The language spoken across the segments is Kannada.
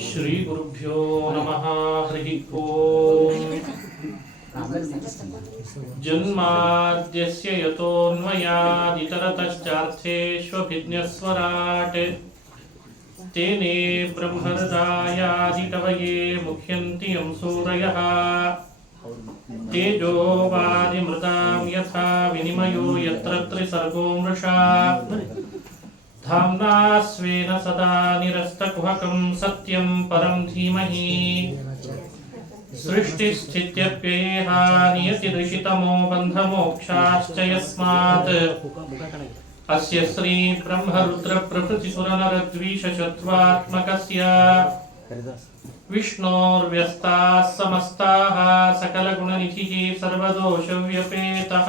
ಶ್ರೀ ಗುರುಭ್ಯೋ ನಮಃ. ಹರಿ ಓಂ. ಜನ್ಮಾದ್ಯಸ್ಯ ಯತೋನ್ಮಯಾದಿತರತಶ್ಚಾರ್ಥೇಷ್ವಭಿಜ್ಞಸ್ವರಾಟ್ ತೇನೇ ಬ್ರಹ್ಮಹೃದಾಯಾದಿಕವಯೇ ಮುಹ್ಯಂತಿ ಯಂ ಸೂರಯಃ ತೇಜೋ ವಾರಿಮೃತಾಂ ಯಥಾ ವಿನಿಮಯೋ ಯತ್ರ ತ್ರಿಸರ್ಗೋ ಮೃಷಾ ಧಾಮ್ನಾ ಸ್ವೇನ ಸದಾ ನಿರಸ್ತಕುಹಕಂ ಸತ್ಯಂ ಪರಂ ಧೀಮಹಿ ಸೃಷ್ಟಿಸ್ಥಿತ್ಯಪ್ಯಯೇಹ ನಿಯತಿರಿಷಿತಮೋ ಬಂಧಮೋಕ್ಷಾಶ್ಚ ಯಸ್ಮಾತ್ ಅಸ್ಯ ಶ್ರೀ ಬ್ರಹ್ಮರುದ್ರ ಪ್ರಭೃತಿ ಸುರನರದ್ವೀಷಶತ್ವಾತ್ಮಕಸ್ಯ ವಿಷ್ಣೋರ್ವ್ಯಸ್ತಾಃ ಸಮಸ್ತಾಃ ಸಕಲಗುಣನಿಧಿಃ ಸರ್ವದೋಷವ್ಯಪೇತಃ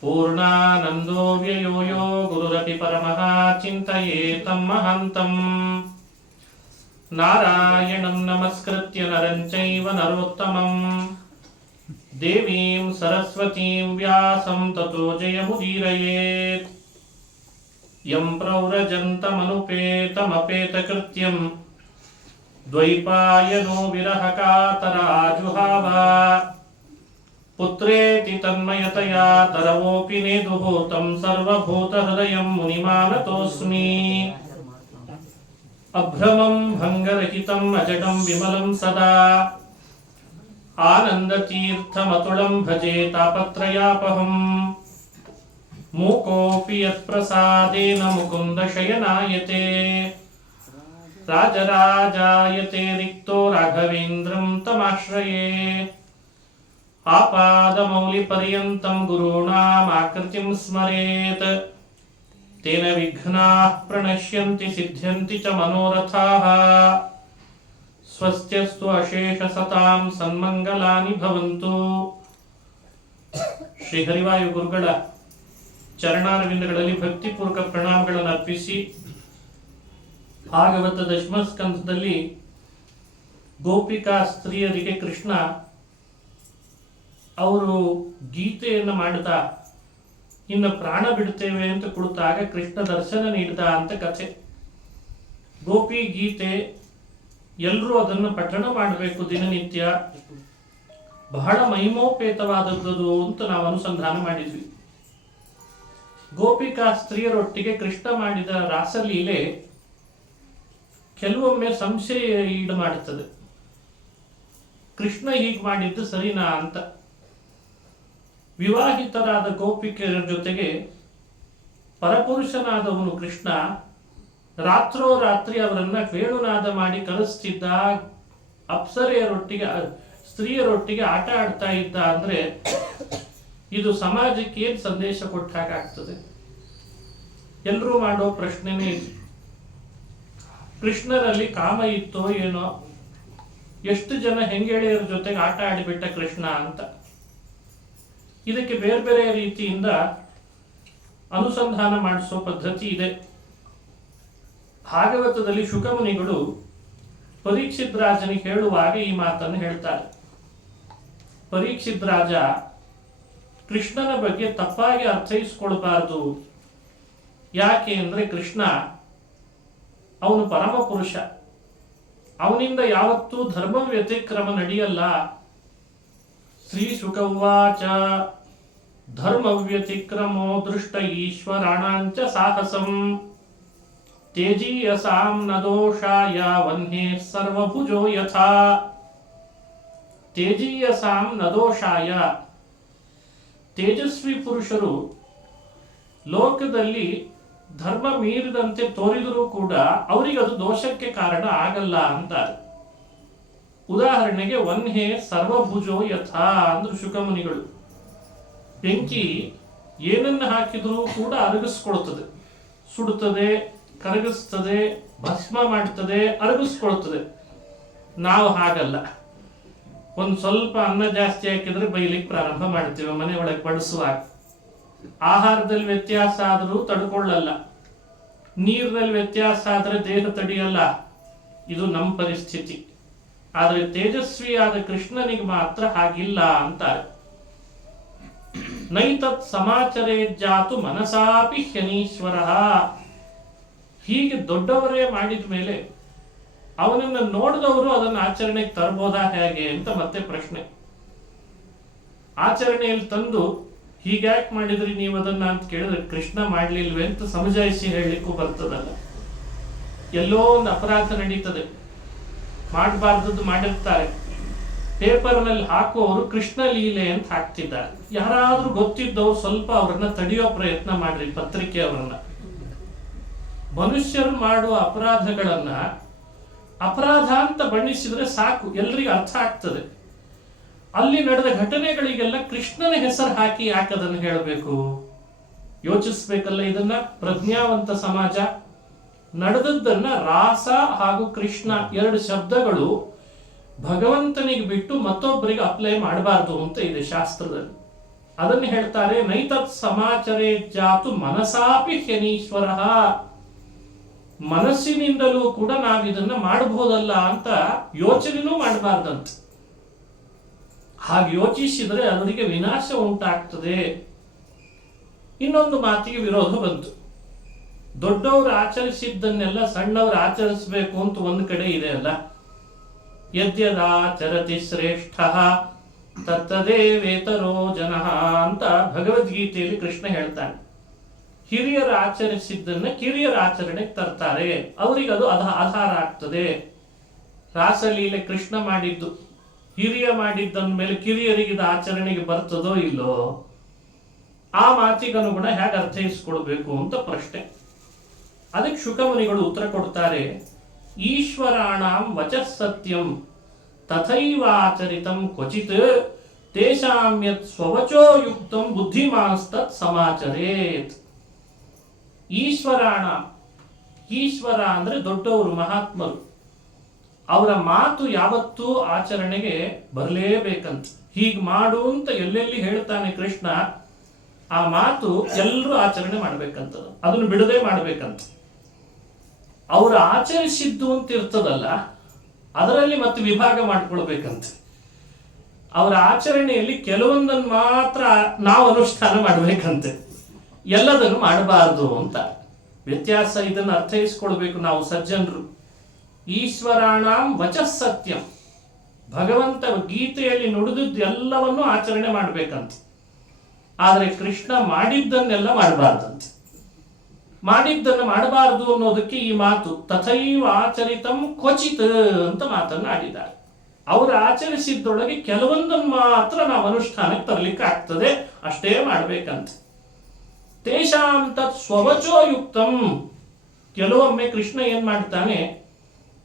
ಪೂರ್ಣಾನಂದೋ ವ್ಯಯೋ ಯೋ ಗುರುರಪಿ ಪರಮಃ ಚಿಂತಯೇತಂ ಮಹಾಂತಂ. ನಾರಾಯಣಂ ನಮಸ್ಕೃತ್ಯ ನರಂ ಚೈವ ನರೋತ್ತಮಂ ದೇವೀಂ ಸರಸ್ವತೀಂ ವ್ಯಾಸಂ ತತೋ ಜಯಮುದೀರಯೇತ್. ಯಂ ಪ್ರವ್ರಜन्तಮನುಪೇತಮಪೇತಕೃತ್ಯಂ ದ್ವೈಪಾಯನೋ ವಿರಹಕಾತರಾಜುಹಾವ ಪುತ್ರೇತಿ ತನ್ಮಯತಯಾ ತರವೋಪಿ ನೇದುಃ तं ಸರ್ವಭೂತಹೃದಯಂ ಮುನಿಮಾನತೋಸ್ಮಿ. ಅಭ್ರಮಂ ಭಂಗರಹಿತಂ ಅಜಡಂ ವಿಮಲಂ ಸದಾ ಆನಂದತೀರ್ಥಮತುಳಂ ಭಜೆ ತಾಪತ್ರಯಾಪಹಂ. ಮೂಕೋಪಿ ಯತ್ಪ್ರಸಾದೇನ ಮುಕುಂದ ಶಯನಾಯತೆ ರಾಜರಾಜಾಯತೆ ರಿಕ್ತೋ ರಾಘವೇಂದ್ರಂ ತಮಾಶ್ರಯೇ. ಆಪಾದಮೌಲಿಪರ್ಯಂತಂ ಗುರುಣಾಮಾಕೃತಿಂ ಸ್ಮರೇತ್ ತೇನ ವಿಘ್ನಾಃ ಪ್ರಣಶ್ಯಂತಿ ಸಿದ್ಧ್ಯಂತಿ ಚ ಮನೋರಥಾಃ. ಸ್ವಸ್ತ್ಯಸ್ತು ಅಶೇಷ ಸತಾಂ ಸನ್ಮಂಗಲಾನಿ ಭವಂತು. ಶ್ರೀ ಹರಿವಾಯು ಗುರುಗಳ ಚರಣಾರವಿಂದಗಳಲ್ಲಿ ಭಕ್ತಿಪೂರ್ವಕ ಪ್ರಣಾಮಗಳನ್ನು ಅರ್ಪಿಸಿ, ಭಾಗವತ ದಶಮಸ್ಕಂಧದಲ್ಲಿ ಗೋಪಿಕಾ ಸ್ತ್ರೀಯರಿಗೆ ಕೃಷ್ಣ ಅವರು ಗೀತೆಯನ್ನು ಮಾಡ್ತಾ ಇನ್ನು ಪ್ರಾಣ ಬಿಡ್ತೇವೆ ಅಂತ ಕುಳಿತಾಗ ಕೃಷ್ಣ ದರ್ಶನ ನೀಡಿದ ಅಂತ ಕಥೆ. ಗೋಪಿ ಗೀತೆ ಎಲ್ಲರೂ ಅದನ್ನು ಪಠಣ ಮಾಡಬೇಕು ದಿನನಿತ್ಯ. ಬಹಳ ಮಹಿಮೋಪೇತವಾದದ್ದು ಅಂತ ನಾವು ಅನುಸಂಧಾನ ಮಾಡಿದ್ವಿ. ಗೋಪಿಕಾ ಸ್ತ್ರೀಯರೊಟ್ಟಿಗೆ ಕೃಷ್ಣ ಮಾಡಿದ ರಾಸಲೀಲೆ ಕೆಲವೊಮ್ಮೆ ಸಂಶಯ ಈಡು ಮಾಡುತ್ತದೆ. ಕೃಷ್ಣ ಹೀಗೆ ಮಾಡಿದ್ದು ಸರಿನಾ ಅಂತ. ವಿವಾಹಿತರಾದ ಗೋಪಿಕೆಯರ ಜೊತೆಗೆ ಪರಪುರುಷನಾದವನು ಕೃಷ್ಣ ರಾತ್ರೋರಾತ್ರಿ ಅವರನ್ನ ವೇಣುನಾದ ಮಾಡಿ ಕಲಿಸ್ತಿದ್ದ, ಅಪ್ಸರೆಯರೊಟ್ಟಿಗೆ ಸ್ತ್ರೀಯರೊಟ್ಟಿಗೆ ಆಟ ಆಡ್ತಾ ಇದ್ದ ಅಂದ್ರೆ ಇದು ಸಮಾಜಕ್ಕೆ ಏನ್ ಸಂದೇಶ ಕೊಟ್ಟ ಹಾಗಾಗ್ತದೆ? ಎಲ್ಲರೂ ಮಾಡೋ ಪ್ರಶ್ನೆನೇ ಇದು. ಕೃಷ್ಣನಲ್ಲಿ ಕಾಮ ಇತ್ತೋ ಏನೋ, ಎಷ್ಟು ಜನ ಹೆಂಗೆಳೆಯರ ಜೊತೆಗೆ ಆಟ ಆಡಿಬಿಟ್ಟ ಕೃಷ್ಣ ಅಂತ. ಇದಕ್ಕೆ ಬೇರೆ ಬೇರೆ ರೀತಿಯಿಂದ ಅನುಸಂಧಾನ ಮಾಡಿಸೋ ಪದ್ಧತಿ ಇದೆ. ಭಾಗವತದಲ್ಲಿ ಶುಕಮುನಿಗಳು ಪರೀಕ್ಷಿತ್ ರಾಜನಿಗೆ ಹೇಳುವಾಗ ಈ ಮಾತನ್ನು ಹೇಳ್ತಾರೆ. ಪರೀಕ್ಷಿತ್ ರಾಜ ಕೃಷ್ಣನ ಬಗ್ಗೆ ತಪ್ಪಾಗಿ ಅರ್ಥೈಸ್ಕೊಳ್ಬಾರ್ದು. ಯಾಕೆ ಅಂದ್ರೆ ಕೃಷ್ಣ ಅವನು ಪರಮ ಪುರುಷ, ಅವನಿಂದ ಯಾವತ್ತೂ ಧರ್ಮ ವ್ಯತಿಕ್ರಮ ನಡೆಯಲ್ಲ. ಶ್ರೀ ಶುಕ ಉವಾಚ ಧರ್ಮ ವ್ಯತಿಕ್ರಮೋ ದೃಷ್ಟ ಈಶ್ವರಾಣಾಂಚ ಸಾಹಸಂ ತೇಜೀಯಸಾಂ ನ ದೋಷಾಯ ವನ್ಹೇ ಸರ್ವಭುಜೋ ಯಥಾ. ತೇಜೀಯಸಾಂ ನ ದೋಷಾಯ, ತೇಜಸ್ವಿ ಪುರುಷರು ಲೋಕದಲ್ಲಿ ಧರ್ಮ ಮೀರಿದಂತೆ ತೋರಿದರೂ ಕೂಡ ಅವರಿಗೆ ಅದು ದೋಷಕ್ಕೆ ಕಾರಣ ಆಗಲ್ಲ ಅಂತಾರೆ. ಉದಾಹರಣೆಗೆ ವನ್ಹೇ ಸರ್ವಭುಜೋ ಯಥಾ ಅಂದ್ರು ಶುಕಮುನಿಗಳು. ಬೆಂಕಿ ಏನನ್ನು ಹಾಕಿದ್ರೂ ಕೂಡ ಅರಗಿಸ್ಕೊಳ್ತದೆ, ಸುಡುತ್ತದೆ, ಕರಗಿಸ್ತದೆ, ಭಸ್ಮ ಮಾಡ್ತದೆ, ಅರಗಿಸ್ಕೊಳ್ತದೆ. ನಾವು ಹಾಗಲ್ಲ. ಒಂದು ಸ್ವಲ್ಪ ಅನ್ನ ಜಾಸ್ತಿ ಹಾಕಿದ್ರೆ ಬೈಲಿಕ್ಕೆ ಪ್ರಾರಂಭ ಮಾಡ್ತೀವಿ ಮನೆ ಒಳಗೆ ಬಡಿಸುವಾಗ. ಆಹಾರದಲ್ಲಿ ವ್ಯತ್ಯಾಸ ಆದರೂ ತಡ್ಕೊಳ್ಳಲ್ಲ, ನೀರಿನಲ್ಲಿ ವ್ಯತ್ಯಾಸ ಆದ್ರೆ ದೇಹ ತಡೆಯಲ್ಲ. ಇದು ನಮ್ಮ ಪರಿಸ್ಥಿತಿ. ಆದರೆ ತೇಜಸ್ವಿಯಾದ ಕೃಷ್ಣನಿಗೆ ಮಾತ್ರ ಹಾಗಿಲ್ಲ ಅಂತಾರೆ. ನೈತತ್ ಸಮಾಚರೇ ಜಾತು ಮನಸಾಪಿ ಹ್ಯನೀಶ್ವರ. ಹೀಗೆ ದೊಡ್ಡವರೇ ಮಾಡಿದ ಮೇಲೆ ಅವನನ್ನು ನೋಡಿದವರು ಅದನ್ನು ಆಚರಣೆಗೆ ತರಬಹುದಾ ಹೇಗೆ ಅಂತ ಮತ್ತೆ ಪ್ರಶ್ನೆ. ಆಚರಣೆಯಲ್ಲಿ ತಂದು ಹೀಗ್ಯಾಕೆ ಮಾಡಿದ್ರಿ ನೀವು ಅದನ್ನ ಅಂತ ಕೇಳಿದ್ರೆ ಕೃಷ್ಣ ಮಾಡ್ಲಿಲ್ವೇ ಅಂತ ಸಮಜಾಯಿಸಿ ಹೇಳಲಿಕ್ಕೂ ಬರ್ತದಲ್ಲ. ಎಲ್ಲೋ ಒಂದು ಅಪರಾಧ ನಡೀತದೆ, ಮಾಡಬಾರ್ದದ್ದು ಮಾಡಿರ್ತಾರೆ, ಪೇಪರ್ನಲ್ಲಿ ಹಾಕುವವರು ಕೃಷ್ಣ ಲೀಲೆ ಅಂತ ಹಾಕ್ತಿದ್ದಾರೆ. ಯಾರಾದ್ರೂ ಗೊತ್ತಿದ್ದವ್ರು ಸ್ವಲ್ಪ ಅವರನ್ನ ತಡೆಯೋ ಪ್ರಯತ್ನ ಮಾಡ್ರಿ, ಪತ್ರಿಕೆಯವರನ್ನ. ಮನುಷ್ಯರು ಮಾಡುವ ಅಪರಾಧಗಳನ್ನ ಅಪರಾಧ ಅಂತ ಬಣ್ಣಿಸಿದ್ರೆ ಸಾಕು, ಎಲ್ರಿಗೂ ಅರ್ಥ ಆಗ್ತದೆ. ಅಲ್ಲಿ ನಡೆದ ಘಟನೆಗಳಿಗೆಲ್ಲ ಕೃಷ್ಣನ ಹೆಸರು ಹಾಕಿ ಯಾಕೆ ಅದನ್ನು ಹೇಳಬೇಕು? ಯೋಚಿಸ್ಬೇಕಲ್ಲ ಇದನ್ನ. ಪ್ರಜ್ಞಾವಂತ ಸಮಾಜ ನಡೆದದ್ದನ್ನ ರಾಸ ಹಾಗೂ ಕೃಷ್ಣ ಎರಡು ಶಬ್ದಗಳು ಭಗವಂತನಿಗೆ ಬಿಟ್ಟು ಮತ್ತೊಬ್ಬರಿಗೆ ಅಪ್ಲೈ ಮಾಡಬಾರ್ದು ಅಂತ ಇದೆ ಶಾಸ್ತ್ರದಲ್ಲಿ. ಅದನ್ನು ಹೇಳ್ತಾರೆ, ನೈತತ್ ಸಮಾಚರೇ ಜಾತು ಮನಸಾಪಿ ಹ್ಯನೀಶ್ವರ. ಮನಸ್ಸಿನಿಂದಲೂ ಕೂಡ ನಾವಿದನ್ನ ಮಾಡಬಹುದಲ್ಲ ಅಂತ ಯೋಚನೆನೂ ಮಾಡಬಾರ್ದಂತ. ಹಾಗೆ ಯೋಚಿಸಿದ್ರೆ ಅವರಿಗೆ ವಿನಾಶ ಉಂಟಾಗ್ತದೆ. ಇನ್ನೊಂದು ಮಾತಿಗೆ ವಿರೋಧ ಬಂತು. ದೊಡ್ಡವರು ಆಚರಿಸಿದ್ದನ್ನೆಲ್ಲ ಸಣ್ಣವರು ಆಚರಿಸಬೇಕು ಅಂತ ಒಂದು ಕಡೆ ಇದೆ ಅಲ್ಲ. ಯದ್ಯದಾಚರತಿ ಶ್ರೇಷ್ಠ ತತ್ತದೇವೇತರೋ ಜನಃ ಅಂತ ಭಗವದ್ಗೀತೆಯಲ್ಲಿ ಕೃಷ್ಣ ಹೇಳ್ತಾನೆ. ಹಿರಿಯರ ಆಚರಿಸಿದ್ದನ್ನ ಕಿರಿಯರ ಆಚರಣೆಗೆ ತರ್ತಾರೆ, ಅವರಿಗೆ ಅದು ಆಧಾರ ಆಗ್ತದೆ. ರಾಸಲೀಲೆ ಕೃಷ್ಣ ಮಾಡಿದ್ದು, ಹಿರಿಯ ಮಾಡಿದ್ದಂದ ಮೇಲೆ ಕಿರಿಯರಿಗೆ ಆಚರಣೆಗೆ ಬರ್ತದೋ ಇಲ್ಲೋ? ಆ ಮಾತಿಗನುಗುಣ ಹೇಗೆ ಅರ್ಥೈಸ್ಕೊಳ್ಬೇಕು ಅಂತ ಪ್ರಶ್ನೆ. ಅದಕ್ಕೆ ಶುಕಮುನಿಗಳು ಉತ್ತರ ಕೊಡ್ತಾರೆ, ಈಶ್ವರಾಣಾಂ ವಚಃ ಸತ್ಯಂ ತಥೈವ ಆಚರಿತಂ ಕ್ವಚಿತ್ ತೇಷಾಂ ಯತ್ ಸ್ವವಚೋ ಯುಕ್ತಂ ಬುದ್ಧಿಮಾನ್ಸ್ತತ್ ಸಮಾಚರೇತ್. ಈಶ್ವರಾಣ, ಈಶ್ವರ ಅಂದ್ರೆ ದೊಡ್ಡವರು, ಮಹಾತ್ಮರು. ಅವರ ಮಾತು ಯಾವತ್ತೂ ಆಚರಣೆಗೆ ಬರಲೇಬೇಕಂತ. ಹೀಗೆ ಮಾಡು ಅಂತ ಎಲ್ಲೆಲ್ಲಿ ಹೇಳ್ತಾನೆ ಕೃಷ್ಣ, ಆ ಮಾತು ಎಲ್ಲರೂ ಆಚರಣೆ ಮಾಡ್ಬೇಕಂತ, ಅದನ್ನು ಬಿಡದೆ ಮಾಡ್ಬೇಕಂತ. ಅವರು ಆಚರಿಸಿದ್ದು ಅಂತ ಇರ್ತದಲ್ಲ, ಅದರಲ್ಲಿ ಮತ್ತೆ ವಿಭಾಗ ಮಾಡ್ಕೊಳ್ಬೇಕಂತ. ಅವರ ಆಚರಣೆಯಲ್ಲಿ ಕೆಲವೊಂದನ್ನು ಮಾತ್ರ ನಾವು ಅನುಷ್ಠಾನ ಮಾಡ್ಬೇಕಂತೆ, ಎಲ್ಲದನ್ನು ಮಾಡಬಾರದು ಅಂತ ವ್ಯತ್ಯಾಸ. ಇದನ್ನು ಅರ್ಥೈಸ್ಕೊಳ್ಬೇಕು ನಾವು ಸಜ್ಜನರು. ಈಶ್ವರಾಣಾಂ ವಚಃ ಸತ್ಯಂ, ಭಗವಂತ ಗೀತೆಯಲ್ಲಿ ನುಡಿದದ್ದು ಎಲ್ಲವನ್ನೂ ಆಚರಣೆ ಮಾಡ್ಬೇಕಂತ. ಆದ್ರೆ ಕೃಷ್ಣ ಮಾಡಿದ್ದನ್ನೆಲ್ಲ ಮಾಡಬಾರ್ದಂತೆ. ಮಾಡಿದ್ದನ್ನು ಮಾಡಬಾರದು ಅನ್ನೋದಕ್ಕೆ ಈ ಮಾತು ತಥೈವ ಆಚರಿತಂ ಕ್ವಚಿತ್ ಅಂತ ಮಾತನ್ನು ಆಡಿದ್ದಾರೆ. ಅವರು ಆಚರಿಸಿದ್ದೊಳಗೆ ಕೆಲವೊಂದನ್ನು ಮಾತ್ರ ನಾವು ಅನುಷ್ಠಾನಕ್ಕೆ ತರಲಿಕ್ಕೆ ಆಗ್ತದೆ, ಅಷ್ಟೇ ಮಾಡ್ಬೇಕಂತ. ತೇಷಾಂ ತತ್ ಸ್ವವಚೋ ಯುಕ್ತಂ. ಕೆಲವೊಮ್ಮೆ ಕೃಷ್ಣ ಏನ್ ಮಾಡ್ತಾನೆ,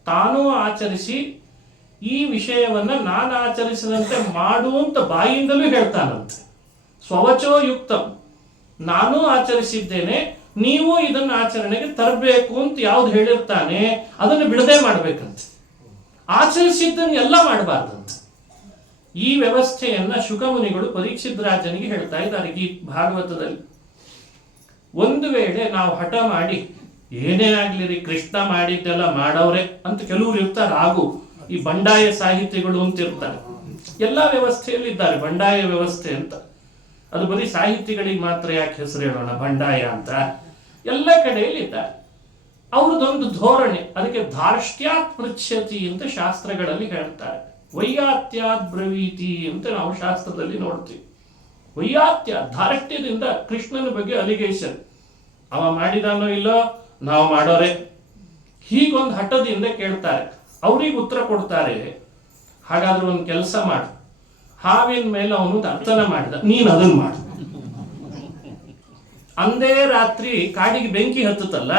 ತಾನೂ ಆಚರಿಸಿ ಈ ವಿಷಯವನ್ನ ನಾನು ಆಚರಿಸಿದಂತೆ ಮಾಡು ಅಂತ ಬಾಯಿಂದಲೂ ಹೇಳ್ತಾನಂತೆ. ಸ್ವವಚೋ ಯುಕ್ತಂ, ನಾನೂ ಆಚರಿಸಿದ್ದೇನೆ, ನೀವು ಇದನ್ನು ಆಚರಣೆಗೆ ತರಬೇಕು ಅಂತ ಯಾವ್ದು ಹೇಳಿರ್ತಾನೆ ಅದನ್ನು ಬಿಡದೆ ಮಾಡ್ಬೇಕಂತೆ. ಆಚರಿಸಿದ್ದನ್ನು ಎಲ್ಲ ಮಾಡಬಾರ್ದಂತೆ. ಈ ವ್ಯವಸ್ಥೆಯನ್ನ ಶುಕಮುನಿಗಳು ಪರೀಕ್ಷಿತ್ ರಾಜನಿಗೆ ಹೇಳ್ತಾ ಇದ್ದಾರೆ ಈ ಭಾಗವತದಲ್ಲಿ. ಒಂದು ವೇಳೆ ನಾವು ಹಠ ಮಾಡಿ ಏನೇ ಆಗ್ಲಿರಿ ಕೃಷ್ಣ ಮಾಡಿದ್ದೆಲ್ಲ ಮಾಡವ್ರೆ ಅಂತ ಕೆಲವರು ಇರ್ತಾರೆ, ಹಾಗೂ ಈ ಬಂಡಾಯ ಸಾಹಿತಿಗಳು ಅಂತ ಇರ್ತಾರೆ. ಎಲ್ಲಾ ವ್ಯವಸ್ಥೆಯಲ್ಲಿ ಇದ್ದಾರೆ ಬಂಡಾಯ ವ್ಯವಸ್ಥೆ ಅಂತ. ಅದು ಬರೀ ಸಾಹಿತಿಗಳಿಗೆ ಮಾತ್ರ ಯಾಕೆ ಹೆಸರು ಹೇಳೋಣ ಬಂಡಾಯ ಅಂತ, ಎಲ್ಲ ಕಡೆಯಲ್ಲಿ ಇದ್ದಾರೆ. ಅವ್ರದ್ದೊಂದು ಧೋರಣೆ, ಅದಕ್ಕೆ ಧಾರ್ಷ್ಟ್ಯಾತ್ ಪೃಚ್ಛತಿ ಅಂತ ಶಾಸ್ತ್ರಗಳಲ್ಲಿ ಹೇಳ್ತಾರೆ. ವೈಯಾತ್ಯಾತ್ ಬ್ರವೀತಿ ಅಂತ ನಾವು ಶಾಸ್ತ್ರದಲ್ಲಿ ನೋಡ್ತೀವಿ. ವೈಯಾತ್ಯ, ಧಾರ್ಷ್ಟ್ಯದಿಂದ ಕೃಷ್ಣನ ಬಗ್ಗೆ ಅಲಿಗೇಷನ್. ಅವ ಮಾಡಿದಾನೋ ಇಲ್ಲೋ, ನಾವು ಮಾಡೋರೆ, ಹೀಗೊಂದು ಹಠದಿಂದ ಕೇಳ್ತಾರೆ. ಅವ್ರಿಗೆ ಉತ್ತರ ಕೊಡ್ತಾರೆ, ಹಾಗಾದ್ರೆ ಒಂದು ಕೆಲಸ ಮಾಡು, ಹಾವಿನ ಮೇಲೆ ಅವನು ನರ್ತನ ಮಾಡಿದ, ನೀನು ಅದನ್ನು ಮಾಡು. ಅಂದೇ ರಾತ್ರಿ ಕಾಡಿಗೆ ಬೆಂಕಿ ಹತ್ತುತ್ತಲ್ಲ,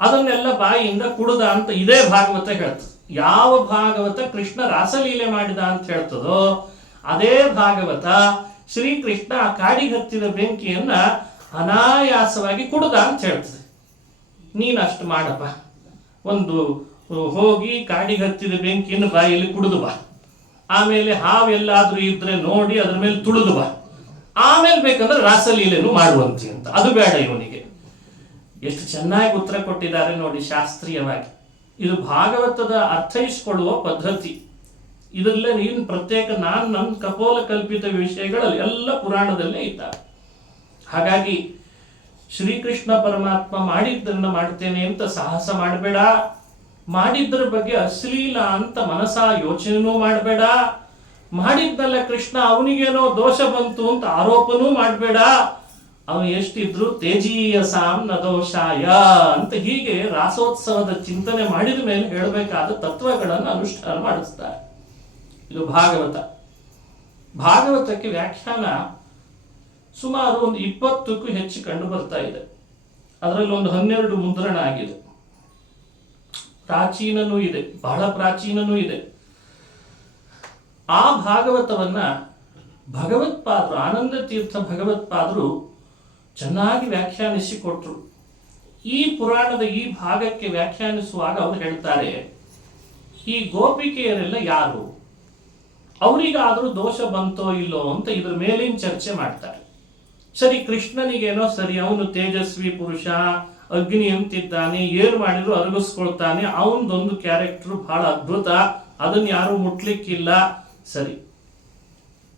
ಅದನ್ನೆಲ್ಲ ಬಾಯಿಯಿಂದ ಕುಡ್ದ ಅಂತ ಇದೇ ಭಾಗವತ ಹೇಳ್ತದೆ. ಯಾವ ಭಾಗವತ ಕೃಷ್ಣ ರಾಸಲೀಲೆ ಮಾಡಿದ ಅಂತ ಹೇಳ್ತದೋ ಅದೇ ಭಾಗವತ ಶ್ರೀಕೃಷ್ಣ ಆ ಕಾಡಿಗೆ ಹತ್ತಿದ ಬೆಂಕಿಯನ್ನ ಅನಾಯಾಸವಾಗಿ ಕುಡ್ದ ಅಂತ ಹೇಳ್ತದೆ. ನೀನಷ್ಟು ಮಾಡಪ್ಪ, ಒಂದು ಹೋಗಿ ಕಾಡಿಗೆ ಹತ್ತಿದ ಬೆಂಕಿಯನ್ನು ಬಾಯಲ್ಲಿ ಕುಡಿದು ಬಾ, ಆಮೇಲೆ ಹಾವೆಲ್ಲಾದ್ರೂ ಇದ್ರೆ ನೋಡಿ ಅದ್ರ ಮೇಲೆ ತುಳಿದು ಬಾ, ಆಮೇಲೆ ಬೇಕಂದ್ರೆ ರಾಸಲೀಲೆನು ಮಾಡುವಂತೆ ಅಂತ. ಅದು ಬೇಡ ಇವನಿಗೆ. ಎಷ್ಟು ಚೆನ್ನಾಗಿ ಉತ್ತರ ಕೊಟ್ಟಿದ್ದಾರೆ ನೋಡಿ ಶಾಸ್ತ್ರೀಯವಾಗಿ. ಇದು ಭಾಗವತದ ಅರ್ಥೈಸಿಕೊಳ್ಳುವ ಪದ್ಧತಿ. ಇದರಲ್ಲೇ ನೀನು ಪ್ರತ್ಯೇಕ ನನ್ನ ಕಪೋಲ ಕಲ್ಪಿತ ವಿಷಯಗಳಲ್ಲಿ ಎಲ್ಲ ಪುರಾಣದಲ್ಲೇ ಇದ್ದಾವೆ. ಹಾಗಾಗಿ ಶ್ರೀಕೃಷ್ಣ ಪರಮಾತ್ಮ ಮಾಡಿದ್ದನ್ನು ಮಾಡ್ತೇನೆ ಅಂತ ಸಾಹಸ ಮಾಡಬೇಡ, ಮಾಡಿದ್ರ ಬಗ್ಗೆ ಅಶ್ಲೀಲ ಅಂತ ಮನಸ ಯೋಚನೆನೂ ಮಾಡಬೇಡ, ಮಾಡಿದ್ದಲ್ಲ ಕೃಷ್ಣ ಅವನಿಗೇನೋ ದೋಷ ಬಂತು ಅಂತ ಆರೋಪನೂ ಮಾಡಬೇಡ, ಅವನು ಎಷ್ಟಿದ್ರು ತೇಜೀಯ ಸಾಮ್ನ ದೋಷಾಯ ಅಂತ ಹೀಗೆ ರಾಸೋತ್ಸವದ ಚಿಂತನೆ ಮಾಡಿದ ಮೇಲೆ ಹೇಳಬೇಕಾದ ತತ್ವಗಳನ್ನು ಅನುಷ್ಠಾನ ಮಾಡಿಸ್ತಾರೆ. ಇದು ಭಾಗವತಕ್ಕೆ ವ್ಯಾಖ್ಯಾನ ಸುಮಾರು ಒಂದು 20ಕ್ಕೂ ಹೆಚ್ಚು ಕಂಡು ಬರ್ತಾ ಇದೆ. ಅದರಲ್ಲಿ ಒಂದು 12 ಮುದ್ರಣ ಆಗಿದೆ. ಪ್ರಾಚೀನನೂ ಇದೆ, ಬಹಳ ಪ್ರಾಚೀನನೂ ಇದೆ. ಆ ಭಾಗವತವನ್ನ ಭಗವತ್ಪಾದರು, ಆನಂದ ತೀರ್ಥ ಭಗವತ್ಪಾದರು ಚೆನ್ನಾಗಿ ವ್ಯಾಖ್ಯಾನಿಸಿಕೊಟ್ರು. ಈ ಪುರಾಣದ ಈ ಭಾಗಕ್ಕೆ ವ್ಯಾಖ್ಯಾನಿಸುವಾಗ ಅವರು ಹೇಳ್ತಾರೆ, ಈ ಗೋಪಿಕೆಯರೆಲ್ಲ ಯಾರು, ಅವರಿಗಾದ್ರೂ ದೋಷ ಬಂತೋ ಇಲ್ಲೋ ಅಂತ ಇದ್ರ ಮೇಲಿನ ಚರ್ಚೆ ಮಾಡ್ತಾರೆ. ಸರಿ, ಕೃಷ್ಣನಿಗೇನೋ ಸರಿ, ಅವನು ತೇಜಸ್ವಿ ಪುರುಷ, ಅಗ್ನಿ ಅಂತಿದ್ದಾನೆ, ಏನು ಮಾಡಿದ್ರು ಅರಗಿಸ್ಕೊಳ್ತಾನೆ, ಅವನದೊಂದು ಕ್ಯಾರೆಕ್ಟರ್ ಬಹಳ ಅದ್ಭುತ, ಅದನ್ನ ಯಾರು ಮುಟ್ಲಿಕ್ಕಿಲ್ಲ. ಸರಿ,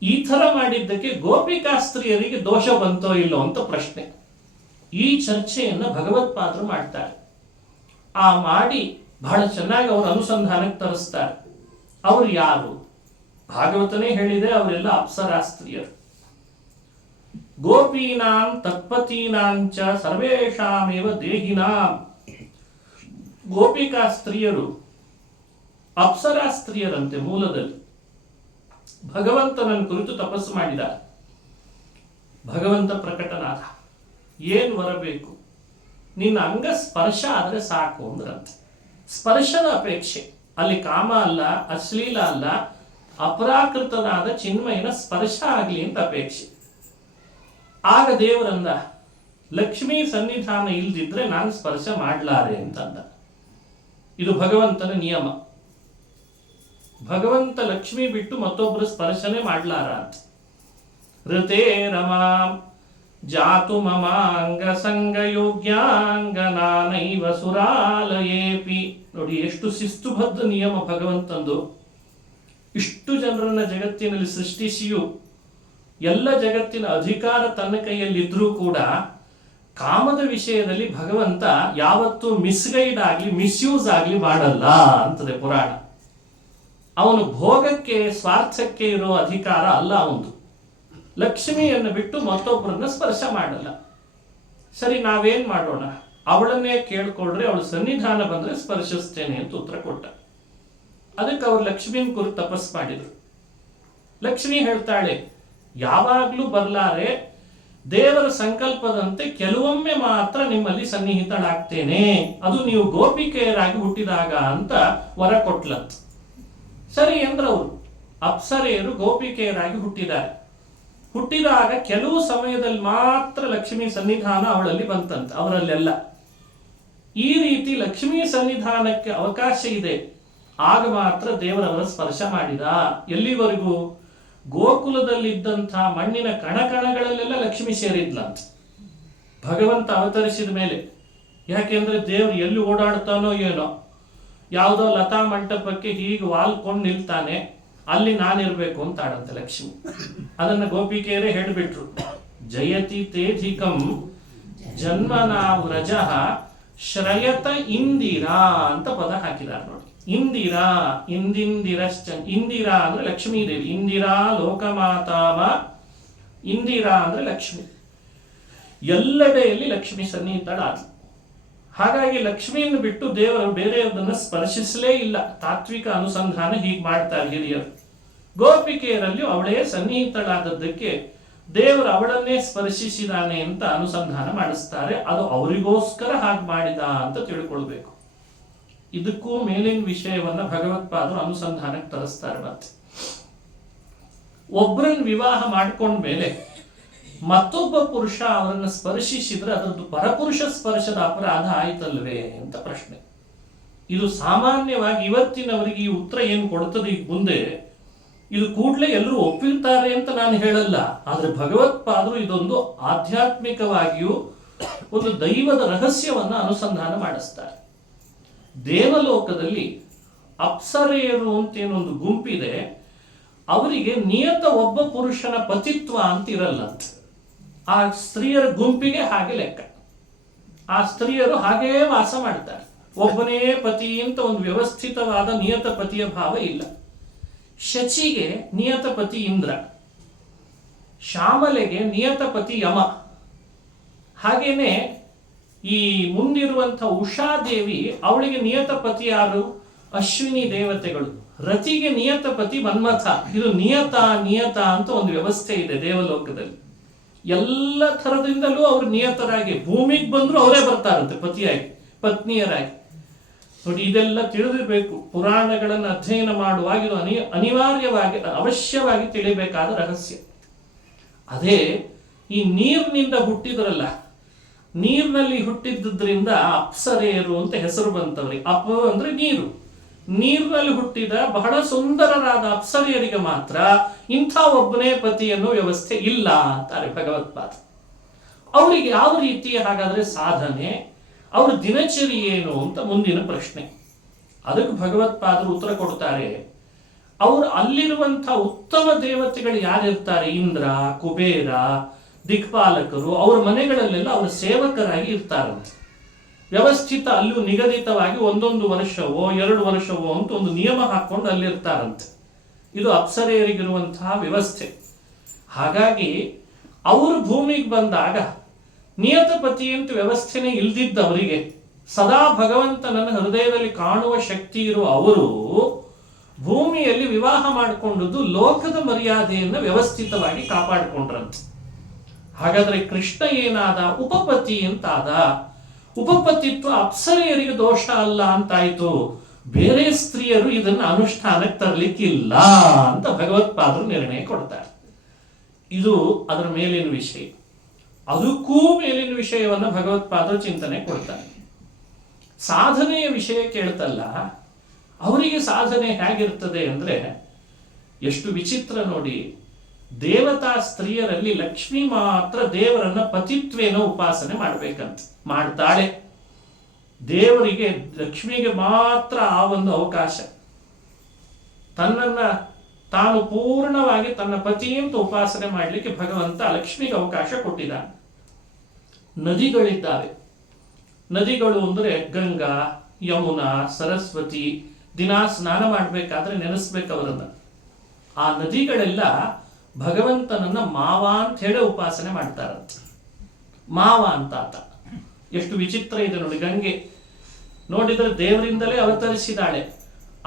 ಈ ಥರ ಮಾಡಿದ್ದಕ್ಕೆ ಗೋಪಿಕಾಸ್ತ್ರೀಯರಿಗೆ ದೋಷ ಬಂತೋ ಇಲ್ಲೋ ಅಂತ ಪ್ರಶ್ನೆ. ಈ ಚರ್ಚೆಯನ್ನು ಭಗವತ್ಪಾದರು ಮಾಡ್ತಾರೆ. ಆ ಮಾಡಿ ಬಹಳ ಚೆನ್ನಾಗಿ ಅವರು ಅನುಸಂಧಾನಕ್ಕೆ ತರಿಸ್ತಾರೆ. ಅವರು ಯಾರು? ಭಾಗವತನೇ ಹೇಳಿದೆ, ಅವರೆಲ್ಲ ಅಪ್ಸರಾಸ್ತ್ರೀಯರು. ಗೋಪೀನಾಂ ತತ್ಪತೀನಾಂಚ ಸರ್ವೇಷಾಮೇವ ದೇಹಿನಾಂ. ಗೋಪಿಕಾ ಸ್ತ್ರೀಯರು ಅಪ್ಸರಾ ಸ್ತ್ರೀಯರಂತೆ ಮೂಲದಲ್ಲಿ ಭಗವಂತನನ್ನು ಕುರಿತು ತಪಸ್ಸು ಮಾಡಿದ. ಭಗವಂತ ಪ್ರಕಟನಾದ. ಏನ್ ಬರಬೇಕು, ನಿನ್ನ ಅಂಗ ಸ್ಪರ್ಶ ಆದ್ರೆ ಸಾಕು ಅಂದ್ರಂತೆ. ಸ್ಪರ್ಶದ ಅಪೇಕ್ಷೆ ಅಲ್ಲಿ ಕಾಮ ಅಲ್ಲ, ಅಶ್ಲೀಲ ಅಲ್ಲ, ಅಪರಾಕೃತನಾದ ಚಿನ್ಮಯನ ಸ್ಪರ್ಶ ಆಗಲಿ ಅಂತ ಅಪೇಕ್ಷೆ. ಆಗ ದೇವರಂದ, ಲಕ್ಷ್ಮೀ ಸನ್ನಿಧಾನ ಇಲ್ದಿದ್ರೆ ನಾನು ಸ್ಪರ್ಶ ಮಾಡ್ಲಾರೆ ಅಂತಂದ. ಇದು ಭಗವಂತನ ನಿಯಮ. ಭಗವಂತ ಲಕ್ಷ್ಮಿ ಬಿಟ್ಟು ಮತ್ತೊಬ್ಬರು ಸ್ಪರ್ಶನೆ ಮಾಡ್ಲಾರ ಅಂತ. ಋತೇ ರಮಾಂ ಜಾತು ಮಮಾಂಗ ಸಂಗ ಯೋಗ್ಯಾಂಗನಾನೈವ ಸುರಾಲಯೇಪಿ. ನೋಡಿ ಎಷ್ಟು ಶಿಸ್ತುಬದ್ಧ ನಿಯಮ ಭಗವಂತಂದು. ಇಷ್ಟು ಜನರನ್ನ ಜಗತ್ತಿನಲ್ಲಿ ಸೃಷ್ಟಿಸಿಯೂ ಎಲ್ಲ ಜಗತ್ತಿನ ಅಧಿಕಾರ ತನ್ನ ಕೈಯಲ್ಲಿದ್ರೂ ಕೂಡ ಕಾಮದ ವಿಷಯದಲ್ಲಿ ಭಗವಂತ ಯಾವತ್ತೂ ಮಿಸ್ಗೈಡ್ ಆಗಲಿ ಮಿಸ್ಯೂಸ್ ಆಗಲಿ ಮಾಡಲ್ಲ ಅಂತದೆ ಪುರಾಣ. ಅವನು ಭೋಗಕ್ಕೆ ಸ್ವಾರ್ಥಕ್ಕೆ ಇರೋ ಅಧಿಕಾರ ಅಲ್ಲ ಅವನು. ಲಕ್ಷ್ಮಿಯನ್ನು ಬಿಟ್ಟು ಮತ್ತೊಬ್ಬರನ್ನ ಸ್ಪರ್ಶ ಮಾಡಲ್ಲ. ಸರಿ, ನಾವೇನ್ ಮಾಡೋಣ, ಅವಳನ್ನೇ ಕೇಳ್ಕೊಳ್ರೆ ಅವಳು ಸನ್ನಿಧಾನ ಬಂದ್ರೆ ಸ್ಪರ್ಶಿಸ್ತೇನೆ ಅಂತ ಉತ್ತರ ಕೊಟ್ಟ. ಅದಕ್ಕೆ ಅವರು ಲಕ್ಷ್ಮಿನ ಕುರಿತು ತಪಸ್ ಮಾಡಿದ್ರು. ಲಕ್ಷ್ಮಿ ಹೇಳ್ತಾಳೆ, ಯಾವಾಗ್ಲೂ ಬರ್ಲಾರೆ, ದೇವರ ಸಂಕಲ್ಪದಂತೆ ಕೆಲವೊಮ್ಮೆ ಮಾತ್ರ ನಿಮ್ಮಲ್ಲಿ ಸನ್ನಿಹಿತಳಾಗ್ತೇನೆ, ಅದು ನೀವು ಗೋಪಿಕೆಯರಾಗಿ ಹುಟ್ಟಿದಾಗ ಅಂತ ವರ ಕೊಟ್ಲಂತ. ಸರಿ ಎಂದ್ರವರು. ಅಪ್ಸರೆಯರು ಗೋಪಿಕೆಯರಾಗಿ ಹುಟ್ಟಿದ್ದಾರೆ. ಹುಟ್ಟಿದಾಗ ಕೆಲವು ಸಮಯದಲ್ಲಿ ಮಾತ್ರ ಲಕ್ಷ್ಮೀ ಸನ್ನಿಧಾನ ಅವಳಲ್ಲಿ ಬಂತಂತ, ಅವರಲ್ಲೆಲ್ಲ. ಈ ರೀತಿ ಲಕ್ಷ್ಮೀ ಸನ್ನಿಧಾನಕ್ಕೆ ಅವಕಾಶ ಇದೆ, ಆಗ ಮಾತ್ರ ದೇವರವರ ಸ್ಪರ್ಶ ಮಾಡಿದ. ಎಲ್ಲಿವರೆಗೂ? ಗೋಕುಲದಲ್ಲಿದ್ದಂಥ ಮಣ್ಣಿನ ಕಣಕಣಗಳಲ್ಲೆಲ್ಲ ಲಕ್ಷ್ಮಿ ಸೇರಿದ್ಲಂತ ಭಗವಂತ ಅವತರಿಸಿದ ಮೇಲೆ. ಯಾಕೆಂದ್ರೆ ದೇವ್ರು ಎಲ್ಲಿ ಓಡಾಡ್ತಾನೋ ಏನೋ, ಯಾವುದೋ ಲತಾ ಮಂಟಪಕ್ಕೆ ಹೀಗೆ ವಾಲ್ಕೊಂಡು ನಿಲ್ತಾನೆ, ಅಲ್ಲಿ ನಾನಿರ್ಬೇಕು ಅಂತ ಆಡಂತೆ ಲಕ್ಷ್ಮಿ. ಅದನ್ನ ಗೋಪಿಕೆಯರೇ ಹೇಳ್ಬಿಟ್ರು. ಜಯತಿ ತೇಧಿಕಂ ಜನ್ಮನಾ ವ್ರಜಃ ಶ್ರಯತ ಇಂದಿರಾ ಅಂತ ಪದ ಹಾಕಿದ್ದಾರೆ ನೋಡಿ. ಇಂದಿರಾ, ಇಂದಿಂದಿರಶ್ಚನ್. ಇಂದಿರಾ ಅಂದ್ರೆ ಲಕ್ಷ್ಮೀ ದೇವಿ. ಇಂದಿರಾ ಲೋಕಮಾತಾಮ. ಇಂದಿರಾ ಅಂದ್ರೆ ಲಕ್ಷ್ಮಿ. ಎಲ್ಲೆಡೆಯಲ್ಲಿ ಲಕ್ಷ್ಮಿ ಸನ್ನಿಹಿತಳಾದ. ಹಾಗಾಗಿ ಲಕ್ಷ್ಮಿಯನ್ನು ಬಿಟ್ಟು ದೇವರು ಬೇರೆಯವರನ್ನ ಸ್ಪರ್ಶಿಸಲೇ ಇಲ್ಲ. ತಾತ್ವಿಕ ಅನುಸಂಧಾನ ಹೀಗೆ ಮಾಡ್ತಾರೆ ಹಿರಿಯರು. ಗೋಪಿಕೆಯರಲ್ಲಿ ಅವಳೇ ಸನ್ನಿಹಿತಳಾದದ್ದಕ್ಕೆ ದೇವರು ಅವಳನ್ನೇ ಸ್ಪರ್ಶಿಸಿದಾನೆ ಅಂತ ಅನುಸಂಧಾನ ಮಾಡಿಸ್ತಾರೆ. ಅದು ಅವರಿಗೋಸ್ಕರ ಹಾಗೆ ಮಾಡಿದ ಅಂತ ತಿಳ್ಕೊಳ್ಬೇಕು. ಇದಕ್ಕೂ ಮೇಲಿನ ವಿಷಯವನ್ನ ಭಗವತ್ಪಾದರು ಅನುಸಂಧಾನಕ್ಕೆ ತರಿಸ್ತಾರೆ. ಮತ್ತೆ ಒಬ್ಬರನ್ನ ವಿವಾಹ ಮಾಡ್ಕೊಂಡ್ಮೇಲೆ ಮತ್ತೊಬ್ಬ ಪುರುಷ ಅವರನ್ನು ಸ್ಪರ್ಶಿಸಿದ್ರೆ ಅದರದ್ದು ಪರಪುರುಷ ಸ್ಪರ್ಶದ ಅಪರಾಧ ಆಯ್ತಲ್ವೇ ಅಂತ ಪ್ರಶ್ನೆ. ಇದು ಸಾಮಾನ್ಯವಾಗಿ ಇವತ್ತಿನವರಿಗೆ ಈ ಉತ್ತರ ಏನು ಕೊಡ್ತದೆ ಈಗ ಮುಂದೆ, ಇದು ಕೂಡಲೇ ಎಲ್ಲರೂ ಒಪ್ಪಿರ್ತಾರೆ ಅಂತ ನಾನು ಹೇಳಲ್ಲ. ಆದ್ರೆ ಭಗವತ್ಪಾದರು ಇದೊಂದು ಆಧ್ಯಾತ್ಮಿಕವಾಗಿಯೂ ಒಂದು ದೈವದ ರಹಸ್ಯವನ್ನ ಅನುಸಂಧಾನ ಮಾಡಿಸ್ತಾರೆ. ದೇವಲೋಕದಲ್ಲಿ ಅಪ್ಸರೆಯರು ಅಂತ ಏನೊಂದು ಗುಂಪಿದೆ, ಅವರಿಗೆ ನಿಯತ ಒಬ್ಬ ಪುರುಷನ ಪತಿತ್ವ ಅಂತ ಇರಲ್ಲಂತ. ಆ ಸ್ತ್ರೀಯರ ಗುಂಪಿಗೆ ಹಾಗೆ ಲೆಕ್ಕ. ಆ ಸ್ತ್ರೀಯರು ಹಾಗೇ ವಾಸ ಮಾಡ್ತಾರೆ. ಒಬ್ಬನೇ ಪತಿ ಅಂತ ಒಂದು ವ್ಯವಸ್ಥಿತವಾದ ನಿಯತ ಪತಿಯ ಭಾವ ಇಲ್ಲ. ಶಚಿಗೆ ನಿಯತ ಪತಿ ಇಂದ್ರ, ಶ್ಯಾಮಲೆಗೆ ನಿಯತ ಪತಿ ಯಮ. ಹಾಗೇನೆ ಈ ಮುಂದಿರುವಂಥ ಉಷಾದೇವಿ, ಅವಳಿಗೆ ನಿಯತ ಪತಿ ಯಾರು? ಅಶ್ವಿನಿ ದೇವತೆಗಳು. ರತಿಗೆ ನಿಯತ ಪತಿ ಮನ್ಮಥ. ಇದು ನಿಯತ ನಿಯತ ಅಂತ ಒಂದು ವ್ಯವಸ್ಥೆ ಇದೆ ದೇವಲೋಕದಲ್ಲಿ. ಎಲ್ಲ ಥರದಿಂದಲೂ ಅವರು ನಿಯತರಾಗಿ, ಭೂಮಿಗೆ ಬಂದ್ರು ಅವರೇ ಬರ್ತಾರಂತೆ ಪತಿಯಾಗಿ, ಪತ್ನಿಯರಾಗಿ. ನೋಡಿ, ಇದೆಲ್ಲ ತಿಳಿದಿರಬೇಕು. ಪುರಾಣಗಳನ್ನು ಅಧ್ಯಯನ ಮಾಡುವಾಗ ಇದು ಅನಿವಾರ್ಯವಾಗಿ, ಅವಶ್ಯವಾಗಿ ತಿಳಿಬೇಕಾದ ರಹಸ್ಯ. ಅದೇ ಈ ನೀರಿನಿಂದ ಹುಟ್ಟಿದ್ರಲ್ಲ, ನೀರಿನಲ್ಲಿ ಹುಟ್ಟಿದ್ರಿಂದ ಅಪ್ಸರೆಯರು ಅಂತ ಹೆಸರು ಬಂತವ್ರಿ. ಅಪ ಅಂದ್ರೆ ನೀರು. ನೀರಿನಲ್ಲಿ ಹುಟ್ಟಿದ ಬಹಳ ಸುಂದರರಾದ ಅಪ್ಸರೆಯರಿಗೆ ಮಾತ್ರ ಇಂಥ ಒಬ್ಬನೇ ಪತಿಯನ್ನು ವ್ಯವಸ್ಥೆ ಇಲ್ಲ ಅಂತಾರೆ ಭಗವತ್ಪಾದ. ಅವರಿಗೆ ಯಾವ ರೀತಿ ಹಾಗಾದ್ರೆ ಸಾಧನೆ, ಅವ್ರ ದಿನಚರಿ ಏನು ಅಂತ ಮುಂದಿನ ಪ್ರಶ್ನೆ. ಅದಕ್ಕೆ ಭಗವತ್ಪಾದರು ಉತ್ತರ ಕೊಡ್ತಾರೆ. ಅವರು ಅಲ್ಲಿರುವಂಥ ಉತ್ತಮ ದೇವತೆಗಳು ಯಾರಿರ್ತಾರೆ, ಇಂದ್ರ, ಕುಬೇರ, ದಿಕ್ಪಾಲಕರು, ಅವ್ರ ಮನೆಗಳಲ್ಲೆಲ್ಲ ಅವರ ಸೇವಕರಾಗಿ ಇರ್ತಾರಂತೆ. ವ್ಯವಸ್ಥಿತ ಅಲ್ಲೂ ನಿಗದಿತವಾಗಿ 1 ವರ್ಷವೋ 2 ವರ್ಷವೋ ಅಂತ ಒಂದು ನಿಯಮ ಹಾಕೊಂಡು ಅಲ್ಲಿರ್ತಾರಂತೆ. ಇದು ಅಪ್ಸರೆಯರಿಗಿರುವಂತಹ ವ್ಯವಸ್ಥೆ. ಹಾಗಾಗಿ ಅವರು ಭೂಮಿಗೆ ಬಂದಾಗ ನಿಯತಪತಿ ಅಂತ ವ್ಯವಸ್ಥೆನೇ ಇಲ್ದಿದ್ದವರಿಗೆ, ಸದಾ ಭಗವಂತನನ್ನು ಹೃದಯದಲ್ಲಿ ಕಾಣುವ ಶಕ್ತಿ ಇರುವ ಅವರು ಭೂಮಿಯಲ್ಲಿ ವಿವಾಹ ಮಾಡಿಕೊಂಡದ್ದು ಲೋಕದ ಮರ್ಯಾದೆಯನ್ನು ವ್ಯವಸ್ಥಿತವಾಗಿ ಕಾಪಾಡಿಕೊಂಡ್ರಂತೆ. ಹಾಗಾದ್ರೆ ಕೃಷ್ಣ ಏನಾದ? ಉಪಪತಿ ಅಂತಾದ. ಉಪಪತಿತ್ವ ಅಪ್ಸರೆಯರಿಗೆ ದೋಷ ಅಲ್ಲ ಅಂತಾಯ್ತು. ಬೇರೆ ಸ್ತ್ರೀಯರು ಇದನ್ನು ಅನುಷ್ಠಾನಕ್ಕೆ ತರಲಿಕ್ಕಿಲ್ಲ ಅಂತ ಭಗವತ್ಪಾದರು ನಿರ್ಣಯ ಕೊಡ್ತಾರೆ. ಇದು ಅದರ ಮೇಲಿನ ವಿಷಯ. ಅದಕ್ಕೂ ಮೇಲಿನ ವಿಷಯವನ್ನು ಭಗವತ್ಪಾದರು ಚಿಂತನೆ ಕೊಡ್ತಾರೆ. ಸಾಧನೆಯ ವಿಷಯ ಕೇಳ್ತಲ್ಲ, ಅವರಿಗೆ ಸಾಧನೆ ಹೇಗಿರ್ತದೆ ಅಂದ್ರೆ ಎಷ್ಟು ವಿಚಿತ್ರ ನೋಡಿ. ದೇವತಾ ಸ್ತ್ರೀಯರಲ್ಲಿ ಲಕ್ಷ್ಮಿ ಮಾತ್ರ ದೇವರನ್ನ ಪತಿತ್ವೇನ ಉಪಾಸನೆ ಮಾಡ್ಬೇಕಂತ ಮಾಡ್ತಾಳೆ. ದೇವರಿಗೆ, ಲಕ್ಷ್ಮಿಗೆ ಮಾತ್ರ ಆ ಒಂದು ಅವಕಾಶ. ತನ್ನನ್ನ ತಾನು ಪೂರ್ಣವಾಗಿ ತನ್ನ ಪತಿ ಅಂತ ಉಪಾಸನೆ ಮಾಡಲಿಕ್ಕೆ ಭಗವಂತ ಲಕ್ಷ್ಮಿಗೆ ಅವಕಾಶ ಕೊಟ್ಟಿದ್ದಾನೆ. ನದಿಗಳಿದ್ದಾವೆ. ನದಿಗಳು ಅಂದ್ರೆ ಗಂಗಾ, ಯಮುನಾ, ಸರಸ್ವತಿ. ದಿನಾ ಸ್ನಾನ ಮಾಡಬೇಕಾದ್ರೆ ನೆನೆಸ್ಬೇಕು ಅವರನ್ನ. ಆ ನದಿಗಳೆಲ್ಲ ಭಗವಂತನನ್ನ ಮಾವ ಅಂತ ಹೇಳಿ ಉಪಾಸನೆ ಮಾಡ್ತಾರಂತ. ಮಾವ ಅಂತ ಆತ. ಎಷ್ಟು ವಿಚಿತ್ರ ಇದೆ ನೋಡಿ. ಗಂಗೆ ನೋಡಿದ್ರೆ ದೇವರಿಂದಲೇ ಅವತರಿಸಿದಾಳೆ,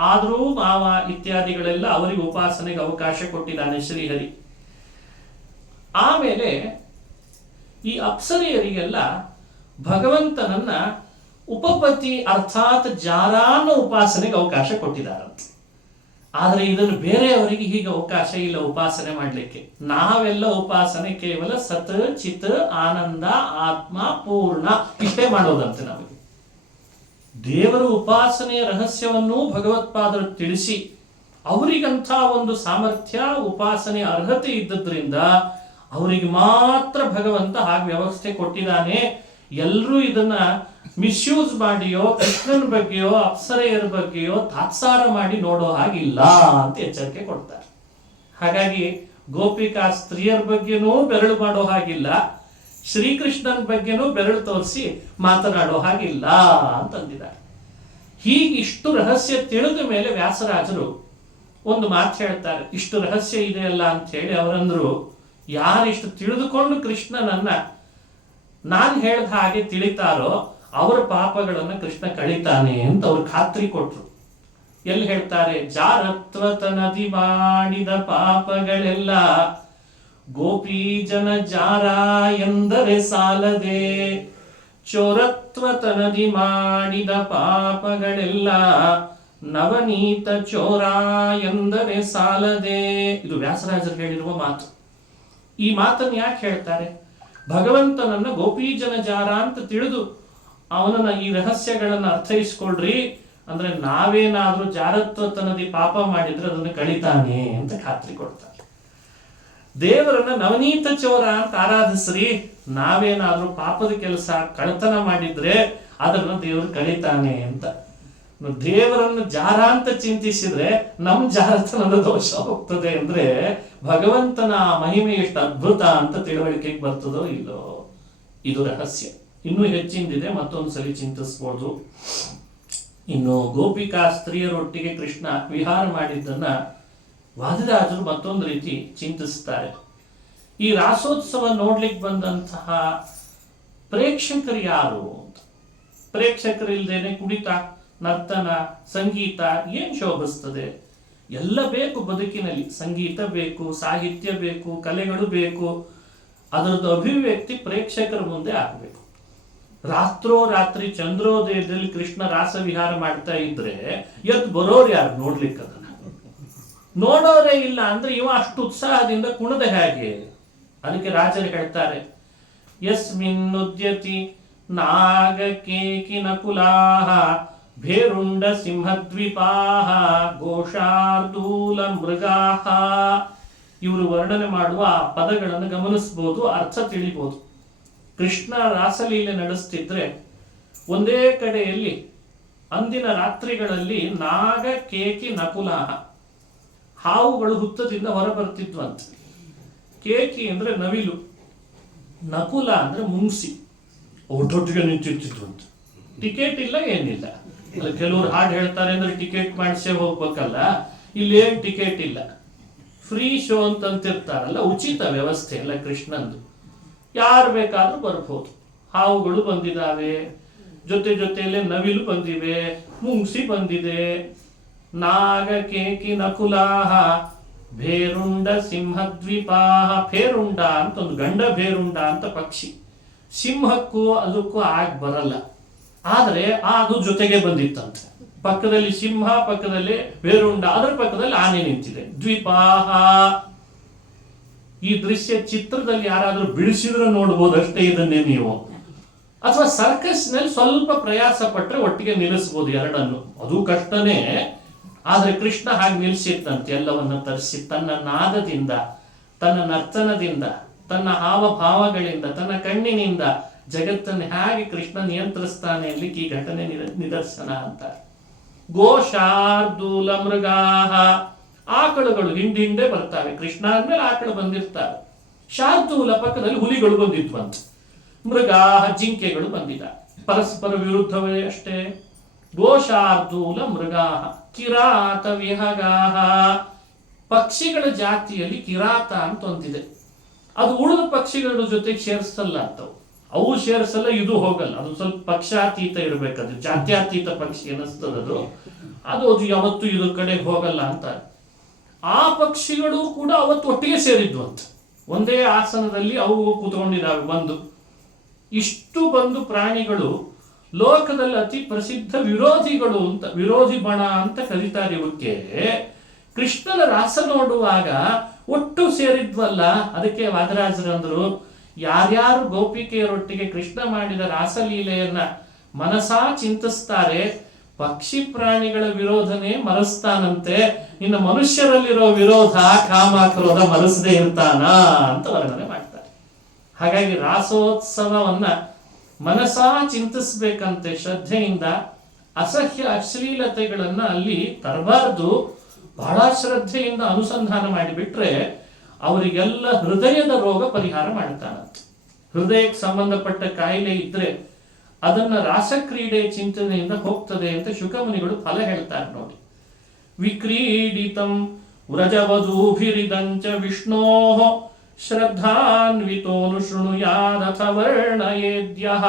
ಆದರೂ ಮಾವ ಇತ್ಯಾದಿಗಳೆಲ್ಲ ಅವರಿಗೆ ಉಪಾಸನೆಗೆ ಅವಕಾಶ ಕೊಟ್ಟಿದ್ದಾನೆ ಶ್ರೀಹರಿ. ಆಮೇಲೆ ಈ ಅಪ್ಸರೆಯರಿಗೆಲ್ಲ ಭಗವಂತನನ್ನ ಉಪಪತಿ ಅರ್ಥಾತ್ ಜಾರಾನ ಉಪಾಸನೆಗೆ ಅವಕಾಶ ಕೊಟ್ಟಿದ್ದಾರಂತೆ. ಆದರೆ ಇದನ್ನು ಬೇರೆಯವರಿಗೆ ಹೀಗೆ ಅವಕಾಶ ಇಲ್ಲ ಉಪಾಸನೆ ಮಾಡಲಿಕ್ಕೆ. ನಾವೆಲ್ಲ ಉಪಾಸನೆ ಕೇವಲ ಸತ್, ಚಿತ್, ಆನಂದ, ಆತ್ಮ, ಪೂರ್ಣ ಇಷ್ಟೇ ಮಾಡೋದಂತೆ ನಮಗೆ. ದೇವರ ಉಪಾಸನೆಯ ರಹಸ್ಯವನ್ನು ಭಗವತ್ಪಾದರು ತಿಳಿಸಿ ಅವರಿಗಂಥ ಒಂದು ಸಾಮರ್ಥ್ಯ, ಉಪಾಸನೆಯ ಅರ್ಹತೆ ಇದ್ದದ್ರಿಂದ ಅವರಿಗೆ ಮಾತ್ರ ಭಗವಂತ ಹಾಗೆ ವ್ಯವಸ್ಥೆ ಕೊಟ್ಟಿದ್ದಾನೆ. ಎಲ್ಲರೂ ಇದನ್ನ ಮಿಸ್ಯೂಸ್ ಮಾಡಿಯೋ, ಕೃಷ್ಣನ ಬಗ್ಗೆಯೋ, ಅಪ್ಸರೆಯರ ಬಗ್ಗೆಯೋ ತಾತ್ಸಾರ ಮಾಡಿ ನೋಡೋ ಹಾಗಿಲ್ಲ ಅಂತ ಎಚ್ಚರಿಕೆ ಕೊಡ್ತಾರೆ. ಹಾಗಾಗಿ ಗೋಪಿಕಾ ಸ್ತ್ರೀಯರ ಬಗ್ಗೆನೂ ಬೆರಳು ಮಾಡೋ ಹಾಗಿಲ್ಲ, ಶ್ರೀಕೃಷ್ಣನ ಬಗ್ಗೆನೂ ಬೆರಳು ತೋರಿಸಿ ಮಾತನಾಡೋ ಹಾಗಿಲ್ಲ ಅಂತಂದಿದ್ದಾರೆ. ಹೀಗಿಷ್ಟು ರಹಸ್ಯ ತಿಳಿದ ಮೇಲೆ ವ್ಯಾಸರಾಜರು ಒಂದು ಮಾತು ಹೇಳ್ತಾರೆ. ಇಷ್ಟು ರಹಸ್ಯ ಇದೆಯಲ್ಲ ಅಂತ ಹೇಳಿ ಅವರಂದ್ರು, ಯಾರಿಷ್ಟು ತಿಳಿದುಕೊಂಡು ಕೃಷ್ಣನನ್ನ ನಾನು ಹೇಳ್ದ ಹಾಗೆ ತಿಳಿತಾರೋ ಅವರ ಪಾಪಗಳನ್ನು ಕೃಷ್ಣ ಕಳೀತಾನೆ ಅಂತ ಅವ್ರು ಖಾತ್ರಿ ಕೊಟ್ರು. ಎಲ್ಲಿ ಹೇಳ್ತಾರೆ? ಜಾರತ್ವತ ನದಿ ಮಾಡಿದ ಪಾಪಗಳೆಲ್ಲ ಗೋಪಿ ಜನ ಜಾರ ಎಂದರೆ ಸಾಲದೆ, ಚೋರತ್ವತ ನದಿ ಮಾಡಿದ ಪಾಪಗಳೆಲ್ಲ ನವನೀತ ಚೋರ ಎಂದರೆ ಸಾಲದೆ. ಇದು ವ್ಯಾಸರಾಜರು ಹೇಳಿರುವ ಮಾತು. ಈ ಮಾತನ್ನು ಯಾಕೆ ಹೇಳ್ತಾರೆ? ಭಗವಂತನನ್ನ ಗೋಪೀಜನ ಜಾರ ಅಂತ ತಿಳಿದು ಅವನನ್ನ ಈ ರಹಸ್ಯಗಳನ್ನು ಅರ್ಥೈಸ್ಕೊಳ್ರಿ ಅಂದ್ರೆ ನಾವೇನಾದ್ರೂ ಜಾರತ್ವತನದಿ ಪಾಪ ಮಾಡಿದ್ರೆ ಅದನ್ನು ಕಳಿತಾನೆ ಅಂತ ಖಾತ್ರಿ ಕೊಡ್ತಾರೆ. ದೇವರನ್ನ ನವನೀತ ಚೋರ ಅಂತ ಆರಾಧಿಸ್ರಿ, ನಾವೇನಾದ್ರೂ ಪಾಪದ ಕೆಲಸ, ಕಳ್ಳತನ ಮಾಡಿದ್ರೆ ಅದನ್ನ ದೇವರು ಕಳಿತಾನೆ ಅಂತ. ದೇವರನ್ನು ಜಾರ ಅಂತ ಚಿಂತಿಸಿದ್ರೆ ನಮ್ಮ ಜಾರತನದ ದೋಷ ಹೋಗ್ತದೆ ಅಂದ್ರೆ ಭಗವಂತನ ಮಹಿಮೆ ಎಷ್ಟು ಅದ್ಭುತ ಅಂತ ತಿಳುವಳಿಕೆಗೆ ಬರ್ತದೋ ಇಲ್ಲೋ. ಇದು ರಹಸ್ಯ. ಇನ್ನೂ ಹೆಚ್ಚಿಂದಿದೆ, ಮತ್ತೊಂದು ಸರಿ ಚಿಂತಿಸ್ಬೋದು. ಇನ್ನು ಗೋಪಿಕಾ ಸ್ತ್ರೀಯರೊಟ್ಟಿಗೆ ಕೃಷ್ಣ ವಿಹಾರ ಮಾಡಿದ್ದನ್ನ ವಾದಿರಾಜರು ಮತ್ತೊಂದು ರೀತಿ ಚಿಂತಿಸ್ತಾರೆ. ಈ ರಾಸೋತ್ಸವ ನೋಡ್ಲಿಕ್ಕೆ ಬಂದಂತಹ ಪ್ರೇಕ್ಷಕರು ಯಾರು ಅಂತ. ಪ್ರೇಕ್ಷಕರಿಲ್ದೇನೆ ಕುಣಿತ, ನರ್ತನ, ಸಂಗೀತ ಏನ್ ಶೋಭಿಸ್ತದೆ? ಎಲ್ಲ ಬೇಕು ಬದುಕಿನಲ್ಲಿ. ಸಂಗೀತ ಬೇಕು, ಸಾಹಿತ್ಯ ಬೇಕು, ಕಲೆಗಳು ಬೇಕು. ಅದರದ್ದು ಅಭಿವ್ಯಕ್ತಿ ಪ್ರೇಕ್ಷಕರ ಮುಂದೆ ಆಗಬೇಕು. ರಾತ್ರೋರಾತ್ರಿ ಚಂದ್ರೋದಯದಲ್ಲಿ ಕೃಷ್ಣ ರಾಸವಿಹಾರ ಮಾಡ್ತಾ ಇದ್ರೆ ಎದ್ದು ಬರೋರು ಯಾರು ನೋಡ್ಲಿಕ್ಕೆ? ಅದನ್ನ ನೋಡೋರೇ ಇಲ್ಲ ಅಂದ್ರೆ ಇವ ಅಷ್ಟು ಉತ್ಸಾಹದಿಂದ ಕುಣದ ಹೇಗೆ? ಅದಕ್ಕೆ ರಾಜರು ಹೇಳ್ತಾರೆ, ಯಸ್ಮಿನ್ ಉದ್ಯತಿ ನಾಗ ಕೇಕಿ ನಕುಲಾಹ ಭೇರುಂಡ ಸಿಂಹದ್ವಿಪಾಹ ಘೋಷಾರ್ದೂಲ ಮೃಗಾಹ. ಇವರು ವರ್ಣನೆ ಮಾಡುವ ಪದಗಳನ್ನು ಗಮನಿಸಬಹುದು, ಅರ್ಥ ತಿಳಿಬಹುದು. ಕೃಷ್ಣ ರಾಸಲೀಲೆ ನಡೆಸ್ತಿದ್ರೆ ಒಂದೇ ಕಡೆಯಲ್ಲಿ ಅಂದಿನ ರಾತ್ರಿಗಳಲ್ಲಿ ನಾಗ ಕೇಕಿ ನಕುಲಾಹ, ಹಾವುಗಳು ಹುತ್ತದಿಂದ ಹೊರ ಬರ್ತಿದ್ವಂತೆ. ಕೇಕಿ ಅಂದ್ರೆ ನವಿಲು, ನಕುಲ ಅಂದ್ರೆ ಮುಂಗ್ಸಿ ಒಟ್ಟೊಟ್ಟಿಗೆ ನಿಂತಿರ್ತಿದ್ವಂತೆ. ಟಿಕೆಟ್ ಇಲ್ಲ, ಏನಿಲ್ಲ. ಕೆಲವರು ಹಾಡು ಹೇಳ್ತಾರೆ ಅಂದ್ರೆ ಟಿಕೆಟ್ ಮಾಡಿಸೇ ಹೋಗ್ಬೇಕಲ್ಲ, ಇಲ್ಲೇನ್ ಟಿಕೆಟ್ ಇಲ್ಲ, ಫ್ರೀ ಶೋ ಅಂತಂತಿರ್ತಾರಲ್ಲ, ಉಚಿತ ವ್ಯವಸ್ಥೆ ಎಲ್ಲ ಕೃಷ್ಣಂದು. ಯಾರು ಬೇಕಾದ್ರೂ ಬರ್ಬೋದು. ಹಾವುಗಳು ಬಂದಿದ್ದಾವೆ, ಜೊತೆ ಜೊತೆಯಲ್ಲೇ ನವಿಲು ಬಂದಿವೆ, ಮುಂಗ್ಸಿ ಬಂದಿದೆ. ನಾಗ ಕೇಕಿ ನಕುಲಾಹ ಭೇರುಂಡ ಸಿಂಹದ್ವಿಪಾಹ. ಭೇರುಂಡ ಅಂತ ಒಂದು ಗಂಡ ಭೇರುಂಡ ಅಂತ ಪಕ್ಷಿ. ಸಿಂಹಕ್ಕೂ ಅದಕ್ಕೂ ಆಗ ಬರಲ್ಲ, ಆದ್ರೆ ಅದು ಜೊತೆಗೆ ಬಂದಿತ್ತಂತೆ. ಪಕ್ಕದಲ್ಲಿ ಸಿಂಹ, ಪಕ್ಕದಲ್ಲಿ ಭೇರುಂಡ, ಅದರ ಪಕ್ಕದಲ್ಲಿ ಆನೆ ನಿಂತಿದೆ. ದ್ವಿಪಾಹ. ಈ ದೃಶ್ಯ ಚಿತ್ರದಲ್ಲಿ ಯಾರಾದ್ರೂ ಬಿಡಿಸಿದ್ರೆ ನೋಡ್ಬೋದು ಅಷ್ಟೇ ಇದನ್ನೇ ನೀವು. ಅಥವಾ ಸರ್ಕಸ್ ನಲ್ಲಿ ಸ್ವಲ್ಪ ಪ್ರಯಾಸ ಪಟ್ರೆ ಒಟ್ಟಿಗೆ ನಿಲ್ಲಿಸಬಹುದು ಎರಡನ್ನು, ಅದು ಕಷ್ಟನೇ. ಆದ್ರೆ ಕೃಷ್ಣ ಹಾಗೆ ನಿಲ್ಲಿಸಿತ್ತಂತೆ. ಎಲ್ಲವನ್ನ ತರಿಸಿ ತನ್ನ ನಾದದಿಂದ, ತನ್ನ ನರ್ತನದಿಂದ, ತನ್ನ ಹಾವಭಾವಗಳಿಂದ, ತನ್ನ ಕಣ್ಣಿನಿಂದ ಜಗತ್ತನ್ನು ಹೇಗೆ ಕೃಷ್ಣ ನಿಯಂತ್ರಿಸ್ತಾನೆ ಅಲ್ಲಿಗೆ ಈ ಘಟನೆ ನಿದರ್ಶನ ಅಂತ. ಗೋಶಾರ್ದೂಲ ಮೃಗಾಹ. ಆಕಳುಗಳು ಹಿಂಡೆ ಬರ್ತಾವೆ. ಕೃಷ್ಣ ಅಂದ್ಮೇಲೆ ಆಕಳು ಬಂದಿರ್ತಾರೆ. ಶಾರ್ದೂಲ ಪಕ್ಕದಲ್ಲಿ ಹುಲಿಗಳು ಬಂದಿದ್ವಂತ. ಮೃಗಾಹ ಜಿಂಕೆಗಳು ಬಂದಿದ್ದ. ಪರಸ್ಪರ ವಿರುದ್ಧವೇ ಅಷ್ಟೇ. ಗೋಶಾರ್ದೂಲ ಮೃಗಾಹ ಕಿರಾತ ವಿಹಗಾಹ. ಪಕ್ಷಿಗಳ ಜಾತಿಯಲ್ಲಿ ಕಿರಾತ ಅಂತ ಒಂದಿದೆ. ಅದು ಉಳಿದ ಪಕ್ಷಿಗಳ ಜೊತೆಗೆ ಸೇರಿಸಲ್ಲ ಅಂತವು. ಅವು ಸೇರಿಸಲ್ಲ, ಇದು ಹೋಗಲ್ಲ. ಅದು ಸ್ವಲ್ಪ ಪಕ್ಷಾತೀತ ಇರಬೇಕದು, ಜಾತ್ಯಾತೀತ ಪಕ್ಷಿ ಅನ್ನಿಸ್ತದದು. ಅದು ಯಾವತ್ತು ಇದ್ರ ಕಡೆಗೆ ಹೋಗಲ್ಲ ಅಂತ. ಆ ಪಕ್ಷಿಗಳು ಕೂಡ ಅವತ್ತು ಒಟ್ಟಿಗೆ ಸೇರಿದ್ವು ಅಂತ. ಒಂದೇ ಆಸನದಲ್ಲಿ ಅವು ಕೂತ್ಕೊಂಡಿದ್ದಾವೆ ಬಂದು. ಇಷ್ಟು ಬಂದು ಪ್ರಾಣಿಗಳು ಲೋಕದಲ್ಲಿ ಅತಿ ಪ್ರಸಿದ್ಧ ವಿರೋಧಿಗಳು ಅಂತ, ವಿರೋಧಿ ಬಣ ಅಂತ ಕರೀತಾರೆ ಇವಕ್ಕೆ. ಕೃಷ್ಣನ ರಾಸ ನೋಡುವಾಗ ಒಟ್ಟು ಸೇರಿದ್ವಲ್ಲ. ಅದಕ್ಕೆ ವಾದರಾಜರಂದ್ರು, ಯಾರ್ಯಾರು ಗೋಪಿಕೆಯರೊಟ್ಟಿಗೆ ಕೃಷ್ಣ ಮಾಡಿದ ರಾಸಲೀಲೆಯನ್ನ ಮನಸಾ ಚಿಂತಿಸ್ತಾರೆ, ಪಕ್ಷಿ ಪ್ರಾಣಿಗಳ ವಿರೋಧನೇ ಮರೆಸ್ತಾನಂತೆ. ಇನ್ನು ಮನುಷ್ಯರಲ್ಲಿರೋ ವಿರೋಧ, ಕಾಮ, ಕ್ರೋಧ ಮರೆಸದೇ ಇರ್ತಾನ ಅಂತ ವರ್ಣನೆ ಮಾಡ್ತಾರೆ. ಹಾಗಾಗಿ ರಾಸೋತ್ಸವವನ್ನ ಮನಸಾ ಚಿಂತಿಸ್ಬೇಕಂತೆ ಶ್ರದ್ಧೆಯಿಂದ. ಅಸಹ್ಯ ಅಶ್ಲೀಲತೆಗಳನ್ನ ಅಲ್ಲಿ ತರಬಾರ್ದು. ಬಹಳ ಶ್ರದ್ಧೆಯಿಂದ ಅನುಸಂಧಾನ ಮಾಡಿಬಿಟ್ರೆ ಅವರಿಗೆಲ್ಲ ಹೃದಯದ ರೋಗ ಪರಿಹಾರ ಮಾಡ್ತಾನಂತೆ. ಹೃದಯಕ್ಕೆ ಸಂಬಂಧಪಟ್ಟ ಕಾಯಿಲೆ ಇದ್ರೆ ಅದನ್ನ ರಾಸಕ್ರೀಡೆ ಚಿಂತನೆಯಿಂದ ಹೋಗ್ತದೆ ಅಂತ ಶುಕಮುನಿಗಳು ಫಲ ಹೇಳ್ತಾರೆ ನೋಡಿ. ವಿಕ್ರೀಡಿತಂ ವ್ರಜವಧೂಭಿರಿದಂಚ ವಿಷ್ಣೋ ಶ್ರದ್ಧಾನ್ವಿತೋನು ಶೃಣುಯಾದಥ ವರ್ಣಯೇದ್ಯಃ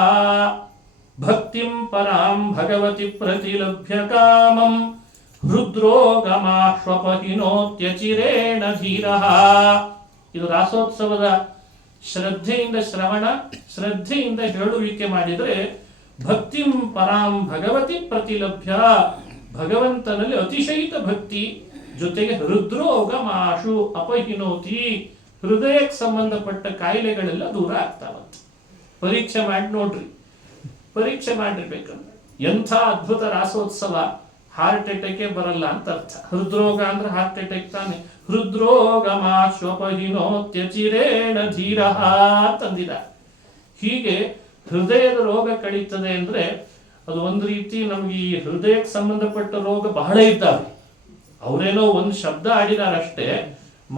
ಭಕ್ತಿಂ ಪರಾಂ ಭಗವತಿ ಪ್ರತಿಲಭ್ಯ ಕಾಮಂ ಹೃದ್ರೋಗಮಾಶ್ವಪಹಿನೋತ್ಯಚಿರೇಣ ಧೀರಃ. ಇದು ರಾಸೋತ್ಸವದ ಶ್ರದ್ಧೆಯಿಂದ ಶ್ರವಣ, ಶ್ರದ್ಧೆಯಿಂದ ಹೇಳುವಿಕೆ ಮಾಡಿದರೆ ಭಕ್ತಿಂ ಪರಾಂ ಭಗವತಿ ಪ್ರತಿಲಭ್ಯ, ಭಗವಂತನಲ್ಲಿ ಅತಿಶಯಿತ ಭಕ್ತಿ ಜೊತೆಗೆ ಹೃದ್ರೋಗಮಾಶು ಅಪಹಿನೋತಿ, ಹೃದಯಕ್ಕೆ ಸಂಬಂಧಪಟ್ಟ ಕಾಯಿಲೆಗಳೆಲ್ಲ ದೂರ ಆಗ್ತಾವಂತೆ. ಪರೀಕ್ಷೆ ಮಾಡಿ ನೋಡ್ರಿ, ಪರೀಕ್ಷೆ ಮಾಡಿರ್ಬೇಕಂದ್ರೆ ಎಂಥ ಅದ್ಭುತ ರಾಸೋತ್ಸವ. ಹಾರ್ಟ್ ಅಟ್ಯಾಕೆ ಬರಲ್ಲ ಅಂತ ಅರ್ಥ. ಹೃದ್ರೋಗ ಅಂದ್ರೆ ಹಾರ್ಟ್ ಅಟ್ಯಾಕ್ ತಾನೆ. ಹೃದ್ರೋಗಮಾಶ್ವಪಹಿನೋತ್ಯಚಿರೇಣ ಧೀರಃ ತಂದಿದ. ಹೀಗೆ ಹೃದಯದ ರೋಗ ಕಳೀತದೆ ಅಂದ್ರೆ ಅದು ಒಂದು ರೀತಿ ನಮ್ಗೆ ಈ ಹೃದಯಕ್ಕೆ ಸಂಬಂಧಪಟ್ಟ ರೋಗ ಬಹಳ ಇದ್ದಾವೆ. ಅವರೇನೋ ಒಂದು ಶಬ್ದ ಆಡಿದಾರಷ್ಟೇ,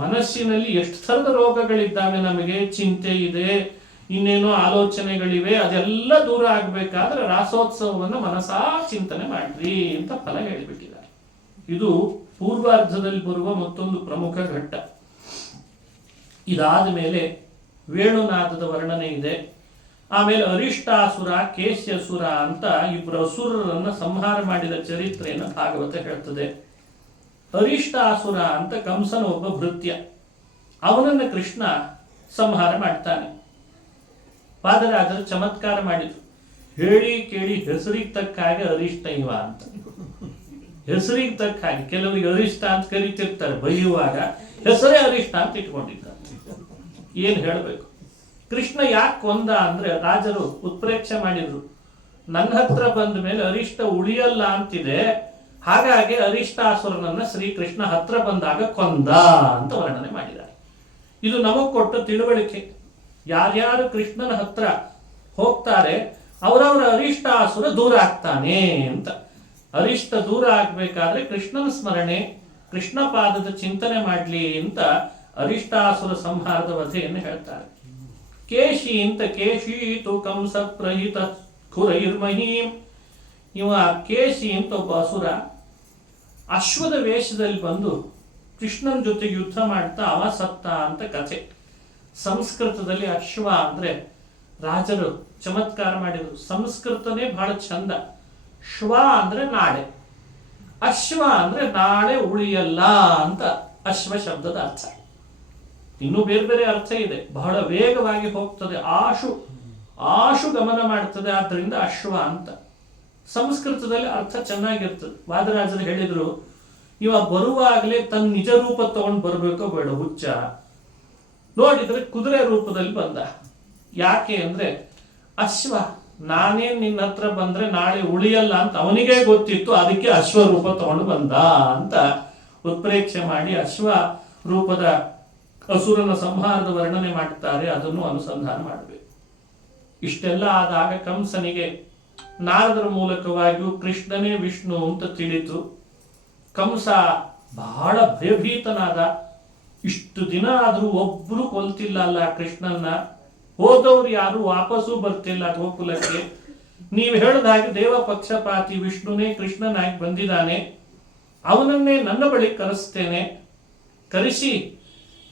ಮನಸ್ಸಿನಲ್ಲಿ ಎಷ್ಟು ಥರದ ರೋಗಗಳಿದ್ದಾವೆ. ನಮಗೆ ಚಿಂತೆ ಇದೆ, ಇನ್ನೇನೋ ಆಲೋಚನೆಗಳಿವೆ, ಅದೆಲ್ಲ ದೂರ ಆಗ್ಬೇಕಾದ್ರೆ ರಾಸೋತ್ಸವವನ್ನು ಮನಸಾ ಚಿಂತನೆ ಮಾಡ್ರಿ ಅಂತ ಫಲ ಹೇಳಿಬಿಟ್ಟಿದ್ದಾರೆ. ಇದು ಪೂರ್ವಾರ್ಧದಲ್ಲಿ ಬರುವ ಮತ್ತೊಂದು ಪ್ರಮುಖ ಘಟ್ಟ. ಇದಾದ ಮೇಲೆ ವೇಣುನಾದದ ವರ್ಣನೆ ಇದೆ. ಆಮೇಲೆ ಅರಿಷ್ಟಾಸುರ ಕೇಶ್ಯಸುರ ಅಂತ ಇಬ್ಬರು ಅಸುರರನ್ನ ಸಂಹಾರ ಮಾಡಿದ ಚರಿತ್ರೆಯನ್ನು ಭಾಗವತ ಹೇಳ್ತದೆ. ಅರಿಷ್ಟಾಸುರ ಅಂತ ಕಂಸನ ಒಬ್ಬ ಭೃತ್ಯ, ಅವನನ್ನ ಕೃಷ್ಣ ಸಂಹಾರ ಮಾಡ್ತಾನೆ. ವಾದರಾಜರು ಚಮತ್ಕಾರ ಮಾಡಿದ್ರು. ಹೇಳಿ ಕೇಳಿ ಹೆಸರಿಗೆ ತಕ್ಕ ಹಾಗೆ ಅರಿಷ್ಟ ಇವ ಅಂತ, ಹೆಸರಿಗೆ ತಕ್ಕ ಹಾಗೆ. ಕೆಲವರಿಗೆ ಅರಿಷ್ಟ ಅಂತ ಕರಿತಿರ್ತಾರೆ, ಬೈಯುವಾಗ ಹೆಸರೇ ಅರಿಷ್ಟ ಅಂತ ಇಟ್ಕೊಂಡಿದ್ದಾರೆ. ಏನ್ ಹೇಳ್ಬೇಕು? ಕೃಷ್ಣ ಯಾಕೆ ಕೊಂದ ಅಂದ್ರೆ ರಾಜರು ಉತ್ಪ್ರೇಕ್ಷೆ ಮಾಡಿದ್ರು. ನನ್ನ ಹತ್ರ ಬಂದ ಮೇಲೆ ಅರಿಷ್ಟ ಉಳಿಯಲ್ಲ ಅಂತಿದೆ, ಹಾಗಾಗಿ ಅರಿಷ್ಟಾಸುರನನ್ನ ಶ್ರೀಕೃಷ್ಣ ಹತ್ರ ಬಂದಾಗ ಕೊಂದ ಅಂತ ವರ್ಣನೆ ಮಾಡಿದ್ದಾರೆ. ಇದು ನಮಗ್ ಕೊಟ್ಟ ತಿಳುವಳಿಕೆ. ಯಾರ್ಯಾರು ಕೃಷ್ಣನ ಹತ್ರ ಹೋಗ್ತಾರೆ ಅವರವರ ಅರಿಷ್ಟಾಸುರ ದೂರ ಆಗ್ತಾನೆ ಅಂತ. ಅರಿಷ್ಟ ದೂರ ಆಗ್ಬೇಕಾದ್ರೆ ಕೃಷ್ಣನ ಸ್ಮರಣೆ, ಕೃಷ್ಣ ಪಾದದ ಚಿಂತನೆ ಮಾಡ್ಲಿ ಅಂತ ಅರಿಷ್ಟಾಸುರ ಸಂಹಾರದ ವಧೆಯನ್ನು ಹೇಳ್ತಾರೆ. ಕೇಶಿ ಅಂತ, ಕೇಶಿ ತು ಕಂಸ ಪ್ರಹಿತ ಖುರೈರ್ಮಹೀಂ. ಇವ ಕೇಶಿ ಅಂತ ಒಬ್ಬ ಅಸುರ ಅಶ್ವದ ವೇಷದಲ್ಲಿ ಬಂದು ಕೃಷ್ಣನ ಜೊತೆಗೆ ಯುದ್ಧ ಮಾಡ್ತಾ ಅವ ಸತ್ತ ಅಂತ ಕಥೆ. ಸಂಸ್ಕೃತದಲ್ಲಿ ಅಶ್ವ ಅಂದ್ರೆ ರಾಜರು ಚಮತ್ಕಾರ ಮಾಡಿದ್ರು. ಸಂಸ್ಕೃತನೇ ಬಹಳ ಚಂದ. ಶ್ವ ಅಂದ್ರೆ ನಾಳೆ, ಅಶ್ವ ಅಂದ್ರೆ ನಾಳೆ ಉಳಿಯಲ್ಲ ಅಂತ ಅಶ್ವ ಶಬ್ದದ ಅರ್ಥ. ಇನ್ನೂ ಬೇರೆ ಬೇರೆ ಅರ್ಥ ಇದೆ. ಬಹಳ ವೇಗವಾಗಿ ಹೋಗ್ತದೆ, ಆಶು ಗಮನ ಮಾಡ್ತದೆ, ಆದ್ರಿಂದ ಅಶ್ವ ಅಂತ. ಸಂಸ್ಕೃತದಲ್ಲಿ ಅರ್ಥ ಚೆನ್ನಾಗಿರ್ತದೆ. ವಾದರಾಜರು ಹೇಳಿದ್ರು, ಇವ ಬರುವಾಗಲೇ ತನ್ನ ನಿಜ ರೂಪ ತಗೊಂಡು ಬರ್ಬೇಕೋ ಬೇಡ ಹುಚ್ಚ. ನೋಡಿದ್ರೆ ಕುದುರೆ ರೂಪದಲ್ಲಿ ಬಂದ. ಯಾಕೆ ಅಂದ್ರೆ ಅಶ್ವ, ನಾನೇನ್ ನಿನ್ನ ಹತ್ರ ಬಂದ್ರೆ ನಾಳೆ ಉಳಿಯಲ್ಲ ಅಂತ ಅವನಿಗೆ ಗೊತ್ತಿತ್ತು, ಅದಕ್ಕೆ ಅಶ್ವ ರೂಪ ತಗೊಂಡು ಬಂದ ಅಂತ ಉತ್ಪ್ರೇಕ್ಷೆ ಮಾಡಿ ಅಶ್ವ ರೂಪದ ಅಸುರನ ಸಂಹಾರದ ವರ್ಣನೆ ಮಾಡ್ತಾರೆ. ಅದನ್ನು ಅನುಸಂಧಾನ ಮಾಡಬೇಕು. ಇಷ್ಟೆಲ್ಲ ಆದಾಗ ಕಂಸನಿಗೆ ನಾರದರ ಮೂಲಕವಾಗಿಯೂ ಕೃಷ್ಣನೇ ವಿಷ್ಣು ಅಂತ ತಿಳಿತು. ಕಂಸ ಬಹಳ ಭಯಭೀತನಾದ. ಇಷ್ಟು ದಿನ ಆದ್ರೂ ಒಬ್ರು ಕೊಲ್ತಿಲ್ಲ ಅಲ್ಲ ಕೃಷ್ಣನ್ನ, ಹೋದವ್ರು ಯಾರು ವಾಪಸ್ಸು ಬರ್ತಿಲ್ಲ ಗೋಕುಲಕ್ಕೆ. ನೀವು ಹೇಳಿದ ಹಾಗೆ ದೇವ ಪಕ್ಷಪಾತಿ ವಿಷ್ಣುನೇ ಕೃಷ್ಣನಾಗಿ ಬಂದಿದ್ದಾನೆ, ಅವನನ್ನೇ ನನ್ನ ಬಳಿ ಕರೆಸ್ತೇನೆ, ಕರೆಸಿ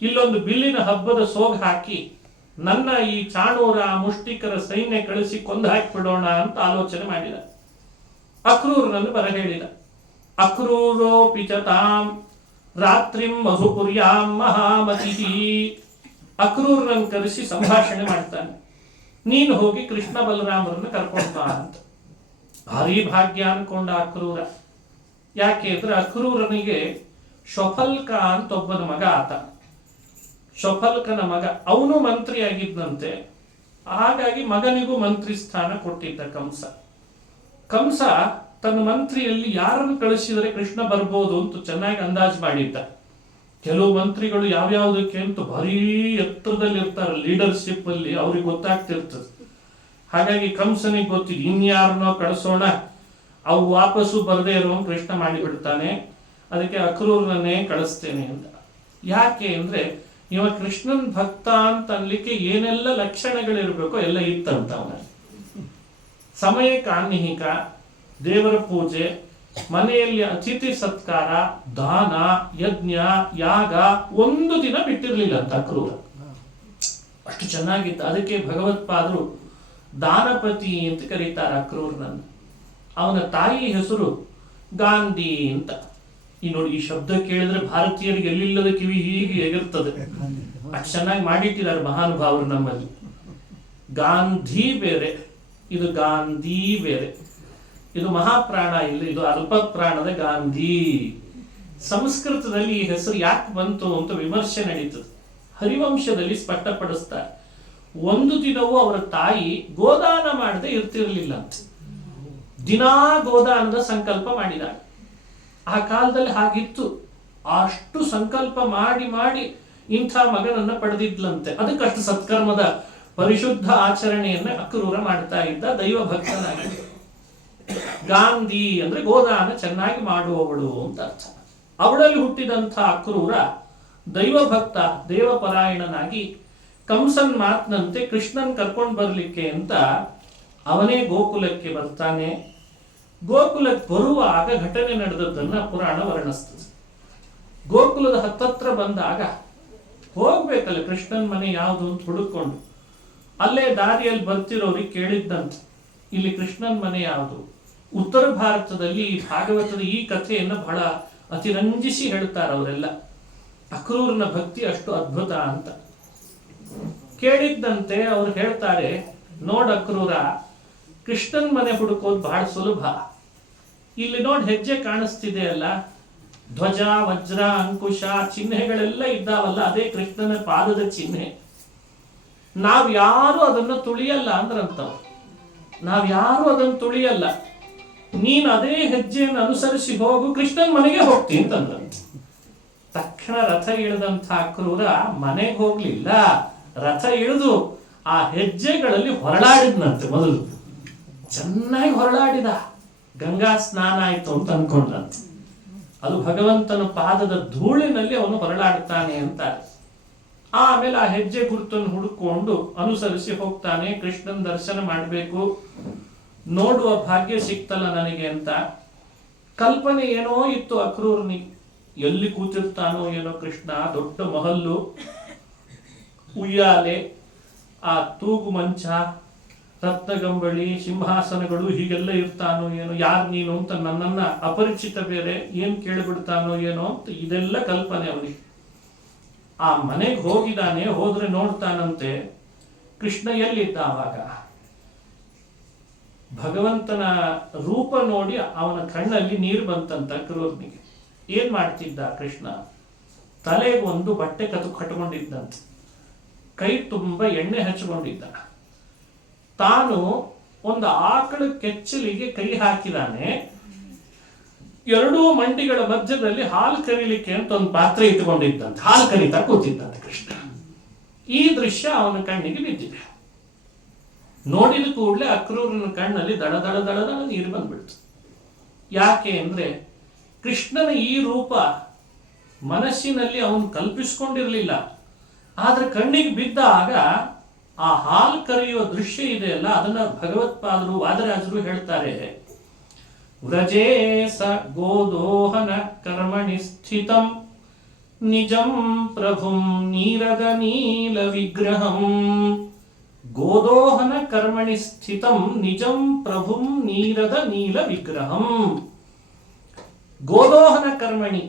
ಇಲ್ಲೊಂದು ಬಿಲ್ಲಿನ ಹಬ್ಬದ ಸೋಗ್ ಹಾಕಿ ನನ್ನ ಈ ಚಾಣೂರ ಮುಷ್ಟಿಕರ ಸೈನ್ಯ ಕಳಿಸಿ ಕೊಂದು ಹಾಕಿಬಿಡೋಣ ಅಂತ ಆಲೋಚನೆ ಮಾಡಿದ. ಅಕ್ರೂರನನ್ನು ಬರ ಹೇಳಿದ. ಅಕ್ರೂರೋಪಿ ಚ ತಾಂ ರಾತ್ರಿಂ ಮಧುಪುರ್ಯಾಂ ಮಹಾಮತಿ. ಅಕ್ರೂರನನ್ನು ಕರೆಸಿ ಸಂಭಾಷಣೆ ಮಾಡ್ತಾನೆ. ನೀನು ಹೋಗಿ ಕೃಷ್ಣ ಬಲರಾಮರನ್ನು ಕರ್ಕೊಂಡ ಅಂತ. ಭಾರಿ ಭಾಗ್ಯ ಅನ್ಕೊಂಡ ಅಕ್ರೂರ. ಯಾಕೆ ಅಂದ್ರೆ ಅಕ್ರೂರನಿಗೆ ಶೊಫಲ್ಕ ಅಂತ ಒಬ್ಬನ ಮಗ ಆತ. ಶೊಫಲ್ಕನ ಮಗ, ಅವನು ಮಂತ್ರಿ ಆಗಿದ್ದಂತೆ. ಹಾಗಾಗಿ ಮಗನಿಗೂ ಮಂತ್ರಿ ಸ್ಥಾನ ಕೊಟ್ಟಿದ್ದ ಕಂಸ. ಕಂಸ ತನ್ನ ಮಂತ್ರಿಯಲ್ಲಿ ಯಾರನ್ನು ಕಳಿಸಿದರೆ ಕೃಷ್ಣ ಬರ್ಬೋದು ಅಂತ ಚೆನ್ನಾಗಿ ಅಂದಾಜು ಮಾಡಿದ್ದ. ಕೆಲವು ಮಂತ್ರಿಗಳು ಯಾವ್ಯಾವುದಕ್ಕೆ ಅಂತ ಭಾರೀ ಎತ್ತರದಲ್ಲಿ ಇರ್ತಾರೆ, ಲೀಡರ್ಶಿಪ್ ಅಲ್ಲಿ, ಅವ್ರಿಗೆ ಗೊತ್ತಾಗ್ತಿರ್ತದೆ. ಹಾಗಾಗಿ ಕಂಸನಿಗೆ ಗೊತ್ತಿದ್ದು ಇನ್ಯಾರನ್ನೋ ಕಳಿಸೋಣ, ಅವು ವಾಪಸ್ಸು ಬರದೇ ಇರೋ ಕೃಷ್ಣ ಮಾಡಿಬಿಡ್ತಾನೆ. ಅದಕ್ಕೆ ಅಕ್ರೂರನ್ನೇ ಕಳಿಸ್ತೇನೆ ಅಂತ. ಯಾಕೆ ಅಂದ್ರೆ ಇವ ಕೃಷ್ಣನ್ ಭಕ್ತ ಅಂತ ಅನ್ಲಿಕ್ಕೆ ಏನೆಲ್ಲ ಲಕ್ಷಣಗಳಿರ್ಬೇಕೋ ಎಲ್ಲ ಇತ್ತಂತ. ಅವನಲ್ಲಿ ಸಮಯಕ್ಕೆ ಆನ್ನಿಹಿಕ, ದೇವರ ಪೂಜೆ, ಮನೆಯಲ್ಲಿ ಅತಿಥಿ ಸತ್ಕಾರ, ದಾನ, ಯಜ್ಞ, ಯಾಗ ಒಂದು ದಿನ ಬಿಟ್ಟಿರ್ಲಿಲ್ಲ ಅಂತ ಅಕ್ರೂರ. ಅಷ್ಟು ಚೆನ್ನಾಗಿತ್ತು. ಅದಕ್ಕೆ ಭಗವತ್ಪಾದರು ದಾನಪತಿ ಅಂತ ಕರೀತಾರೆ ಅಕ್ರೂರನನ್ನು. ಅವನ ತಾಯಿ ಹೆಸರು ಗಾಂಧಿ ಅಂತ. ಈ ನೋಡಿ, ಈ ಶಬ್ದ ಕೇಳಿದ್ರೆ ಭಾರತೀಯರಿಗೆ ಎಲ್ಲಿಲ್ಲದ ಕಿವಿ ಹೀಗೆ ಎಗಿರ್ತದೆ. ಅಷ್ಟು ಚೆನ್ನಾಗಿ ಮಾಡಿಟ್ಟಿದ್ದಾರೆ ಮಹಾನುಭಾವರು ನಮ್ಮಲ್ಲಿ. ಗಾಂಧಿ ಬೇರೆ, ಇದು ಗಾಂಧಿ ಬೇರೆ. ಇದು ಮಹಾಪ್ರಾಣ ಇಲ್ಲ, ಇದು ಅಲ್ಪ ಪ್ರಾಣದ ಗಾಂಧಿ. ಸಂಸ್ಕೃತದಲ್ಲಿ ಈ ಹೆಸರು ಯಾಕೆ ಬಂತು ಅಂತ ವಿಮರ್ಶೆ ನಡೀತದೆ. ಹರಿವಂಶದಲ್ಲಿ ಸ್ಪಷ್ಟಪಡಿಸ್ತಾರೆ, ಒಂದು ದಿನವೂ ಅವರ ತಾಯಿ ಗೋದಾನ ಮಾಡದೆ ಇರ್ತಿರ್ಲಿಲ್ಲ ಅಂತ. ದಿನಾ ಗೋದಾನದ ಸಂಕಲ್ಪ ಮಾಡಿದಾಗ. ಆ ಕಾಲದಲ್ಲಿ ಹಾಗಿತ್ತು. ಅಷ್ಟು ಸಂಕಲ್ಪ ಮಾಡಿ ಮಾಡಿ ಇಂಥ ಮಗನನ್ನ ಪಡೆದಿದ್ಲಂತೆ. ಅದಕ್ಕಷ್ಟು ಸತ್ಕರ್ಮದ ಪರಿಶುದ್ಧ ಆಚರಣೆಯನ್ನ ಅಕ್ರೂರ ಮಾಡ್ತಾ ಇದ್ದ, ದೈವ ಭಕ್ತನಾಗಿದ್ದ. ಗಾಂಧಿ ಅಂದ್ರೆ ಗೋದಾನ ಚೆನ್ನಾಗಿ ಮಾಡುವವಳು ಅಂತ ಅರ್ಥ. ಅವಳಲ್ಲಿ ಹುಟ್ಟಿದಂಥ ಅಕ್ರೂರ ದೈವಭಕ್ತ, ದೇವಪರಾಯಣನಾಗಿ ಕಂಸನ್ ಮಾತಿನಂತೆ ಕೃಷ್ಣನ್ ಕರ್ಕೊಂಡು ಬರ್ಲಿಕ್ಕೆ ಅಂತ ಅವನೇ ಗೋಕುಲಕ್ಕೆ ಬರ್ತಾನೆ. ಗೋಕುಲಕ್ಕೆ ಬರುವಾಗ ಘಟನೆ ನಡೆದದ್ದನ್ನ ಪುರಾಣ ವರ್ಣಿಸ್ತದೆ. ಗೋಕುಲದ ಹತ್ತತ್ರ ಬಂದಾಗ ಹೋಗ್ಬೇಕಲ್ಲ ಕೃಷ್ಣನ್ ಮನೆ ಯಾವುದು ಅಂತ ಹುಡುಕೊಂಡು, ಅಲ್ಲೇ ದಾರಿಯಲ್ಲಿ ಬರ್ತಿರೋರಿಗೆ ಕೇಳಿದ್ದಂತೆ ಇಲ್ಲಿ ಕೃಷ್ಣನ್ ಮನೆ ಯಾವುದು. ಉತ್ತರ ಭಾರತದಲ್ಲಿ ಭಾಗವತದ ಈ ಕಥೆಯನ್ನು ಬಹಳ ಅತಿರಂಜಿಸಿ ಹೇಳ್ತಾರೆ ಅವರೆಲ್ಲ. ಅಕ್ರೂರನ ಭಕ್ತಿ ಅಷ್ಟು ಅದ್ಭುತ ಅಂತ. ಕೇಳಿದ್ದಂತೆ ಅವ್ರು ಹೇಳ್ತಾರೆ, ನೋಡ್ ಅಕ್ರೂರ, ಕೃಷ್ಣನ್ ಮನೆ ಹುಡುಕೋದು ಬಹಳ ಸುಲಭ. ಇಲ್ಲಿ ನೋಡ್ ಹೆಜ್ಜೆ ಕಾಣಿಸ್ತಿದೆ ಅಲ್ಲ, ಧ್ವಜ, ವಜ್ರ, ಅಂಕುಶ ಚಿಹ್ನೆಗಳೆಲ್ಲ ಇದ್ದಾವಲ್ಲ, ಅದೇ ಕೃಷ್ಣನ ಪಾದದ ಚಿಹ್ನೆ. ನಾವ್ಯಾರು ಅದನ್ನು ತುಳಿಯಲ್ಲ ಅಂದ್ರಂತವ್ರು. ನಾವ್ಯಾರು ಅದನ್ನು ತುಳಿಯಲ್ಲ, ನೀನು ಅದೇ ಹೆಜ್ಜೆಯನ್ನು ಅನುಸರಿಸಿ ಹೋಗು, ಕೃಷ್ಣನ್ ಮನೆಗೆ ಹೋಗ್ತೀನಿ ಅಂತಂದ್ರಂತ. ತಕ್ಷಣ ರಥ ಇಳಿದಂಥ ಅಕ್ರೂರ ಮನೆಗೆ ಹೋಗ್ಲಿಲ್ಲ, ರಥ ಇಳಿದು ಆ ಹೆಜ್ಜೆಗಳಲ್ಲಿ ಹೊರಳಾಡಿದ್ನಂತೆ. ಮೊದಲು ಚೆನ್ನಾಗಿ ಹೊರಳಾಡಿದ, ಗಂಗಾ ಸ್ನಾನ ಆಯ್ತು ಅಂತ ಅನ್ಕೊಂಡಂತೆ. ಅದು ಭಗವಂತನ ಪಾದದ ಧೂಳಿನಲ್ಲಿ ಅವನು ಹೊರಳಾಡ್ತಾನೆ ಅಂತಾರೆ. ಆಮೇಲೆ ಆ ಹೆಜ್ಜೆ ಗುರುತನ್ನು ಹುಡುಕೊಂಡು ಅನುಸರಿಸಿ ಹೋಗ್ತಾನೆ. ಕೃಷ್ಣನ್ ದರ್ಶನ ಮಾಡಬೇಕು, ನೋಡುವ ಭಾಗ್ಯ ಸಿಕ್ತಲ್ಲ ನನಗೆ ಅಂತ ಕಲ್ಪನೆ ಏನೋ ಇತ್ತು ಅಕ್ರೂರನಿಗೆ. ಎಲ್ಲಿ ಕೂತಿರ್ತಾನೋ ಏನೋ ಕೃಷ್ಣ, ದೊಡ್ಡ ಮಹಲ್ಲು, ಉಯ್ಯಾಲೆ, ಆ ತೂಗು ಮಂಚ, ರತ್ನಗಂಬಳಿ, ಸಿಂಹಾಸನಗಳು ಹೀಗೆಲ್ಲ ಇರ್ತಾನೋ ಏನೋ, ಯಾರು ನೀನು ಅಂತ ನನ್ನನ್ನ ಅಪರಿಚಿತ ಬೇರೆ ಏನ್ ಕೇಳಿಬಿಡ್ತಾನೋ ಏನೋ ಅಂತ ಇದೆಲ್ಲ ಕಲ್ಪನೆ ಅವನಿಗೆ. ಆ ಮನೆಗೆ ಹೋಗಿದ್ದಾನೆ, ಹೋದ್ರೆ ನೋಡ್ತಾನಂತೆ ಕೃಷ್ಣ ಎಲ್ಲಿದ್ದ. ಆವಾಗ ಭಗವಂತನ ರೂಪ ನೋಡಿ ಅವನ ಕಣ್ಣಲ್ಲಿ ನೀರು ಬಂತಂತ ಅಕ್ರೂರನಿಗೆ. ಏನ್ ಮಾಡ್ತಿದ್ದ ಕೃಷ್ಣ? ತಲೆಗೆ ಒಂದು ಬಟ್ಟೆ ಕಟ್ಕೊಂಡಿದ್ದಂತೆ, ಕೈ ತುಂಬ ಎಣ್ಣೆ ಹಚ್ಚಿಕೊಂಡಿದ್ದ. ತಾನು ಒಂದು ಆಕಳ ಕೆಚ್ಚಲಿಗೆ ಕೈ ಹಾಕಿದಾನೆ. ಎರಡೂ ಮಂಡಿಗಳ ಮಧ್ಯದಲ್ಲಿ ಹಾಲು ಕರೀಲಿಕ್ಕೆ ಅಂತ ಒಂದು ಪಾತ್ರೆ ಇಟ್ಟುಕೊಂಡಿದ್ದಂತೆ, ಹಾಲು ಕರೀತಾ ಕೂತಿದ್ದಂತೆ ಕೃಷ್ಣ. ಈ ದೃಶ್ಯ ಅವನ ಕಣ್ಣಿಗೆ ಬಿದ್ದಿದೆ. ನೋಡಿದ ಕೂಡಲೇ ಅಕ್ರೂರನ ಕಣ್ಣಲ್ಲಿ ದಡ ದಡ ದಡ ದಡ ನೀರು ಬಂದ್ಬಿಡ್ತು. ಯಾಕೆ ಅಂದ್ರೆ ಕೃಷ್ಣನ ಈ ರೂಪ ಮನಸ್ಸಿನಲ್ಲಿ ಅವನು ಕಲ್ಪಿಸ್ಕೊಂಡಿರ್ಲಿಲ್ಲ. ಆದ್ರೆ ಕಣ್ಣಿಗೆ ಬಿದ್ದಾಗ ಆ ಹಾಲು ಕರೆಯುವ ದೃಶ್ಯ ಇದೆಯಲ್ಲ, ಅದನ್ನ ಭಗವತ್ಪಾದರು ವಾದರಾಜರು ಹೇಳ್ತಾರೆ. ವ್ರಜೇಸ ಗೋದೋಹನ ಕರ್ಮಣಿ ಸ್ಥಿತಂ ನಿಜಂ ಪ್ರಭುಂ ನೀರದ ನೀಲ ವಿಗ್ರಹಂ. ಗೋದೋಹನ ಕರ್ಮಣಿ ಸ್ಥಿತಂ ನಿಜಂ ಪ್ರಭುಂ ನೀರದ ನೀಲ ವಿಗ್ರಹಂ. ಗೋದೋಹನ ಕರ್ಮಣಿ,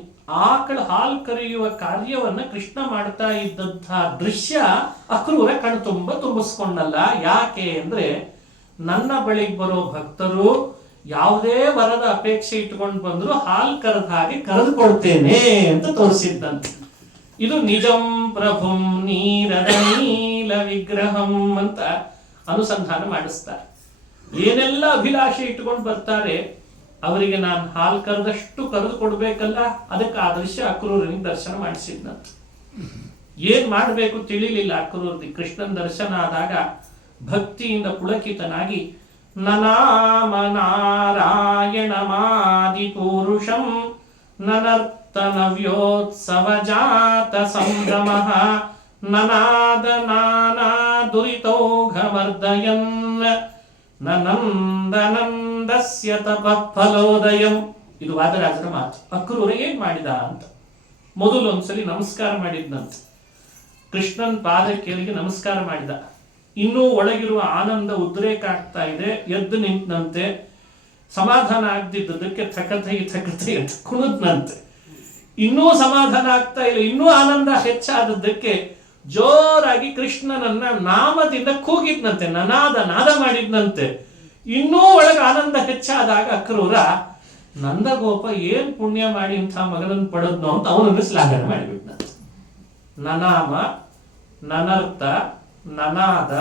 ಆಕಳ ಹಾಲು ಕರೆಯುವ ಕಾರ್ಯವನ್ನ ಕೃಷ್ಣ ಮಾಡ್ತಾ ಇದ್ದಂತಹ ದೃಶ್ಯ ಅಕ್ರೂರ ಕಣ್ತುಂಬ ತುಂಬಿಸ್ಕೊಂಡಲ್ಲ. ಯಾಕೆ ಅಂದ್ರೆ ನನ್ನ ಬಳಿಗೆ ಬರೋ ಭಕ್ತರು ಯಾವುದೇ ವರದ ಅಪೇಕ್ಷೆ ಇಟ್ಕೊಂಡು ಬಂದ್ರು ಹಾಲು ಕರೆದ ಹಾಗೆ ಕರೆದುಕೊಳ್ತೇನೆ ಅಂತ ತೋರಿಸಿದ್ದಂತೆ. ಇದು ನಿಜಂ ಪ್ರಭುಂ ನೀರದ ನೀಲ ವಿಗ್ರಹಂ ಅಂತ ಅನುಸಂಧಾನ ಮಾಡಿಸ್ತಾರೆ. ಏನೆಲ್ಲ ಅಭಿಲಾಷೆ ಇಟ್ಕೊಂಡು ಬರ್ತಾರೆ ಅವರಿಗೆ ನಾನು ಹಾಲು ಕರೆದಷ್ಟು ಕರೆದು ಕೊಡ್ಬೇಕಲ್ಲ, ಅದಕ್ಕೆ ಆ ದೃಶ್ಯ ಅಕ್ರೂರನಿಗೆ ದರ್ಶನ ಮಾಡಿಸಿದ್ನಂತ. ಏನ್ ಮಾಡಬೇಕು ತಿಳಿಲಿಲ್ಲ ಅಕ್ರೂರನಿಗೆ. ಕೃಷ್ಣನ ದರ್ಶನ ಆದಾಗ ಭಕ್ತಿಯಿಂದ ಪುಳಕಿತನಾಗಿ ನನಾಮ ನಾರಾಯಣಮಾದಿ ಪುರುಷಂ ನನರ್ತನವ್ಯೋತ್ಸವ ಜಾತ ಸಂಭ್ರಮಃ ನನಾದ ನಾನಾ ದುರಿತೌಘಮರ್ದಯನ್ ನಂದನಂದಸ್ಯ ತಪಫಲೋದಯಂ. ಇದು ವಾದರಾಜನ ಮಾತು. ಅಕ್ರೂರ ಏನ್ ಮಾಡಿದ ಅಂತ ಮೊದಲು ಒಂದ್ಸಲಿ ನಮಸ್ಕಾರ ಮಾಡಿದ್ನಂತೆ. ಕೃಷ್ಣನ್ ಪಾದ ಕೆಳಗೆ ನಮಸ್ಕಾರ ಮಾಡಿದ. ಇನ್ನೂ ಒಳಗಿರುವ ಆನಂದ ಉದ್ರೇಕ ಆಗ್ತಾ ಇದೆ. ಎದ್ದು ನಿಂತಂತೆ. ಸಮಾಧಾನ ಆಗದಿದ್ದಕ್ಕೆ ಥಕಥೈ ಅಂತ ಕುಣಿದ್ನಂತೆ. ಇನ್ನೂ ಸಮಾಧಾನ ಆಗ್ತಾ ಇಲ್ಲ, ಇನ್ನೂ ಆನಂದ ಹೆಚ್ಚಾದದ್ದಕ್ಕೆ ಜೋರಾಗಿ ಕೃಷ್ಣನನ್ನ ನಾಮದಿಂದ ಕೂಗಿದ್ನಂತೆ, ನಾದ ಮಾಡಿದ್ನಂತೆ. ಇನ್ನೂ ಒಳಗೆ ಆನಂದ ಹೆಚ್ಚಾದಾಗ ಅಕ್ರೂರ ನಂದಗೋಪ ಏನ್ ಪುಣ್ಯ ಮಾಡಿ ಇಂಥ ಮಗನನ್ನು ಪಡೆದ್ನೋ ಅಂತ ಅವನನ್ನು ಶ್ಲಾಘನೆ ಮಾಡಿಬಿಟ್ನಂತೆ. ನನಾಮ, ನನರ್ಥ, ನನಾದ,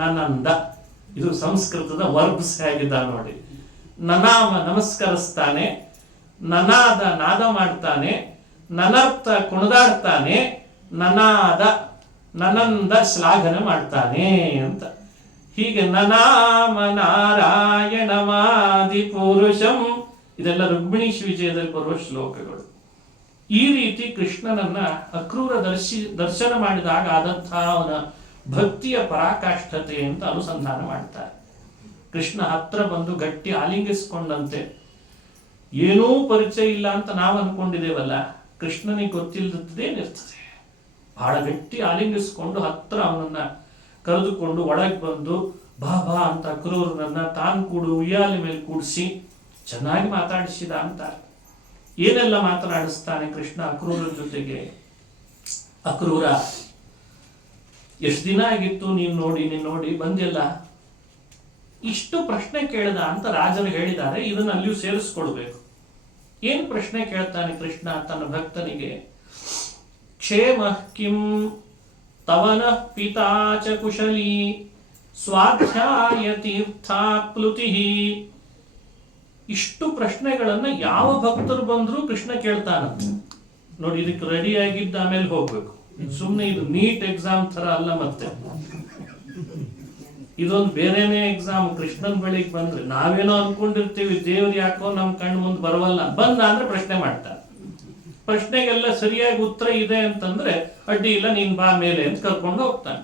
ನನಂದ, ಇದು ಸಂಸ್ಕೃತದ ವರ್ಬ್ಸ್ ಹೇಗಿದ್ದ ನೋಡಿ. ನನಾಮ ನಮಸ್ಕರಿಸ್ತಾನೆ, ನನಾದ ನಾದ ಮಾಡ್ತಾನೆ, ನನರ್ಥ ಕುಣಿದಾಡ್ತಾನೆ, ನನಾದ ನನಂದ ಶ್ಲಾಘನೆ ಮಾಡ್ತಾನೆ ಅಂತ. ಹೀಗೆ ನನಾಮ ನಾರಾಯಣವಾದಿ ಯಾತಿ ಪೌರುಷಂ. ಇದೆಲ್ಲ ರುಕ್ಮಿಣೀಶ್ ವಿಜಯದಲ್ಲಿ ಬರುವ ಶ್ಲೋಕಗಳು. ಈ ರೀತಿ ಕೃಷ್ಣನನ್ನ ಅಕ್ರೂರ ದರ್ಶನ ಮಾಡಿದಾಗ ಆದಂತಹ ಅವನ ಭಕ್ತಿಯ ಪರಾಕಾಷ್ಠತೆ ಅಂತ ಅನುಸಂಧಾನ ಮಾಡ್ತಾರೆ. ಕೃಷ್ಣ ಹತ್ರ ಬಂದು ಗಟ್ಟಿ ಆಲಿಂಗಿಸ್ಕೊಂಡಂತೆ. ಏನೂ ಪರಿಚಯ ಇಲ್ಲ ಅಂತ ನಾವು ಅನ್ಕೊಂಡಿದ್ದೇವಲ್ಲ, ಕೃಷ್ಣನಿಗೆ ಗೊತ್ತಿಲ್ಲದೇನಿರ್ತದೆ. ಬಹಳ ಗಟ್ಟಿ ಆಲಿಂಗಿಸ್ಕೊಂಡು ಹತ್ರ ಅವನನ್ನ ಕರೆದುಕೊಂಡು ಒಳಗೆ ಬಂದು ಬಾ ಬಾ ಅಂತ ಅಕ್ರೂರನನ್ನ ತಾನು ಕೂಡು ಉಯ್ಯಾಲೆ ಮೇಲೆ ಕೂಡಿಸಿ ಚೆನ್ನಾಗಿ ಮಾತಾಡಿಸಿದ ಅಂತಾರೆ. ಏನೆಲ್ಲ ಮಾತನಾಡಿಸ್ತಾನೆ ಕೃಷ್ಣ ಅಕ್ರೂರ ಜೊತೆಗೆ. ಅಕ್ರೂರ, ಎಷ್ಟು ದಿನ ಆಗಿತ್ತು ನೀನ್ ನೋಡಿ ಬಂದಿಲ್ಲ, ಇಷ್ಟು ಪ್ರಶ್ನೆ ಕೇಳಿದ ಅಂತ ರಾಜರು ಹೇಳಿದ್ದಾರೆ. ಇದನ್ನ ಅಲ್ಲಿಯೂ ಸೇರಿಸ್ಕೊಳ್ಬೇಕು. ಏನ್ ಪ್ರಶ್ನೆ ಕೇಳ್ತಾನೆ ಕೃಷ್ಣ ತನ್ನ ಭಕ್ತನಿಗೆ? ಕ್ಷೇಮ ಕಿಂ ತವನ ಪಿತಾ ಚ ಕುಶಲಿ ಸ್ವಾಧ್ಯಾಯ ತೀರ್ಥಾಪ್ಲುತಿ. ಇಷ್ಟು ಪ್ರಶ್ನೆಗಳನ್ನ ಯಾವ ಭಕ್ತರು ಬಂದ್ರು ಕೃಷ್ಣ ಕೇಳ್ತಾನಂತೆ. ನೋಡಿ, ಇದಕ್ಕೆ ರೆಡಿ ಆಗಿದ್ದ ಆಮೇಲೆ ಹೋಗ್ಬೇಕು. ಸುಮ್ನೆ ಇದು ನೀಟ್ ಎಕ್ಸಾಮ್ ತರ ಅಲ್ಲ. ಮತ್ತೆ ಇದೊಂದು ಬೇರೆನೇ ಎಕ್ಸಾಮ್. ಕೃಷ್ಣನ್ ಬಳಿಗೆ ಬಂದ್ರೆ ನಾವೇನೋ ಅನ್ಕೊಂಡಿರ್ತೀವಿ, ದೇವ್ರು ಯಾಕೋ ನಮ್ ಕಣ್ಣು ಮುಂದೆ ಬರವಲ್ಲ. ಬಂದ ಅಂದ್ರೆ ಪ್ರಶ್ನೆ ಮಾಡ್ತಾನೆ. ಪ್ರಶ್ನೆಗೆಲ್ಲ ಸರಿಯಾಗಿ ಉತ್ತರ ಇದೆ ಅಂತಂದ್ರೆ ಅಡ್ಡಿ ಇಲ್ಲ, ನೀನ್ ಬಾ ಮೇಲೆ ಅಂತ ಕರ್ಕೊಂಡು ಹೋಗ್ತಾನೆ,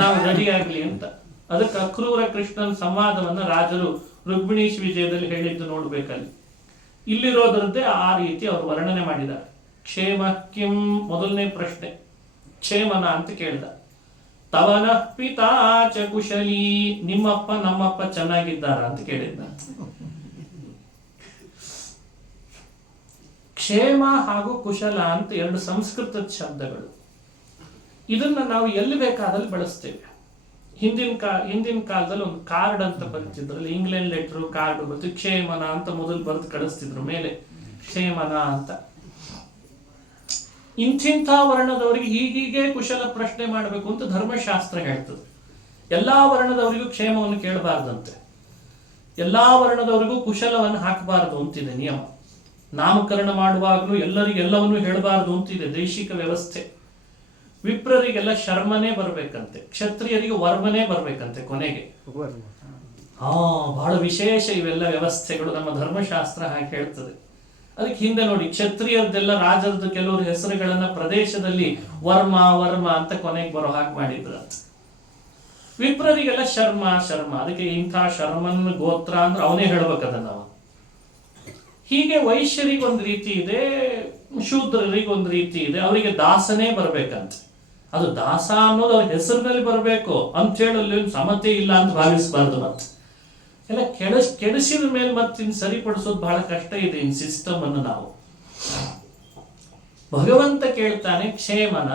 ನಾವು ರೆಡಿ ಆಗ್ಲಿ ಅಂತ. ಅದಕ್ಕೆ ಅಕ್ರೂರ ಕೃಷ್ಣನ್ ಸಂವಾದವನ್ನ ರಾಜರು ರುಕ್ಮಿಣೀಶ್ ವಿಜಯದಲ್ಲಿ ಹೇಳಿದ್ದು ನೋಡ್ಬೇಕಲ್ಲಿ. ಇಲ್ಲಿರೋದ್ರದ್ದೇ ಆ ರೀತಿ ಅವರು ವರ್ಣನೆ ಮಾಡಿದ್ದಾರೆ. ಕ್ಷೇಮ ಕಿಂ, ಮೊದಲನೇ ಪ್ರಶ್ನೆ ಕ್ಷೇಮನ ಅಂತ ಕೇಳ್ದ. ತವನ ಪಿತಾ ಚ ಕುಶಲಿ, ನಿಮ್ಮಪ್ಪ ನಮ್ಮಪ್ಪ ಚೆನ್ನಾಗಿದ್ದಾರ ಅಂತ ಕೇಳಿದ್ದ. ಕ್ಷೇಮ ಹಾಗೂ ಕುಶಲ ಅಂತ ಎರಡು ಸಂಸ್ಕೃತದ ಶಬ್ದಗಳು. ಇದನ್ನ ನಾವು ಎಲ್ಲಿ ಬೇಕಾದಲ್ಲಿ ಬಳಸ್ತೇವೆ. ಹಿಂದಿನ ಕಾಲದಲ್ಲಿ ಒಂದು ಕಾರ್ಡ್ ಅಂತ ಬರ್ತಿದ್ರಲ್ಲಿ, ಇಂಗ್ಲೆಂಡ್ ಲೆಟರ್ ಕಾರ್ಡ್ ಬರ್ತಿ, ಕ್ಷೇಮನ ಅಂತ ಮೊದಲು ಬರೆದು ಕಳಿಸ್ತಿದ್ರು ಮೇಲೆ, ಕ್ಷೇಮನ ಅಂತ. ಇಂಥಿಂಥ ವರ್ಣದವರಿಗೆ ಹೀಗೀಗೆ ಕುಶಲ ಪ್ರಶ್ನೆ ಮಾಡಬೇಕು ಅಂತ ಧರ್ಮಶಾಸ್ತ್ರ ಹೇಳ್ತದೆ. ಎಲ್ಲಾ ವರ್ಣದವರಿಗೂ ಕ್ಷೇಮವನ್ನು ಕೇಳಬಾರ್ದಂತೆ, ಎಲ್ಲಾ ವರ್ಣದವರಿಗೂ ಕುಶಲವನ್ನು ಹಾಕಬಾರದು ಅಂತಿದೆ ನಿಯಮ. ನಾಮಕರಣ ಮಾಡುವಾಗಲೂ ಎಲ್ಲವನ್ನೂ ಹೇಳಬಾರದು ಅಂತಿದೆ ದೈಶಿಕ ವ್ಯವಸ್ಥೆ. ವಿಪ್ರರಿಗೆಲ್ಲ ಶರ್ಮನೇ ಬರ್ಬೇಕಂತೆ, ಕ್ಷತ್ರಿಯರಿಗೆ ವರ್ಮನೇ ಬರ್ಬೇಕಂತೆ ಕೊನೆಗೆ. ಬಹಳ ವಿಶೇಷ ಇವೆಲ್ಲ ವ್ಯವಸ್ಥೆಗಳು, ನಮ್ಮ ಧರ್ಮಶಾಸ್ತ್ರ ಹಾಗೆ ಹೇಳ್ತದೆ. ಅದಕ್ಕೆ ಹಿಂದೆ ನೋಡಿ, ಕ್ಷತ್ರಿಯರದೆಲ್ಲ ರಾಜರದ್ದು ಕೆಲವರು ಹೆಸರುಗಳನ್ನ ಪ್ರದೇಶದಲ್ಲಿ ವರ್ಮ ವರ್ಮ ಅಂತ ಕೊನೆಗೆ ಬರೋ ಹಾಗೆ ಮಾಡಿದ್ರ. ವಿಪ್ರರಿಗೆಲ್ಲ ಶರ್ಮ ಶರ್ಮ, ಅದಕ್ಕೆ ಇಂಥ ಶರ್ಮನ್ ಗೋತ್ರ ಅಂದ್ರೆ ಅವನೇ ಹೇಳ್ಬೇಕದ ನಾವು. ಹೀಗೆ ವೈಶ್ಯರಿಗೊಂದು ರೀತಿ ಇದೆ, ಶೂದ್ರರಿಗೊಂದು ರೀತಿ ಇದೆ. ಅವರಿಗೆ ದಾಸನೇ ಬರ್ಬೇಕಂತೆ. ಅದು ದಾಸ ಅನ್ನೋದು ಅವ್ರ ಹೆಸರಿನಲ್ಲಿ ಬರಬೇಕು ಅಂತ ಹೇಳಲ್ಲಿ ಸಮತೆ ಇಲ್ಲ ಅಂತ ಭಾವಿಸಬಾರ್ದು. ಮತ್ತೆ ಎಲ್ಲ ಕೆಡಿಸಿದ ಮೇಲೆ ಮತ್ತೆ ಸರಿಪಡಿಸೋದು ಬಹಳ ಕಷ್ಟ ಇದೆ ಇನ್ ಸಿಸ್ಟಮ್ ಅನ್ನು. ನಾವು ಭಗವಂತ ಕೇಳ್ತಾನೆ ಕ್ಷೇಮನ,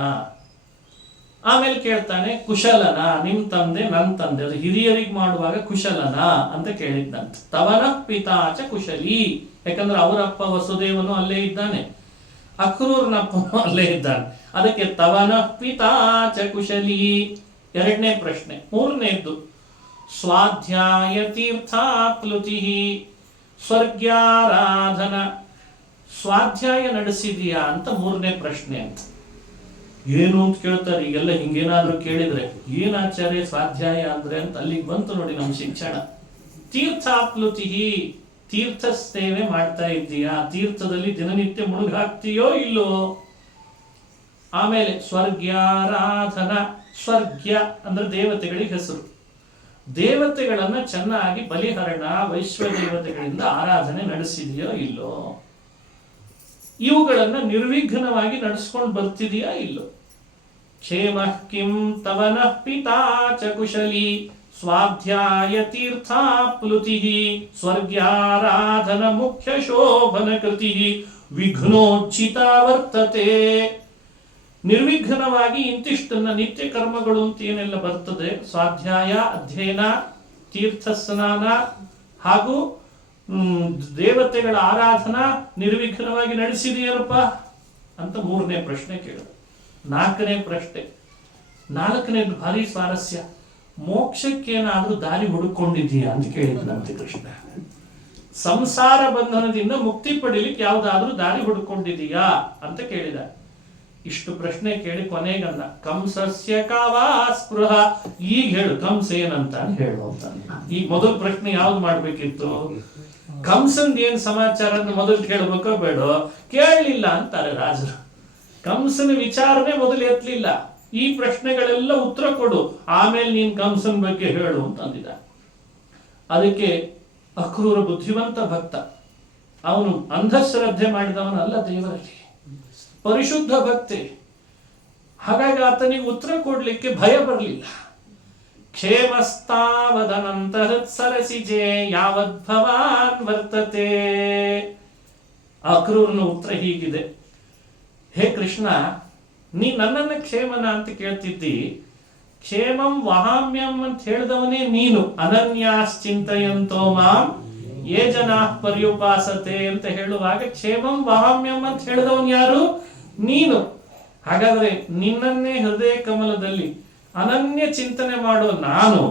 ಆಮೇಲೆ ಕೇಳ್ತಾನೆ ಕುಶಲನ. ನಿಮ್ ತಂದೆ ನನ್ನ ತಂದೆ, ಅದು ಹಿರಿಯರಿಗೆ ಮಾಡುವಾಗ ಕುಶಲನ ಅಂತ ಕೇಳಿದ್ದಂತ. ತವನ ಪಿತಾಚ ಕುಶಲಿ, ಯಾಕಂದ್ರೆ ಅವರಪ್ಪ ವಸುದೇವನು ಅಲ್ಲೇ ಇದ್ದಾನೆ, ಅಕ್ರೂರ್ನಪ್ಪನು ಅಲ್ಲೇ ಇದ್ದಾನೆ. ಅದಕ್ಕೆ ತವನ ಪಿತಾಚ ಕುಶಲಿ. ಎರಡನೇ ಪ್ರಶ್ನೆ. ಮೂರನೇದ್ದು ಸ್ವಾಧ್ಯಾಯ ತೀರ್ಥಾಪ್ಲುತಿ, ಸ್ವರ್ಗ್ಯಾರಾಧನ. ಸ್ವಾಧ್ಯಾಯ ನಡೆಸಿದೀಯಾ ಅಂತ ಮೂರನೇ ಪ್ರಶ್ನೆ ಅಂತ. ಏನು ಅಂತ ಕೇಳ್ತಾರೆ ಈಗೆಲ್ಲ. ಹಿಂಗೇನಾದ್ರೂ ಕೇಳಿದ್ರೆ ಏನಾಚಾರ್ಯ ಸ್ವಾಧ್ಯಾಯ ಅಂದ್ರೆ ಅಂತ ಅಲ್ಲಿಗೆ ಬಂತು ನೋಡಿ ನಮ್ಮ ಶಿಕ್ಷಣ. ತೀರ್ಥಾಪ್ಲುತಿ, ತೀರ್ಥ ಸೇವೆ ಮಾಡ್ತಾ ಇದ್ದೀಯಾ, ತೀರ್ಥದಲ್ಲಿ ದಿನನಿತ್ಯ ಮುಳುಗಾಗ್ತೀಯೋ ಇಲ್ಲೋ. ಆಮೇಲೆ ಸ್ವರ್ಗ್ಯಾರಾಧನ. ಸ್ವರ್ಗ್ಯ ಅಂದ್ರೆ ದೇವತೆಗಳಿಗೆ ಹೆಸರು. ದೇವತೆಗಳನ್ನ ಚೆನ್ನಾಗಿ ಬಲಿಹರಣ ವೈಶ್ವ ದೇವತೆಗಳಿಂದ ಆರಾಧನೆ ನಡೆಸಿದೆಯೋ ಇಲ್ಲೋ. ಇವುಗಳನ್ನ ನಿರ್ವಿಘ್ನವಾಗಿ ನಡೆಸ್ಕೊಂಡು ಬರ್ತಿದೆಯಾ ಇಲ್ಲೋ. ಕ್ಷೇಮ ಕಿಂ ತವನ ಪಿತಾ ಚ ಕುಶಲಿ ಸ್ವಾಧ್ಯಾಯ ತೀರ್ಥಾಪ್ಲುತಿ ಸ್ವರ್ಗ್ಯಾರಾಧನ ಮುಖ್ಯ ಶೋಭನ ಕೃತಿ ವಿಘ್ನೋಚಿತ ವರ್ತತೆ. ನಿರ್ವಿಘ್ನವಾಗಿ ಇಂತಿಷ್ಟನ್ನ ನಿತ್ಯ ಕರ್ಮಗಳು ಅಂತ ಏನೆಲ್ಲ ಬರ್ತದೆ, ಸ್ವಾಧ್ಯಾಯ, ಅಧ್ಯಯನ, ತೀರ್ಥ ಸ್ನಾನ ಹಾಗೂ ದೇವತೆಗಳ ಆರಾಧನಾ ನಿರ್ವಿಘ್ನವಾಗಿ ನಡೆಸಿದೆಯೇನಪ್ಪ ಅಂತ ಮೂರನೇ ಪ್ರಶ್ನೆ ಕೇಳಿದ. ನಾಲ್ಕನೇ ಪ್ರಶ್ನೆ, ನಾಲ್ಕನೇದು ಭಾರಿ ಸ್ವಾರಸ್ಯ. ಮೋಕ್ಷಕ್ಕೇನಾದ್ರೂ ದಾರಿ ಹುಡುಕೊಂಡಿದೀಯಾ ಅಂತ ಕೇಳಿದಂತೆ ಕೃಷ್ಣ. ಸಂಸಾರ ಬಂಧನದಿಂದ ಮುಕ್ತಿ ಪಡಿಲಿಕ್ಕೆ ಯಾವ್ದಾದ್ರೂ ದಾರಿ ಹುಡುಕೊಂಡಿದೀಯಾ ಅಂತ ಕೇಳಿದ. ಇಷ್ಟು ಪ್ರಶ್ನೆ ಕೇಳಿ ಕೊನೆಗಲ್ಲ ಕಂಸಸ್ಯ ಕಾವಾ ಸ್ಪೃಹ, ಈಗ ಹೇಳು ಕಂಸ ಏನಂತ ಹೇಳು ಅಂತ. ಈ ಮೊದಲ ಪ್ರಶ್ನೆ ಯಾವ್ದು ಮಾಡ್ಬೇಕಿತ್ತು? ಕಂಸಂದ್ ಏನ್ ಸಮಾಚಾರ ಅಂತ ಮೊದಲು ಕೇಳ್ಬೇಕೋ ಬೇಡ, ಕೇಳಲಿಲ್ಲ ಅಂತಾರೆ ರಾಜರು. ಕಂಸನ ವಿಚಾರನೆ ಮೊದಲು ಎತ್ತಲಿಲ್ಲ. ಈ ಪ್ರಶ್ನೆಗಳೆಲ್ಲ ಉತ್ತರ ಕೊಡು, ಆಮೇಲೆ ನೀನ್ ಕಂಸನ ಬಗ್ಗೆ ಹೇಳು ಅಂತಂದಿದ್ದ. ಅದಕ್ಕೆ ಅಕ್ರೂರ ಬುದ್ಧಿವಂತ ಭಕ್ತ, ಅವನು ಅಂಧಶ್ರದ್ಧೆ ಮಾಡಿದವನಲ್ಲ, ದೇವರಲ್ಲಿ ಪರಿಶುದ್ಧ ಭಕ್ತಿ. ಹಾಗಾಗಿ ಆತನಿಗೆ ಉತ್ತರ ಕೊಡ್ಲಿಕ್ಕೆ ಭಯ ಬರಲಿಲ್ಲ. ಕ್ಷೇಮಸ್ತಾವದನಂತರ ಸರಸಿಜೆ ಯಾವದ್ಭವಾನ್ ವರ್ತತೆ. ಅಕ್ರೂರನ ಉತ್ತರ ಹೀಗಿದೆ: ಹೇ ಕೃಷ್ಣ, ನೀ ನನ್ನನ್ನ ಕ್ಷೇಮನ ಅಂತ ಕೇಳ್ತಿದ್ದಿ. ಕ್ಷೇಮಂ ವಹಾಮ್ಯಂ ಅಂತ ಹೇಳಿದವನೇ ನೀನು. ಅನನ್ಯಾಶ್ಚಿಂತಯಂತೋ ಮಾಂ ಯೇ ಜನಾ ಪರ್ಯುಪಾಸತೆ ಅಂತ ಹೇಳುವಾಗ ಕ್ಷೇಮಂ ವಹಾಮ್ಯಂ ಅಂತ ಹೇಳಿದವನು ಯಾರು? ನೀನು. ಹಾಗಾದ್ರೆ ನಿನ್ನನ್ನೇ ಹೃದಯ ಕಮಲದಲ್ಲಿ ಅನನ್ಯ ಚಿಂತನೆ ಮಾಡೋ ನಾನು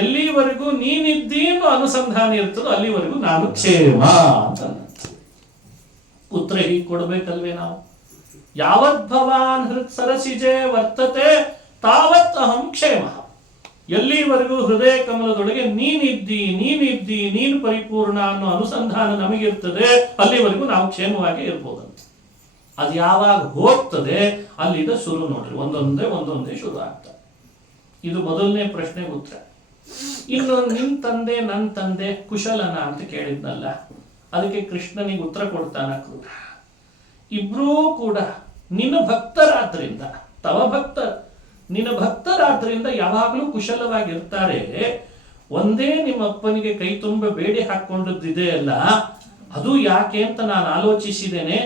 ಎಲ್ಲಿವರೆಗೂ ನೀನಿದ್ದೀನೋ ಅನುಸಂಧಾನ ಇರ್ತದೋ ಅಲ್ಲಿವರೆಗೂ ನಾನು ಕ್ಷೇಮ ಅಂತ. ಉತ್ತರ ಹೀಗೆ ಕೊಡ್ಬೇಕಲ್ವೇ ನಾವು? ಯಾವತ್ ಭವಾನ್ ಹೃತ್ ಸರಸಿಜೆ ವರ್ತತೆ ತಾವತ್ ಅಹಂ ಕ್ಷೇಮ. ಎಲ್ಲಿವರೆಗೂ ಹೃದಯ ಕಮಲದೊಳಗೆ ನೀನಿದ್ದಿ ನೀನು ಪರಿಪೂರ್ಣ ಅನ್ನೋ ಅನುಸಂಧಾನ ನಮಗಿರ್ತದೆ, ಅಲ್ಲಿವರೆಗೂ ನಾವು ಕ್ಷೇಮವಾಗಿ ಇರ್ಬೋದಂತ. ಅದು ಯಾವಾಗ ಹೋಗ್ತದೆ ಅಲ್ಲಿಂದ ಶುರು ನೋಡ್ರಿ, ಒಂದೊಂದೇ ಶುರು ಆಗ್ತದೆ. ಇದು ಮೊದಲನೇ ಪ್ರಶ್ನೆಗೆ ಉತ್ತರ. ಇನ್ನು ನಿನ್ ತಂದೆ ನನ್ನ ತಂದೆ ಕುಶಲನ ಅಂತ ಕೇಳಿದ್ನಲ್ಲ, ಅದಕ್ಕೆ ಕೃಷ್ಣನಿಗೆ ಉತ್ತರ ಕೊಡ್ತಾನ ಕ್ರೂರ. ಇಬ್ರೂ ಕೂಡ ನಿನ್ನ ಭಕ್ತರಾದ್ರಿಂದ, ತವ ಭಕ್ತ ನಿನ್ನ ಭಕ್ತರಾದ್ರಿಂದ ಯಾವಾಗಲೂ ಕುಶಲವಾಗಿರ್ತಾರೆ. ಒಂದೇ ನಿಮ್ಮ ಅಪ್ಪನಿಗೆ ಕೈ ತುಂಬ ಬೇಡಿ ಹಾಕೊಂಡದ್ದಿದೆ ಅಲ್ಲ, ಅದು ಯಾಕೆ ಅಂತ ನಾನು ಆಲೋಚಿಸಿದ್ದೇನೆ.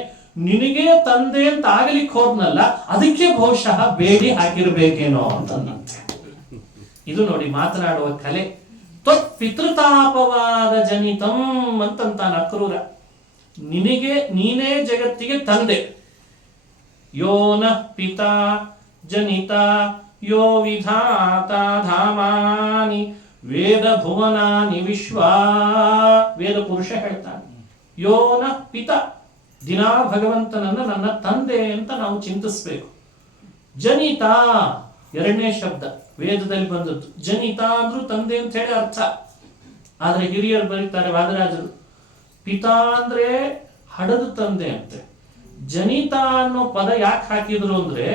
ನಿನಗೆ ತಂದೆ ಅಂತ ಆಗಲಿಕ್ಕೆ ಹೋದ್ನಲ್ಲ, ಅದಕ್ಕೆ ಬಹುಶಃ ಬೇಡಿ ಹಾಕಿರ್ಬೇಕೇನೋ ಅಂತಂದಂತೆ. ಇದು ನೋಡಿ ಮಾತನಾಡುವ ಕಲೆ. ತ್ವತ್ ಪಿತೃತಾಪವಾದ ಜನಿತಂ ಅಂತಂತಾನ ಅಕ್ರೂರ. ನೀನೇ ಜಗತ್ತಿಗೆ ತಂದೆ. ಯೋನ ಪಿತಾ ಜನಿತ ಯೋ ವಿಧಾತ ಧಾಮಾನಿ ವೇದ ಭುವನಾನಿ ವಿಶ್ವಾ. ವೇದ ಪುರುಷ ಹೇಳ್ತಾನೆ, ಯೋನ ಪಿತ, ದಿನಾ ಭಗವಂತನನ್ನ ನನ್ನ ತಂದೆ ಅಂತ ನಾವು ಚಿಂತಿಸ್ಬೇಕು. ಜನಿತ ಎರಡನೇ ಶಬ್ದ ವೇದದಲ್ಲಿ ಬಂದದ್ದು. ಜನಿತ ಅಂದ್ರೂ ತಂದೆ ಅಂತ ಹೇಳಿ ಅರ್ಥ. ಆದ್ರೆ ಹಿರಿಯರು ಬರೀತಾರೆ, ವಾದರಾಜರು, ಪಿತಾ ಅಂದ್ರೆ ಹಡದ ತಂದೆ ಅಂತೆ. ಜನಿತ ಅನ್ನೋ ಪದ ಯಾಕೆ ಹಾಕಿದ್ರು ಅಂದ್ರೆ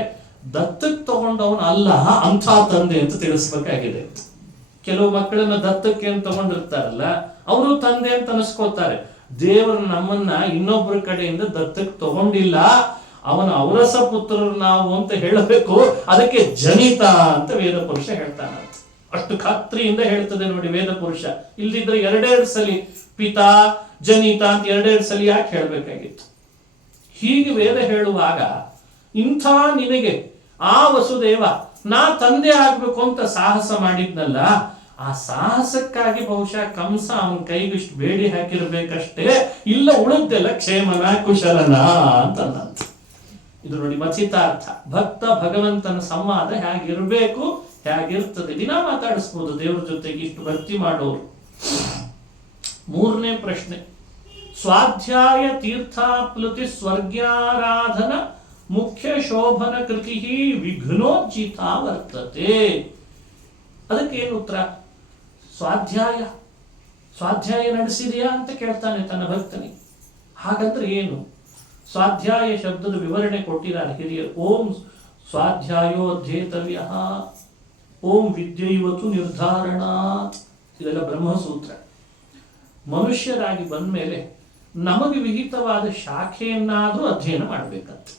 ದತ್ತಕ್ಕೆ ತಗೊಂಡವನು ಅಲ್ಲ, ಅಂಥ ತಂದೆ ಅಂತ ತಿಳಿಸ್ಬೇಕಾಗಿದೆ. ಕೆಲವು ಮಕ್ಕಳನ್ನ ದತ್ತಕ್ಕೆ ಅಂತ ತಗೊಂಡಿರ್ತಾರಲ್ಲ, ಅವರು ತಂದೆ ಅಂತ ಅನಿಸ್ಕೋತಾರೆ. ದೇವರು ನಮ್ಮನ್ನ ಇನ್ನೊಬ್ಬರ ಕಡೆಯಿಂದ ದತ್ತಕ್ಕೆ ತಗೊಂಡಿಲ್ಲ, ಅವನ ಔರಸ ಪುತ್ರರು ನಾವು ಅಂತ ಹೇಳಬೇಕು. ಅದಕ್ಕೆ ಜನಿತ ಅಂತ ವೇದ ಪುರುಷ ಹೇಳ್ತಾನ. ಅಷ್ಟು ಖಾತ್ರಿಯಿಂದ ಹೇಳ್ತದೆ ನೋಡಿ ವೇದ ಪುರುಷ. ಇಲ್ದಿದ್ರೆ ಎರಡೆರಡು ಸಲಿ ಪಿತಾ ಜನಿತ ಅಂತ ಎರಡೆರಡು ಸಲಿ ಯಾಕೆ ಹೇಳ್ಬೇಕಾಗಿತ್ತು? ಹೀಗೆ ವೇದ ಹೇಳುವಾಗ ಇಂಥ ನಿನಗೆ ಆ ವಸುದೇವ ನಾ ತಂದೆ ಆಗ್ಬೇಕು ಅಂತ ಸಾಹಸ ಮಾಡಿದ್ನಲ್ಲ, ಆ ಸಾಹಸಕ್ಕಾಗಿ ಬಹುಶಃ ಕಂಸ ಅವನ ಕೈಗಿಷ್ಟು ಬೇಡಿ ಹಾಕಿರ್ಬೇಕಷ್ಟೇ, ಇಲ್ಲ ಉಳಿದೆಲ್ಲ ಕ್ಷೇಮನ ಕುಶಲನ ಅಂತಂದಂತ. ಇದು ನೋಡಿ ಮಚಿತಾರ್ಥ. ಭಕ್ತ ಭಗವಂತನ ಸಂವಾದ ಹೇಗಿರ್ಬೇಕು, ಹೇಗಿರ್ತದೆ. ದಿನ ಮಾತಾಡಿಸ್ಬೋದು ದೇವ್ರ ಜೊತೆಗೆ ಇಷ್ಟು ಭಕ್ತಿ ಮಾಡೋರು. ಮೂರನೇ ಪ್ರಶ್ನೆ, ಸ್ವಾಧ್ಯಾಯ ತೀರ್ಥಾಪ್ಲುತಿ ಸ್ವರ್ಗ್ಯಾರಾಧನ ಮುಖ್ಯ ಶೋಭನ ಕೃತಿ ವಿಘ್ನೋಜ್ಜಿತ ವರ್ತತೆ. ಅದಕ್ಕೇನು ಉತ್ತರ? ಸ್ವಾಧ್ಯಾಯ ನಡೆಸಿದೆಯಾ ಅಂತ ಕೇಳ್ತಾನೆ ತನ್ನ ಭಕ್ತನಿಗೆ. ಹಾಗಂದ್ರೆ ಏನು? ಸ್ವಾಧ್ಯಾಯ ಶಬ್ದದ ವಿವರಣೆ ಕೊಟ್ಟಿದ್ದಾರೆ ಹಿರಿಯರು. ಓಂ ಸ್ವಾಧ್ಯಾಯೋ ಅಧ್ಯೇತವ್ಯ, ಓಂ ವಿದ್ಯೈವತು ನಿರ್ಧಾರಣಾತ್. ಇದೆಲ್ಲ ಬ್ರಹ್ಮಸೂತ್ರ. ಮನುಷ್ಯರಾಗಿ ಬಂದ ಮೇಲೆ ನಮಗೆ ವಿಹಿತವಾದ ಶಾಖೆಯನ್ನಾದ್ರೂ ಅಧ್ಯಯನ ಮಾಡ್ಬೇಕಂತ.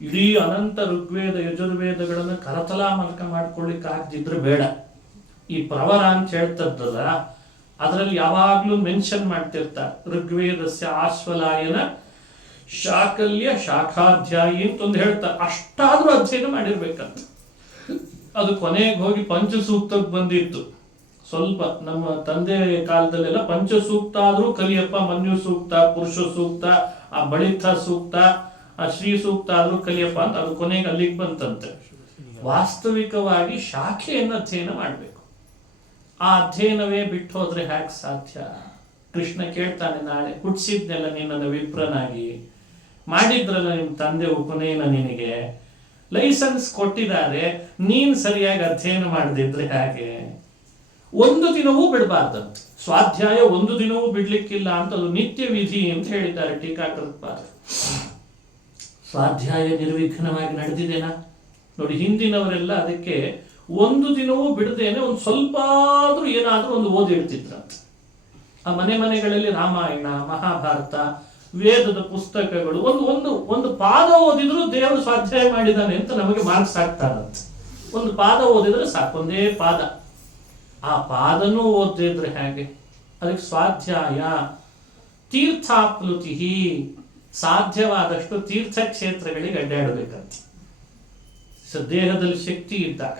ಇಡೀ ಅನಂತ ಋಗ್ವೇದ ಯಜುರ್ವೇದಗಳನ್ನು ಕರತಲಾ ಮನಕ ಮಾಡ್ಕೊಳ್ಳಿಕ್ಕೆ ಆಗದಿದ್ರೆ ಬೇಡ. ಈ ಪ್ರವರ ಅಂತ ಹೇಳ್ತದ್ದಲ್ಲ, ಅದರಲ್ಲಿ ಯಾವಾಗ್ಲೂ ಮೆನ್ಷನ್ ಮಾಡ್ತಿರ್ತಾರೆ, ಋಗ್ವೇದಸ್ಯ ಆಶ್ವಲಾಯನ ಶಾಕಲ್ಯ ಶಾಖಾಧ್ಯಾಯಿ ಅಂತ ಒಂದು ಹೇಳ್ತಾರೆ. ಅಷ್ಟಾದ್ರೂ ಅಧ್ಯಯನ ಮಾಡಿರ್ಬೇಕಂತ. ಅದು ಕೊನೆಗೆ ಹೋಗಿ ಪಂಚಸೂಕ್ತಕ್ಕೆ ಬಂದಿತ್ತು. ಸ್ವಲ್ಪ ನಮ್ಮ ತಂದೆ ಕಾಲದಲ್ಲೆಲ್ಲ ಪಂಚಸೂಕ್ತ ಆದ್ರೂ ಕಲಿಯಪ್ಪ, ಮನ್ಯು ಸೂಕ್ತ, ಪುರುಷ ಸೂಕ್ತ, ಆ ಬಳಿತ ಸೂಕ್ತ, ಆ ಶ್ರೀ ಸೂಕ್ತ ಆದ್ರೂ ಕಲಿಯಪ್ಪ ಅಂತ ಅದು ಕೊನೆಗೆ ಅಲ್ಲಿಗೆ ಬಂತಂತೆ. ವಾಸ್ತವಿಕವಾಗಿ ಶಾಖೆಯನ್ನು ಅಧ್ಯಯನ ಮಾಡಬೇಕು. ಆ ಅಧ್ಯಯನವೇ ಬಿಟ್ಟು ಹೋದ್ರೆ ಹ್ಯಾಕ್ ಸಾಧ್ಯ? ಕೃಷ್ಣ ಕೇಳ್ತಾನೆ, ನಾಳೆ ಹುಟ್ಟಿಸಿದ್ನೆಲ್ಲ ನಿನ್ನನ್ನು ವಿಪ್ರನಾಗಿ, ಮಾಡಿದ್ರಲ್ಲ ನಿಮ್ಮ ತಂದೆ ಉಪನಯನ, ನಿನಗೆ ಲೈಸೆನ್ಸ್ ಕೊಟ್ಟಿದ್ದಾರೆ, ನೀನ್ ಸರಿಯಾಗಿ ಅಧ್ಯಯನ ಮಾಡದಿದ್ರೆ ಹಾಗೆ. ಒಂದು ದಿನವೂ ಬಿಡಬಾರ್ದಂತ, ಸ್ವಾಧ್ಯಾಯ ಒಂದು ದಿನವೂ ಬಿಡ್ಲಿಕ್ಕಿಲ್ಲ ಅಂತ, ಅದು ನಿತ್ಯ ವಿಧಿ ಅಂತ ಹೇಳಿದ್ದಾರೆ ಟೀಕಾಕೃತ್ಪಾದ. ಸ್ವಾಧ್ಯಾಯ ನಿರ್ವಿಘ್ನವಾಗಿ ನಡೆದಿದೆನಾ ನೋಡಿ. ಹಿಂದಿನವರೆಲ್ಲ ಅದಕ್ಕೆ ಒಂದು ದಿನವೂ ಬಿಡದೇನೆ ಒಂದು ಸ್ವಲ್ಪ ಆದ್ರೂ ಏನಾದ್ರೂ ಒಂದು ಓದಿಡ್ತಿದ್ರಂತ. ಆ ಮನೆಗಳಲ್ಲಿ ರಾಮಾಯಣ, ಮಹಾಭಾರತ, ವೇದದ ಪುಸ್ತಕಗಳು ಒಂದು ಒಂದು ಒಂದು ಪಾದ ಓದಿದ್ರು ದೇವರು ಸ್ವಾಧ್ಯಾಯ ಮಾಡಿದ್ದಾನೆ ಅಂತ ನಮಗೆ ಮಾರ್ಕ್ಸ್ ಆಗ್ತಾರಂತ. ಒಂದು ಪಾದ ಓದಿದ್ರೆ ಸಾಕು, ಒಂದೇ ಪಾದ. ಆ ಪಾದನೂ ಓದಿದ್ರೆ ಹೇಗೆ? ಅದಕ್ಕೆ ಸ್ವಾಧ್ಯಾಯ. ತೀರ್ಥಾಪ್ಲುತಿ, ಸಾಧ್ಯವಾದಷ್ಟು ತೀರ್ಥಕ್ಷೇತ್ರಗಳಿಗೆ ಅಡ್ಡಾಡಬೇಕಂತ. ದೇಹದಲ್ಲಿ ಶಕ್ತಿ ಇದ್ದಾಗ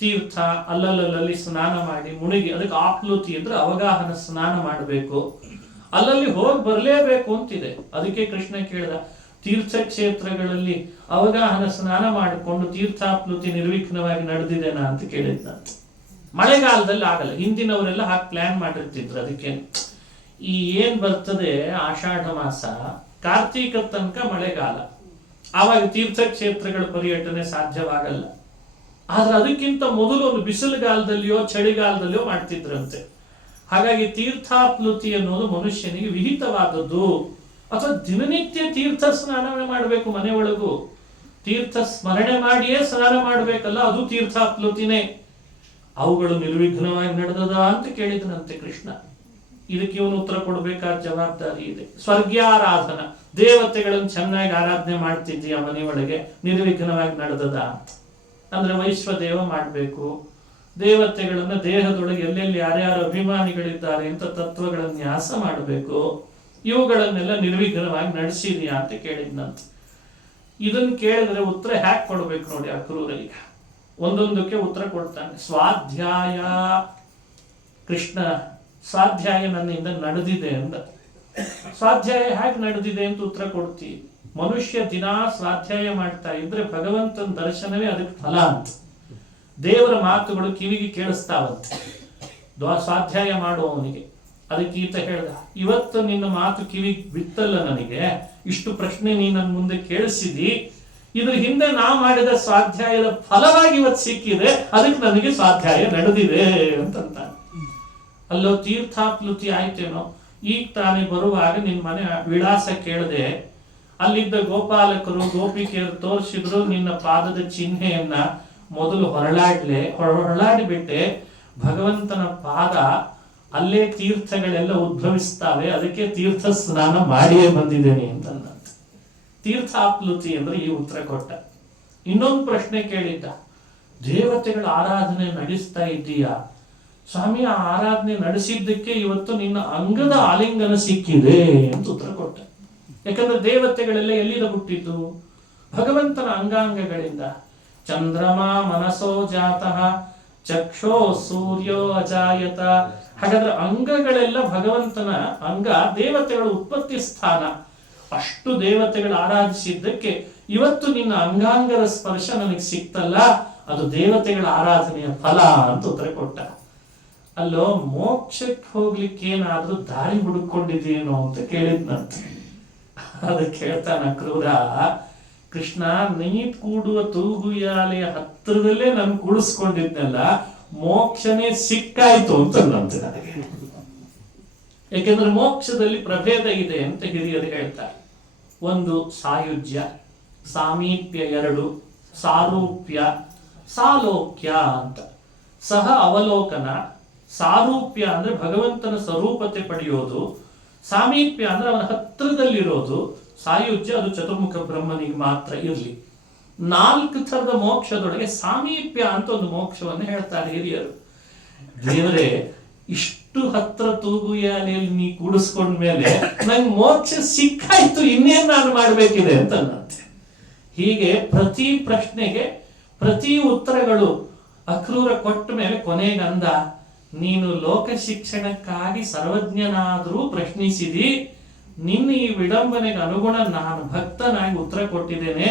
ತೀರ್ಥ ಅಲ್ಲಲ್ಲಿ ಸ್ನಾನ ಮಾಡಿ ಮುಳುಗಿ, ಅದಕ್ಕೆ ಆಪ್ಲುತಿ ಅಂದ್ರೆ ಅವಗಾಹನ ಸ್ನಾನ ಮಾಡಬೇಕು. ಅಲ್ಲಲ್ಲಿ ಹೋಗಿ ಬರಲೇಬೇಕು ಅಂತಿದೆ. ಅದಕ್ಕೆ ಕೃಷ್ಣ ಕೇಳಿದ, ತೀರ್ಥಕ್ಷೇತ್ರಗಳಲ್ಲಿ ಅವಗಾಹನ ಸ್ನಾನ ಮಾಡಿಕೊಂಡು ತೀರ್ಥಾಪ್ಲುತಿ ನಿರ್ವಿಘ್ನವಾಗಿ ನಡೆದಿದೆನಾ ಅಂತ ಕೇಳಿದ್ನಂತ. ಮಳೆಗಾಲದಲ್ಲಿ ಆಗಲ್ಲ, ಹಿಂದಿನವರೆಲ್ಲ ಹಾಕಿ ಪ್ಲಾನ್ ಮಾಡಿರ್ತಿದ್ರು. ಅದಕ್ಕೆ ಈ ಏನ್ ಬರ್ತದೆ ಆಷಾಢ ಮಾಸ, ಕಾರ್ತೀಕ ತನಕ ಮಳೆಗಾಲ, ಆವಾಗ ತೀರ್ಥಕ್ಷೇತ್ರಗಳ ಪರ್ಯಟನೆ ಸಾಧ್ಯವಾಗಲ್ಲ. ಆದ್ರೆ ಅದಕ್ಕಿಂತ ಮೊದಲು ಒಂದು ಬಿಸಿಲುಗಾಲದಲ್ಲಿಯೋ ಚಳಿಗಾಲದಲ್ಲಿಯೋ ಮಾಡ್ತಿದ್ರಂತೆ. ಹಾಗಾಗಿ ತೀರ್ಥಾಪ್ಲುತಿ ಅನ್ನೋದು ಮನುಷ್ಯನಿಗೆ ವಿಹಿತವಾದದ್ದು. ಅಥವಾ ದಿನನಿತ್ಯ ತೀರ್ಥ ಸ್ನಾನ ಮಾಡಬೇಕು. ಮನೆಯೊಳಗೂ ತೀರ್ಥ ಸ್ಮರಣೆ ಮಾಡಿಯೇ ಸ್ನಾನ ಮಾಡಬೇಕಲ್ಲ, ಅದು ತೀರ್ಥಾಪ್ಲುತಿನೇ. ಅವುಗಳು ನಿರ್ವಿಘ್ನವಾಗಿ ನಡೆದದ ಅಂತ ಕೇಳಿದನಂತೆ ಕೃಷ್ಣ. ಇದಕ್ಕೆ ಇವನು ಉತ್ತರ ಕೊಡಬೇಕಾದ ಜವಾಬ್ದಾರಿ ಇದೆ. ಸ್ವರ್ಗ್ಯಾರಾಧನ, ದೇವತೆಗಳನ್ನು ಚೆನ್ನಾಗಿ ಆರಾಧನೆ ಮಾಡ್ತಿದ್ದೀಯ ಮನೆಯೊಳಗೆ, ನಿರ್ವಿಘ್ನವಾಗಿ ನಡೆದದ ಅಂತ ಅಂದ್ರೆ ವೈಶ್ವದೇವ ಮಾಡಬೇಕು. ದೇವತೆಗಳನ್ನ ದೇಹದೊಳಗೆ ಎಲ್ಲೆಲ್ಲಿ ಯಾರ್ಯಾರು ಅಭಿಮಾನಿಗಳಿದ್ದಾರೆ ಅಂತ ತತ್ವಗಳ ನ್ಯಾಸ ಮಾಡಬೇಕು. ಇವುಗಳನ್ನೆಲ್ಲ ನಿರ್ವಿಘ್ನವಾಗಿ ನಡೆಸಿದೀಯಾ ಅಂತ ಕೇಳಿದ್ನಂತೆ. ಇದನ್ನು ಕೇಳಿದ್ರೆ ಉತ್ತರ ಹ್ಯಾಕ್ ಕೊಡ್ಬೇಕು ನೋಡಿ ಅಕ್ರೂರರಿಗೆ. ಒಂದೊಂದಕ್ಕೆ ಉತ್ತರ ಕೊಡ್ತಾನೆ. ಸ್ವಾಧ್ಯಾಯ, ಕೃಷ್ಣ ಸ್ವಾಧ್ಯಾಯ ನನ್ನಿಂದ ನಡೆದಿದೆ ಅಂದ. ಸ್ವಾಧ್ಯಾಯ ಹೇಗೆ ನಡೆದಿದೆ ಅಂತ ಉತ್ತರ ಕೊಡ್ತೀವಿ. ಮನುಷ್ಯ ದಿನಾ ಸ್ವಾಧ್ಯಾಯ ಮಾಡ್ತಾ ಇದ್ರೆ ಭಗವಂತನ ದರ್ಶನವೇ ಅದಕ್ಕೆ ಫಲ ಅಂತ. ದೇವರ ಮಾತುಗಳು ಕಿವಿಗೆ ಕೇಳಿಸ್ತಾವಂತೆ ಸ್ವಾಧ್ಯಾಯ ಮಾಡುವವನಿಗೆ. ಅದಕ್ಕೆ ಈತ ಹೇಳ್ದ, ಇವತ್ತು ನಿನ್ನ ಮಾತು ಕಿವಿಗೆ ಬಿತ್ತಲ್ಲ, ನನಗೆ ಇಷ್ಟು ಪ್ರಶ್ನೆ ನೀ ನನ್ನ ಮುಂದೆ ಕೇಳಿಸಿದಿ, ಇದ್ರ ಹಿಂದೆ ನಾ ಮಾಡಿದ ಸ್ವಾಧ್ಯಾಯದ ಫಲವಾಗಿ ಇವತ್ತು ಸಿಕ್ಕಿದೆ, ಅದಕ್ಕೆ ನನಗೆ ಸ್ವಾಧ್ಯಾಯ ನಡೆದಿದೆ ಅಂತಂತ. ಅಲ್ಲೋ ತೀರ್ಥಾಪ್ಲುತಿ ಆಯ್ತೇನೋ. ಈಗ ತಾನೇ ಬರುವಾಗ ನಿನ್ ಮನೆ ವಿಳಾಸ ಕೇಳದೆ, ಅಲ್ಲಿದ್ದ ಗೋಪಾಲಕರು ಗೋಪಿಕೆಯರು ತೋರಿಸಿದ್ರು ನಿನ್ನ ಪಾದದ ಚಿಹ್ನೆಯನ್ನ. ಮೊದಲು ಹೊರಳಾಡಿಬಿಟ್ಟೆ. ಭಗವಂತನ ಪಾದ ಅಲ್ಲೇ ತೀರ್ಥಗಳೆಲ್ಲ ಉದ್ಭವಿಸ್ತಾವೆ, ಅದಕ್ಕೆ ತೀರ್ಥ ಸ್ನಾನ ಮಾಡಿಯೇ ಬಂದಿದ್ದೇನೆ ಅಂತ. ತೀರ್ಥಾಪ್ಲುತಿ ಅಂದ್ರೆ ಈ ಉತ್ತರ ಕೊಟ್ಟ. ಇನ್ನೊಂದು ಪ್ರಶ್ನೆ ಕೇಳಿದ್ದ, ದೇವತೆಗಳ ಆರಾಧನೆ ನಡೆಸ್ತಾ ಇದ್ದೀಯಾ ಸ್ವಾಮಿ? ಆ ಆರಾಧನೆ ನಡೆಸಿದ್ದಕ್ಕೆ ಇವತ್ತು ನಿನ್ನ ಅಂಗದ ಆಲಿಂಗನ ಸಿಕ್ಕಿದೆ ಅಂತ ಉತ್ತರ ಕೊಟ್ಟ. ಯಾಕಂದ್ರೆ ದೇವತೆಗಳೆಲ್ಲ ಎಲ್ಲಿಂದ ಹುಟ್ಟಿದ್ದು? ಭಗವಂತನ ಅಂಗಾಂಗಗಳಿಂದ. ಚಂದ್ರಮ ಮನಸೋ ಜಾತಃ ಚಕ್ಷೋ ಸೂರ್ಯೋ ಅಜಾಯತ. ಹಾಗಾದ್ರೆ ಅಂಗಗಳೆಲ್ಲ ಭಗವಂತನ ಅಂಗ, ದೇವತೆಗಳ ಉತ್ಪತ್ತಿ ಸ್ಥಾನ. ಅಷ್ಟು ದೇವತೆಗಳು ಆರಾಧಿಸಿದ್ದಕ್ಕೆ ಇವತ್ತು ನಿನ್ನ ಅಂಗಾಂಗದ ಸ್ಪರ್ಶ ನನಗೆ ಸಿಕ್ತಲ್ಲ, ಅದು ದೇವತೆಗಳ ಆರಾಧನೆಯ ಫಲ ಅಂತ ಉತ್ತರ ಕೊಟ್ಟ. ಅಲ್ಲೋ ಮೋಕ್ಷಕ್ಕೆ ಹೋಗ್ಲಿಕ್ಕೆ ಏನಾದ್ರೂ ದಾರಿ ಹುಡುಕೊಂಡಿದ್ದೇನೋ ಅಂತ ಕೇಳಿದ್ನಂತ. ಅದಕ್ಕೆ ಹೇಳ್ತಾನ ಕ್ರೂರ, ಕೃಷ್ಣ ನೀಟ್ ಕೂಡುವ ತೂಗುಯಾಲೆಯ ಹತ್ತಿರದಲ್ಲೇ ನಾನು ಕೂಡಿಸ್ಕೊಂಡಿದ್ನಲ್ಲ, ಮೋಕ್ಷನೇ ಸಿಕ್ಕಾಯ್ತು ಅಂತ ನನಗೆ. ಯಾಕೆಂದ್ರೆ ಮೋಕ್ಷದಲ್ಲಿ ಪ್ರಭೇದ ಇದೆ ಅಂತ ಹಿರಿಯರು ಹೇಳ್ತಾರೆ. ಒಂದು ಸಾಯುಜ್ಯ, ಸಾಮೀಪ್ಯ 2, ಸಾರೂಪ್ಯ, ಸಾಲೋಕ್ಯ ಅಂತ. ಸಹ ಅವಲೋಕನ, ಸಾರೂಪ್ಯ ಅಂದ್ರೆ ಭಗವಂತನ ಸ್ವರೂಪತೆ ಪಡೆಯೋದು, ಸಾಮೀಪ್ಯ ಅಂದ್ರೆ ಅವನ ಹತ್ತಿರದಲ್ಲಿರೋದು, ಸಾಯುಜ್ಯ ಅದು ಚತುರ್ಮುಖ ಬ್ರಹ್ಮನಿಗೆ ಮಾತ್ರ ಇರಲಿ. 4 ಥರದ ಮೋಕ್ಷದೊಳಗೆ ಸಾಮೀಪ್ಯ ಅಂತ ಒಂದು ಮೋಕ್ಷವನ್ನು ಹೇಳ್ತಾರೆ ಹಿರಿಯರು. ದೇವರೇ, ಇಷ್ಟು ಹತ್ರ ತೂಗುಯಾಲೆಯಲ್ಲಿ ನೀ ಕೂಡಿಸ್ಕೊಂಡ ಮೇಲೆ ನಂಗೆ ಮೋಕ್ಷ ಸಿಕ್ಕಾಯ್ತು, ಇನ್ನೇನ್ ನಾನು ಮಾಡ್ಬೇಕಿದೆ ಅಂತ ಅನ್ನತ್ತೆ. ಹೀಗೆ ಪ್ರತಿ ಪ್ರಶ್ನೆಗೆ ಪ್ರತಿ ಉತ್ತರಗಳು ಅಕ್ರೂರ ಕೊಟ್ಟ ಮೇಲೆ ಕೊನೆಗಂದ, ನೀನು ಲೋಕ ಶಿಕ್ಷಣಕ್ಕಾಗಿ ಸರ್ವಜ್ಞನಾದರೂ ಪ್ರಶ್ನಿಸಿದಿ, ನಿನ್ನ ಈ ವಿಡಂಬನೆಗೆ ಅನುಗುಣ ನಾನು ಭಕ್ತನಾಗಿ ಉತ್ತರ ಕೊಟ್ಟಿದ್ದೇನೆ,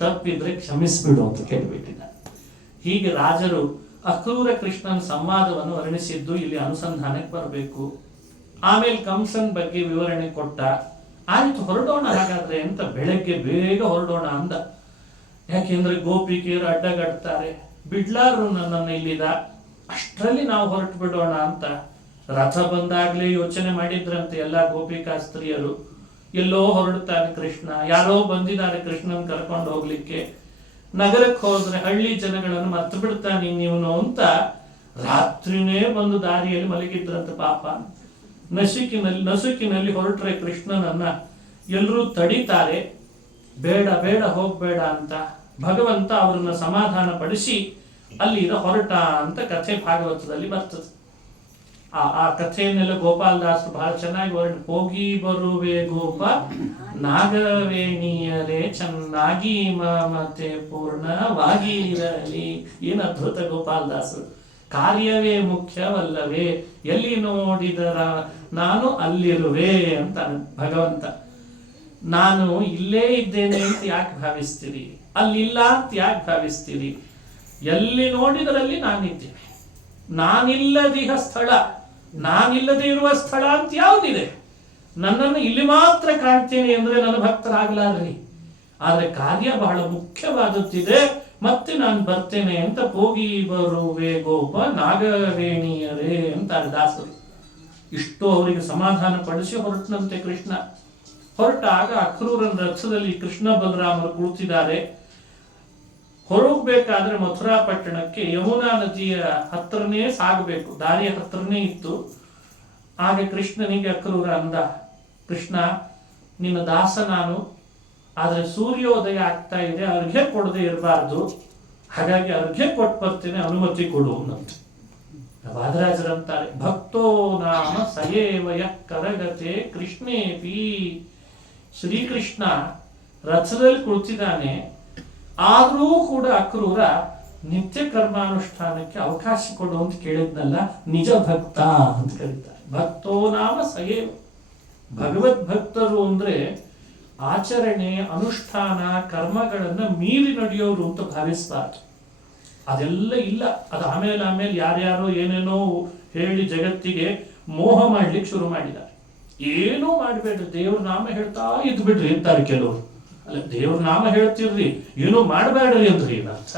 ತಪ್ಪಿದ್ರೆ ಕ್ಷಮಿಸ್ಬಿಡು ಅಂತ ಕೇಳಿಬಿಟ್ಟಿದ್ದ. ಹೀಗೆ ರಾಜರು ಅಕ್ರೂರ ಕೃಷ್ಣನ ಸಂವಾದವನ್ನು ವರ್ಣಿಸಿದ್ದು ಇಲ್ಲಿ ಅನುಸಂಧಾನಕ್ಕೆ ಬರಬೇಕು. ಆಮೇಲೆ ಕಂಸನ್ ಬಗ್ಗೆ ವಿವರಣೆ ಕೊಟ್ಟ. ಆಯ್ತು ಹೊರಡೋಣ ಹಾಗಾದ್ರೆ ಅಂತ ಬೆಳಗ್ಗೆ ಬೇಗ ಹೊರಡೋಣ ಅಂದ. ಯಾಕೆಂದ್ರೆ ಗೋಪಿಕೆಯರು ಅಡ್ಡಗಡ್ತಾರೆ, ಬಿಡ್ಲಾರು ನನ್ನನ್ನು ಇಲ್ಲಿದ, ಅಷ್ಟರಲ್ಲಿ ನಾವು ಹೊರಟು ಬಿಡೋಣ ಅಂತ. ರಥ ಬಂದಾಗ್ಲೇ ಯೋಚನೆ ಮಾಡಿದ್ರಂತೆ ಎಲ್ಲ ಗೋಪಿಕಾ ಸ್ತ್ರೀಯರು. ಎಲ್ಲೋ ಹೊರಡ್ತಾನೆ ಕೃಷ್ಣ, ಯಾರೋ ಬಂದಿದ್ದಾರೆ ಕೃಷ್ಣನ್ ಕರ್ಕೊಂಡು ಹೋಗ್ಲಿಕ್ಕೆ, ನಗರಕ್ಕೆ ಹೋದ್ರೆ ಹಳ್ಳಿ ಜನಗಳನ್ನು ಮರ್ತು ಬಿಡ್ತಾನೆ ನೀವನು ಅಂತ ರಾತ್ರಿನೇ ಬಂದು ದಾರಿಯಲ್ಲಿ ಮಲಗಿದ್ರಂತೆ ಪಾಪ. ನಸುಕಿನಲ್ಲಿ ಹೊರಟ್ರೆ ಕೃಷ್ಣನನ್ನ ಎಲ್ಲರೂ ತಡೀತಾರೆ, ಬೇಡ ಬೇಡ ಹೋಗ್ಬೇಡ ಅಂತ. ಭಗವಂತ ಅವರನ್ನ ಸಮಾಧಾನ ಪಡಿಸಿ ಅಲ್ಲಿಂದ ಹೊರಟ ಅಂತ ಕಥೆ ಭಾಗವತದಲ್ಲಿ ಬರ್ತದೆ. ಆ ಕಥೆಯನ್ನೆಲ್ಲ ಗೋಪಾಲದಾಸರು ಬಹಳ ಚೆನ್ನಾಗಿ ಹೋಗಿ ಬರುವೆ ಗೋಪ ನಾಗವೇಣಿಯರೇ ಚೆನ್ನಾಗಿ ಮಮತೆ ಪೂರ್ಣವಾಗಿ ಇರಲಿ. ಏನು ಅದ್ಭುತ ಗೋಪಾಲದಾಸರು. ಕಾರ್ಯವೇ ಮುಖ್ಯವಲ್ಲವೇ, ಎಲ್ಲಿ ನೋಡಿದರ ನಾನು ಅಲ್ಲಿರುವೆ ಅಂತ ಭಗವಂತ. ನಾನು ಇಲ್ಲೇ ಇದ್ದೇನೆ ಅಂತ ಯಾಕೆ ಭಾವಿಸ್ತೀರಿ, ಅಲ್ಲಿಲ್ಲ ಅಂತ ಯಾಕೆ ಭಾವಿಸ್ತೀರಿ? ಎಲ್ಲಿ ನೋಡಿದರಲ್ಲಿ ನಾನಿದ್ದೇನೆ. ನಾನಿಲ್ಲದಿಹ ಸ್ಥಳ, ನಾನಿಲ್ಲದೆ ಇರುವ ಸ್ಥಳ ಅಂತ ಯಾವುದಿದೆ? ನನ್ನನ್ನು ಇಲ್ಲಿ ಮಾತ್ರ ಕಾಣ್ತೇನೆ ಅಂದ್ರೆ ನನ್ನ ಭಕ್ತರಾಗಲಾರ್ರಿ. ಆದ್ರೆ ಕಾರ್ಯ ಬಹಳ ಮುಖ್ಯವಾದದ್ದಿದೆ, ಮತ್ತೆ ನಾನು ಬರ್ತೇನೆ ಅಂತ ಹೋಗಿ ಬರುವೆ ಗೋಪ ನಾಗವೇಣಿಯರೇ ಅಂತ ದಾಸರು. ಇಷ್ಟು ಅವರಿಗೆ ಸಮಾಧಾನ ಪಡಿಸಿ ಹೊರಟನಂತೆ ಕೃಷ್ಣ. ಹೊರಟಾಗ ಅಕ್ರೂರನ ರಥದಲ್ಲಿ ಕೃಷ್ಣ ಬಲರಾಮರು ಕುಳಿತಿದ್ದಾರೆ. ಹೊರಗಬೇಕಾದ್ರೆ ಮಥುರಾ ಪಟ್ಟಣಕ್ಕೆ ಯಮುನಾ ನದಿಯ ಹತ್ರನೇ ಸಾಗಬೇಕು, ದಾರಿಯ ಹತ್ರನೇ ಇತ್ತು. ಆಗ ಕೃಷ್ಣನಿಗೆ ಅಕ್ರೂರ ಅಂದ, ಕೃಷ್ಣ ನಿನ್ನ ದಾಸ ನಾನು, ಆದ್ರೆ ಸೂರ್ಯೋದಯ ಆಗ್ತಾ ಇದೆ, ಅರ್ಘ್ಯ ಕೊಡದೆ ಇರಬಾರ್ದು, ಹಾಗಾಗಿ ಅರ್ಘ್ಯ ಕೊಟ್ಟು ಬರ್ತೇನೆ, ಅನುಮತಿ ಕೊಡು ಅನ್ನಂತೆ. ವಾದರಾಜರಂತಾರೆ, ಭಕ್ತೋ ನಾಮ ಸಯೇವಯ ಕರಗತೆ ಕೃಷ್ಣೇಪಿ. ಶ್ರೀಕೃಷ್ಣ ರಥದಲ್ಲಿ ಕುಳಿತಿದ್ದಾನೆ, ಆದರೂ ಕೂಡ ಅಕ್ರೂರ ನಿತ್ಯ ಕರ್ಮಾನುಷ್ಠಾನಕ್ಕೆ ಅವಕಾಶ ಕೊಡು ಅಂತ ಕೇಳಿದ್ನಲ್ಲ, ನಿಜ ಭಕ್ತ ಅಂತ ಕರೀತಾರೆ. ಭಕ್ತೋ ನಾಮ ಸಯೇವ. ಭಗವದ್ ಭಕ್ತರು ಅಂದ್ರೆ ಆಚರಣೆ ಅನುಷ್ಠಾನ ಕರ್ಮಗಳನ್ನ ಮೀರಿ ನಡೆಯೋರು ಅಂತ ಭಾವಿಸಬಾರ್ದು. ಅದೆಲ್ಲ ಇಲ್ಲ. ಅದು ಆಮೇಲೆ ಯಾರ್ಯಾರೋ ಏನೇನೋ ಹೇಳಿ ಜಗತ್ತಿಗೆ ಮೋಹ ಮಾಡ್ಲಿಕ್ಕೆ ಶುರು ಮಾಡಿದ್ದಾರೆ. ಏನೂ ಮಾಡಬೇಡ್ರಿ, ದೇವ್ರ ನಾಮ ಹೇಳ್ತಾ ಇದ್ ಬಿಡ್ರಿ ಅಂತಾರೆ ಕೆಲವರು. ಅಲ್ಲ, ದೇವ್ರ ನಾಮ ಹೇಳ್ತಿರ್ರಿ, ಏನೋ ಮಾಡಬೇಡ್ರಿ ಅಂದ್ರಿ ಏನರ್ಥ?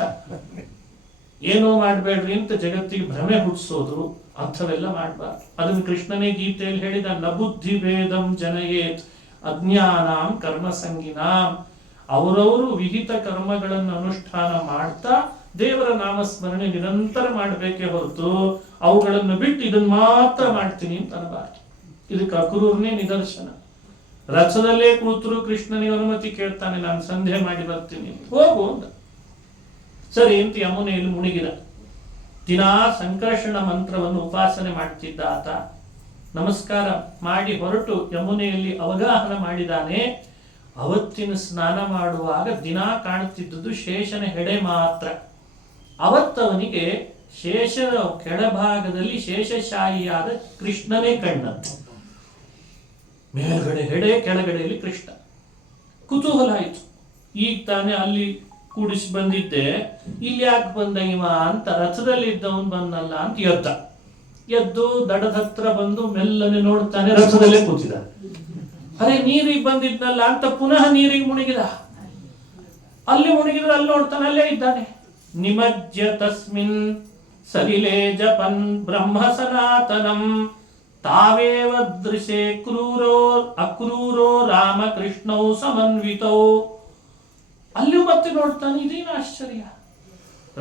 ಏನೋ ಮಾಡಬೇಡ್ರಿ ಅಂತ ಜಗತ್ತಿಗೆ ಭ್ರಮೆ ಹುಟ್ಟಿಸೋದು, ಅಂಥವೆಲ್ಲ ಮಾಡಬಾರ್ದು. ಅದನ್ನು ಕೃಷ್ಣನೇ ಗೀತೆಯಲ್ಲಿ ಹೇಳಿದ, ನ ಬುದ್ಧಿ ಭೇದಂ ಜನಯೇತ್ ಅಜ್ಞಾನಾಂ ಕರ್ಮ ಸಂಗಿನಾಂ. ಅವರವರು ವಿಹಿತ ಕರ್ಮಗಳನ್ನು ಅನುಷ್ಠಾನ ಮಾಡ್ತಾ ದೇವರ ನಾಮಸ್ಮರಣೆ ನಿರಂತರ ಮಾಡಬೇಕೇ ಹೊರತು ಅವುಗಳನ್ನು ಬಿಟ್ಟು ಇದನ್ನು ಮಾತ್ರ ಮಾಡ್ತೀನಿ ಅಂತ ಅನ್ಬಾರ್ದು. ಇದಕ್ಕೆ ಅಕ್ರೂರನೇ ನಿದರ್ಶನ. ರಥದಲ್ಲೇ ಕೂತರು ಕೃಷ್ಣನಿಗೆ ಅನುಮತಿ ಕೇಳ್ತಾನೆ, ನಾನು ಸಂಧ್ಯೆ ಮಾಡಿ ಬರ್ತೀನಿ, ಹೋಗು ಅಂತ. ಸರಿ ಅಂತ ಯಮುನೆಯಲ್ಲಿ ಮುಳುಗಿದ. ದಿನಾ ಸಂಕರ್ಷಣ ಮಂತ್ರವನ್ನು ಉಪಾಸನೆ ಮಾಡ್ತಿದ್ದ ಆತ. ನಮಸ್ಕಾರ ಮಾಡಿ ಹೊರಟು ಯಮುನೆಯಲ್ಲಿ ಅವಗಾಹನ ಮಾಡಿದಾನೆ. ಅವತ್ತಿನ ಸ್ನಾನ ಮಾಡುವಾಗ ದಿನಾ ಕಾಣುತ್ತಿದ್ದುದು ಶೇಷನ ಹೆಡೆ ಮಾತ್ರ. ಅವತ್ತವನಿಗೆ ಶೇಷನ ಕೆಳಭಾಗದಲ್ಲಿ ಶೇಷಶಾಹಿಯಾದ ಕೃಷ್ಣನೇ ಕಂಡಂತೆ. ಮೇಲ್ಗಡೆ ಹೆಡೆ, ಕೆಳಗಡೆಯಲ್ಲಿ ಕೃಷ್ಣ. ಕುತೂಹಲ ಆಯ್ತು. ಈಗ ತಾನೇ ಅಲ್ಲಿ ಕೂಡಿಸಿ ಬಂದಿದ್ದೆ, ಇಲ್ಲಿ ಯಾಕೆ ಬಂದ ಇವ ಅಂತ. ರಥದಲ್ಲಿ ಇದ್ದವನು ಬಂದಲ್ಲ ಅಂತ ಎದ್ದು ದಡದ ಹತ್ರ ಬಂದು ಮೆಲ್ಲನೆ ನೋಡ್ತಾನೆ, ರಥದಲ್ಲೇ ಕೂತಿದ. ಅರೆ ನೀರಿಗೆ ಬಂದಿದ್ನಲ್ಲ ಅಂತ ಪುನಃ ನೀರಿಗೆ ಮುಳುಗಿದ. ಅಲ್ಲಿ ಮುಳುಗಿದ್ರೆ ಅಲ್ಲಿ ನೋಡ್ತಾನೆ, ಅಲ್ಲೇ ಇದ್ದಾನೆ. ನಿಮಜ್ಯ ತಸ್ಮಿನ್ ಸಲಿಲೆ ಜಪನ್ ಬ್ರಹ್ಮ ಸನಾತನಂ ತಾವೇವ ದೃಶೆ ಅಕ್ರೂರೋ ರಾಮಕೃಷ್ಣೌ ಸಮನ್ವಿತೌ. ಅಲ್ಲಿಯೂ ಮತ್ತೆ ನೋಡ್ತಾನೆ, ಇದೇನು ಆಶ್ಚರ್ಯ.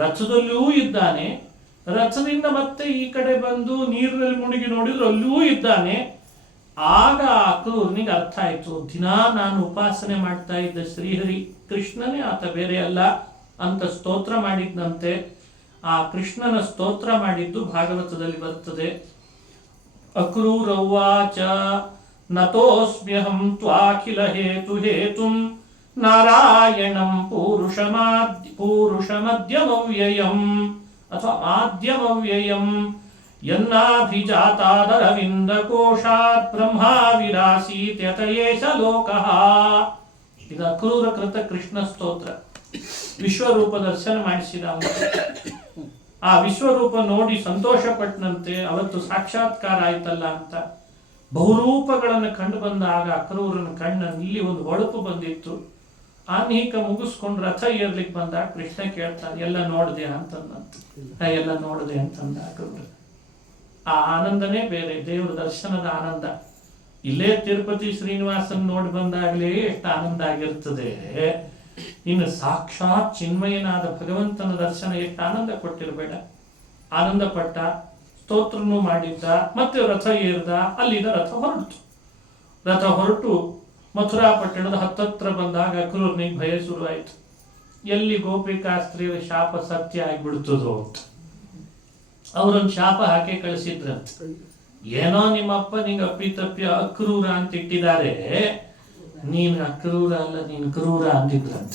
ರಥದಲ್ಲಿಯೂ ಇದ್ದಾನೆ, ರಥದಿಂದ ಮತ್ತೆ ಈ ಕಡೆ ಬಂದು ನೀರಿನಲ್ಲಿ ಮುಳುಗಿ ನೋಡಿದ್ರು ಅಲ್ಲಿಯೂ ಇದ್ದಾನೆ. ಆಗ ಅಕ್ರೂರನಿಗೆ ಅರ್ಥ ಆಯ್ತು, ದಿನಾ ನಾನು ಉಪಾಸನೆ ಮಾಡ್ತಾ ಇದ್ದ ಶ್ರೀಹರಿ ಕೃಷ್ಣನೇ, ಆತ ಬೇರೆ ಅಲ್ಲ ಅಂತ ಸ್ತೋತ್ರ ಮಾಡಿದ್ದಂತೆ. ಆ ಕೃಷ್ಣನ ಸ್ತೋತ್ರ ಮಾಡಿದ್ದು ಭಾಗವತದಲ್ಲಿ ಬರ್ತದೆ. ಅಕ್ರೂರವಾಚ ನತೋಸ್ಮ್ಯಹಂ ತ್ವಾಖಿಲ ಹೇತು ಹೇತುಂ ನಾರಾಯಣಂ ಪೂರುಷಮದ್ಯಮವ್ಯಯಂ ಅಥವಾ ಆದ್ಯಮವ್ಯಯಂ ಯನ್ನಾಭಿಜಾತಾದರವಿಂದ ಕೋಶಾತ್ ಬ್ರಹ್ಮಾ ವಿರಾಸೀತ್ಯತಯೇಷ ಲೋಕಃ. ಇದು ಅಕ್ರೂರ ಕೃತ ಕೃಷ್ಣ ಸ್ತೋತ್ರ. ವಿಶ್ವರೂಪ ದರ್ಶನ ಮಾಡಿಸಿದ. ಆ ವಿಶ್ವರೂಪ ನೋಡಿ ಸಂತೋಷ ಪಟ್ಟನಂತೆ. ಅವತ್ತು ಸಾಕ್ಷಾತ್ಕಾರ ಆಯ್ತಲ್ಲ ಅಂತ ಬಹುರೂಪಗಳನ್ನು ಕಂಡು ಬಂದಾಗ ಅಕ್ರೂರನ ಕಣ್ಣಲ್ಲಿ ಒಂದು ಹೊಳಪು ಬಂದಿತ್ತು. ಆನ್ಹೀಕ ಮುಗಿಸ್ಕೊಂಡು ರಥ ಏರ್ಲಿಕ್ಕೆ ಬಂದಾಗ ಕೃಷ್ಣ ಕೇಳ್ತಾನೆ, ಎಲ್ಲ ನೋಡಿದೆ ಅಂತಂದಂತ. ಎಲ್ಲ ನೋಡಿದೆ ಅಂತಂದ ಅಕ್ರೂರ. ಆ ಆನಂದನೇ ಬೇರೆ, ದೇವರ ದರ್ಶನದ ಆನಂದ. ಇಲ್ಲೇ ತಿರುಪತಿ ಶ್ರೀನಿವಾಸನ್ ನೋಡಿ ಬಂದಾಗಲೇ ಎಷ್ಟು ಆನಂದ ಆಗಿರ್ತದೆ, ಇನ್ನು ಸಾಕ್ಷಾತ್ ಚಿನ್ಮಯನಾದ ಭಗವಂತನ ದರ್ಶನ ಎಷ್ಟು ಆನಂದ ಕೊಟ್ಟಿರಬೇಡ. ಆನಂದ ಪಟ್ಟ, ಸ್ತೋತ್ರನೂ ಮಾಡಿದ್ದ, ಮತ್ತೆ ರಥ ಏರ್ದ. ಅಲ್ಲಿಂದ ರಥ ಹೊರಟು ಮಥುರಾ ಪಟ್ಟಣದ ಹತ್ತತ್ರ ಬಂದಾಗ ಅಕ್ರೂರನಿಗೆ ಭಯ ಶುರುವಾಯಿತು. ಎಲ್ಲಿ ಗೋಪಿಕಾಸ್ತ್ರೀಯರ ಶಾಪ ಸತ್ಯ ಆಗಿಬಿಡ್ತದೋ ಅಂತ ಅವರೊಂದು ಶಾಪ ಹಾಕಿ ಕಳಿಸಿದ್ರಂತ. ಏನೋ ನಿಮ್ಮಪ್ಪ ನಿಂಗೆ ಅಪ್ಪಿತಪ್ಪಿ ಅಕ್ರೂರ ಅಂತ ಇಟ್ಟಿದ್ದಾರೆ, ನೀನು ಅಕ್ರೂರ ಅಲ್ಲ, ನೀನು ಕ್ರೂರ ಅಂದಿದ್ರಂತ.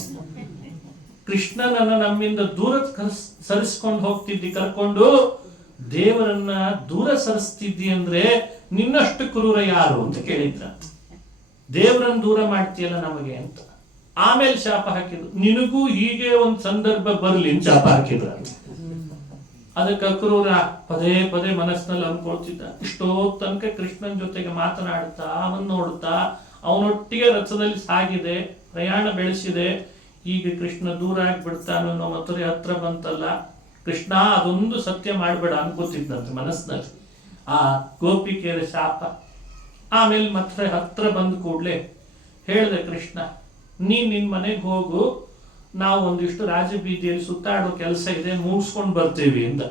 ಕೃಷ್ಣನನ್ನ ನಮ್ಮಿಂದ ದೂರ ಸರಿಸ್ಕೊಂಡು ಹೋಗ್ತಿದ್ದಿ, ಕರ್ಕೊಂಡು ದೇವರನ್ನ ದೂರ ಸರಿಸ್ತಿದ್ದಿ ಅಂದ್ರೆ ನಿನ್ನಷ್ಟು ಕ್ರೂರ ಯಾರು ಅಂತ ಕೇಳಿದ್ರಂತ. ದೇವರನ್ನ ದೂರ ಮಾಡ್ತೀಯಲ್ಲ ನಮಗೆ ಅಂತ. ಆಮೇಲೆ ಶಾಪ ಹಾಕಿದ್ರು, ನಿನಗೂ ಹೀಗೆ ಒಂದು ಸಂದರ್ಭ ಬರ್ಲಿ ಶಾಪ ಹಾಕಿದ್ರಂತ. ಅದಕ್ಕೆ ಅಕ್ರೂರ ಪದೇ ಪದೇ ಮನಸ್ಸಿನಲ್ಲಿ ಅನ್ಕೊಳ್ತಿದ್ದ. ಇಷ್ಟೋ ತನಕ ಕೃಷ್ಣನ ಜೊತೆಗೆ ಮಾತನಾಡ್ತಾ, ಅವನ್ ನೋಡ್ತಾ, ಅವನೊಟ್ಟಿಗೆ ರಥದಲ್ಲಿ ಸಾಗಿದೆ, ಪ್ರಯಾಣ ಬೆಳೆಸಿದೆ. ಈಗ ಕೃಷ್ಣ ದೂರ ಆಗಿಬಿಡ್ತಾನೋ ಅನ್ನೋ ಮಥುರೆ ಹತ್ರ ಬಂತಲ್ಲ, ಕೃಷ್ಣ ಅದೊಂದು ಸತ್ಯ ಮಾಡ್ಬೇಡ ಅನ್ಕೋತಿದ್ದಂತೆ ಮನಸ್ಸಿನಲ್ಲಿ. ಆ ಗೋಪಿಕೆಯರ ಶಾಪ. ಆಮೇಲೆ ಮಥುರೆ ಹತ್ರ ಬಂದ ಕೂಡ್ಲೆ ಹೇಳ್ದೆ ಕೃಷ್ಣ, ನೀನ್ ನಿನ್ ಮನೆಗೆ ಹೋಗು, ನಾವು ಒಂದಿಷ್ಟು ರಾಜಬೀದಿಯಲ್ಲಿ ಸುತ್ತಾಡೋ ಕೆಲಸ ಇದೆ, ಮುಗಿಸ್ಕೊಂಡು ಬರ್ತೀವಿ ಅಂತ.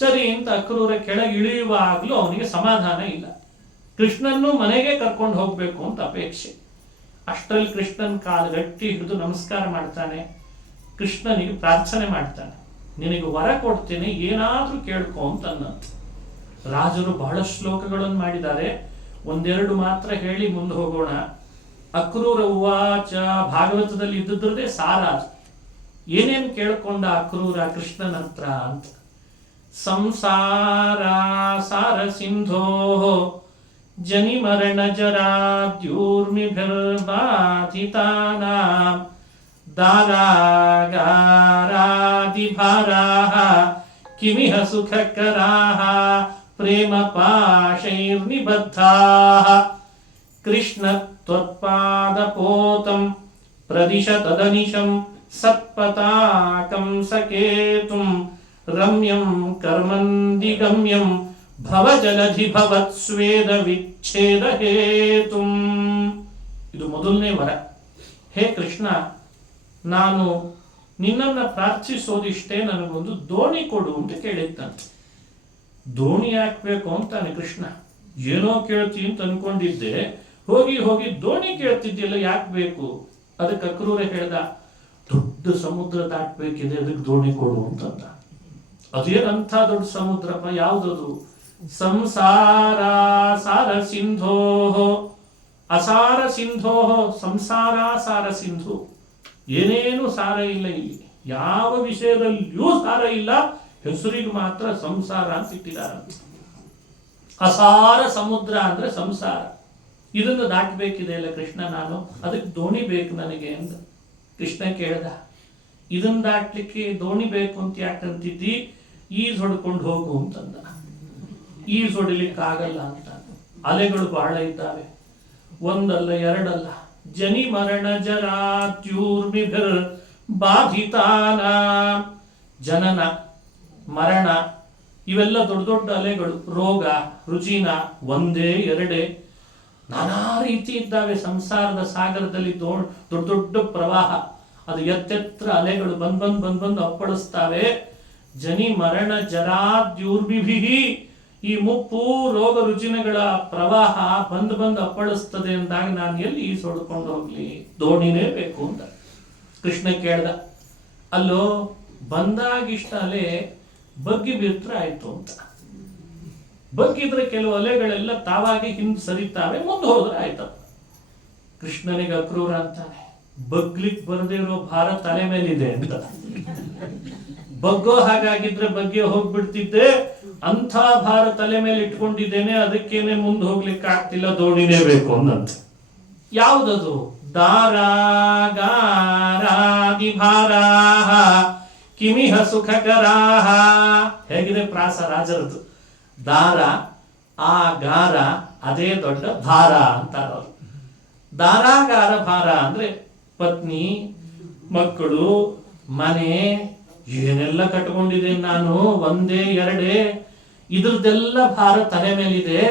ಸರಿ ಅಂತ ಅಕ್ರೂರ ಕೆಳಗೆ ಇಳಿಯುವಾಗ್ಲೂ ಅವನಿಗೆ ಸಮಾಧಾನ ಇಲ್ಲ. ಕೃಷ್ಣನ್ನು ಮನೆಗೆ ಕರ್ಕೊಂಡು ಹೋಗ್ಬೇಕು ಅಂತ ಅಪೇಕ್ಷೆ. ಅಷ್ಟರಲ್ಲಿ ಕೃಷ್ಣನ್ ಕಾಲು ಗಟ್ಟಿ ಹಿಡಿದು ನಮಸ್ಕಾರ ಮಾಡ್ತಾನೆ. ಕೃಷ್ಣನಿಗೆ ಪ್ರಾರ್ಥನೆ ಮಾಡ್ತಾನೆ, ನಿನಗೆ ವರ ಕೊಡ್ತೇನೆ, ಏನಾದ್ರೂ ಕೇಳ್ಕೊ ಅಂತ ಅನ್ನಂತೆ. ರಾಜರು ಬಹಳ ಶ್ಲೋಕಗಳನ್ನು ಮಾಡಿದ್ದಾರೆ, ಒಂದೆರಡು ಮಾತ್ರ ಹೇಳಿ ಮುಂದೆ ಹೋಗೋಣ. ಅಕ್ರೂರ ಉವಾಚ, ಭಾಗವತದಲ್ಲಿ ಇದ್ದದ್ರದೇ ಸಾರ ಅದು. ಏನೇನು ಕೇಳ್ಕೊಂಡ ಅಕ್ರೂರ ಕೃಷ್ಣನ ಹತ್ರ ಅಂತ. ಸಂಸಾರ ಸಾರ ಸಿಂಧೋ ಜನಿ ಮರಣ ಜರಾದ್ಯೂರ್ಮಿಭಿರ್ಬಾಧಿತಾನಾಂ ದಾರಾಗಾರಾದಿಭಾರಾಃ ಕಿಮಿಹ ಸುಖಕರಾಃ ಪ್ರೇಮ ಪಾಶೈರ್ನಿಬದ್ಧಾಃ ಕೃಷ್ಣ ತ್ವತ್ಪಾದಪೋತಂ ಪ್ರದಿಶ ತದನಿಶಂ ಸತ್ಪತಾಕಂ ಸಕೇತುಂ ರಮ್ಯಂ ಕರ್ಮಂದಿಗಮ್ಯಂ ಭವಜಲಧಿ ಭವತ್ಸ್ವೇದ ವಿಚ್ಛೇದ ಹೇತುಂ. ಇದು ಮೊದಲನೇ ವರ. ಹೇ ಕೃಷ್ಣ, ನಾನು ನಿನ್ನನ್ನ ಪ್ರಾರ್ಥಿಸೋದಿಷ್ಟೇ, ನನಗೊಂದು ದೋಣಿ ಕೊಡು ಅಂತ ಕೇಳಿದ್ದಂತೆ. ದೋಣಿ ಹಾಕ್ಬೇಕು ಅಂತಾನೆ ಕೃಷ್ಣ. ಏನೋ ಕೇಳ್ತಿ ಅಂತ ಅನ್ಕೊಂಡಿದ್ದೆ, ಹೋಗಿ ಹೋಗಿ ದೋಣಿ ಕೇಳ್ತಿದ್ಯಲ್ಲ, ಯಾಕೆ ಬೇಕು? ಅದಕ್ಕೆ ಅಕ್ರೂರ ಹೇಳ್ದ, ದೊಡ್ಡ ಸಮುದ್ರ ದಾಟ್ಬೇಕಿದೆ, ಅದಕ್ಕೆ ದೋಣಿ ಕೊಡು ಅಂತಂದ. ಅದೇನಂಥ ದೊಡ್ಡ ಸಮುದ್ರಪ್ಪ, ಯಾವ್ದದು? ಸಂಸಾರ ಸಾರ ಸಿಂಧೋ ಅಸಾರ ಸಿಂಧೋ ಸಂಸಾರ ಸಾರ ಸಿಂಧು. ಏನೇನು ಸಾರ ಇಲ್ಲ ಇಲ್ಲಿ, ಯಾವ ವಿಷಯದಲ್ಲಿಯೂ ಸಾರ ಇಲ್ಲ, ಹೆಸರಿಗೆ ಮಾತ್ರ ಸಂಸಾರ ಅಂತ ಇಟ್ಟಿದ್ದಾರೆ. ಅಸಾರ ಸಮುದ್ರ ಅಂದ್ರೆ ಸಂಸಾರ. ಇದನ್ನು ದಾಟಬೇಕಿದೆ ಅಲ್ಲ ಕೃಷ್ಣ, ನಾನು ಅದಕ್ಕೆ ದೋಣಿ ಬೇಕು ನನಗೆ ಅಂತ ಕೃಷ್ಣ ಕೇಳ್ದ. ಇದನ್ನ ದಾಟ್ಲಿಕ್ಕೆ ದೋಣಿ ಬೇಕು ಅಂತ ಯಾಕಂತಿದ್ದಿ? ಈಜ್ ಹೊಡ್ಕೊಂಡು ಹೋಗು ಅಂತಂದ. ಈಜ್ ಹೊಡಿಲಿಕ್ಕೆ ಆಗಲ್ಲ ಅಂತ, ಅಲೆಗಳು ಬಹಳ ಇದ್ದಾವೆ, ಒಂದಲ್ಲ ಎರಡಲ್ಲ. ಜನಿ ಮರಣ ಜರಾತ್ಯೂರ್ಮಿಭಿರ್ ಬಾಧಿತಾನ. ಜನನ ಮರಣ ಇವೆಲ್ಲ ದೊಡ್ಡ ದೊಡ್ಡ ಅಲೆಗಳು. ರೋಗ ರುಜಿನ ಒಂದೇ ಎರಡೇ, ನಾನಾ ರೀತಿ ಇದ್ದಾವೆ. ಸಂಸಾರದ ಸಾಗರದಲ್ಲಿ ದೊಡ್ಡ ದೊಡ್ಡ ಪ್ರವಾಹ, ಅದು ಎತ್ತೆತ್ರ ಅಲೆಗಳು ಬಂದು ಅಪ್ಪಳಿಸ್ತಾವೆ. ಜನಿ ಮರಣ ಜರಾದ್ಯೂರ್ಬಿಭಿ, ಈ ಮುಪ್ಪು ರೋಗ ರುಜಿನಗಳ ಪ್ರವಾಹ ಬಂದು ಅಪ್ಪಳಿಸ್ತದೆ ಅಂದಾಗ ನಾನು ಎಲ್ಲಿ ಈಜು ಹೊಡ್ಕೊಂಡು ಹೋಗ್ಲಿ? ದೋಣಿನೇ ಬೇಕು ಅಂತ ಕೃಷ್ಣ ಕೇಳ್ದ. ಅಲ್ಲೋ ಬಂದಾಗಿಷ್ಟ ಅಲೆ ಬಗ್ಗಿ ಬಿಟ್ರೆ ಆಯ್ತು ಅಂತ. ಬಗ್ಗಿದ್ರೆ ಕೆಲವು ಅಲೆಗಳೆಲ್ಲ ತಾವಾಗಿ ಹಿಂದೆ ಸರಿತಾವೆ, ಮುಂದೆ ಹೋದ್ರೆ ಆಯ್ತಪ್ಪ. ಕೃಷ್ಣನಿಗೆ ಅಕ್ರೂರ ಅಂತಾನೆ, ಬಗ್ಲಿಕ್ ಬರದೇ ಇರೋ ಭಾರ ತಲೆ ಮೇಲಿದೆ ಅಂತ. ಬಗ್ಗೋ ಹಾಗಾಗಿದ್ರೆ ಬಗ್ಗೆ ಹೋಗ್ಬಿಡ್ತಿದ್ದೆ, ಅಂಥ ಭಾರ ತಲೆ ಮೇಲೆ ಇಟ್ಕೊಂಡಿದ್ದೇನೆ, ಅದಕ್ಕೇನೆ ಮುಂದೆ ಹೋಗ್ಲಿಕ್ಕೆ ಆಗ್ತಿಲ್ಲ, ದೋಣಿನೇ ಬೇಕು ಅನ್ನಂತ. ಯಾವುದದು? ದಾರಾಗಾರಾದಿ ಭಾರಾಹ ಕಿಮಿಹ ಸುಖಕರಾಹ. ಹೇಗಿದೆ ಪ್ರಾಸ ರಾಜರದು? ದಾರ, ಆ ಗಾರ, ಅದೇ ದೊಡ್ಡ ಭಾರ ಅಂತಾರ. ದಾರಾಗಾರ ಭಾರ ಅಂದ್ರೆ ಪತ್ನಿ, ಮಕ್ಕಳು, ಮನೆ, ಏನೆಲ್ಲ ಕಟ್ಕೊಂಡಿದ್ದೇನೆ ನಾನು, ಒಂದೇ ಎರಡೇ, ಇದ್ರದ್ದೆಲ್ಲ ಭಾರ ತಲೆ ಮೇಲಿದೆ.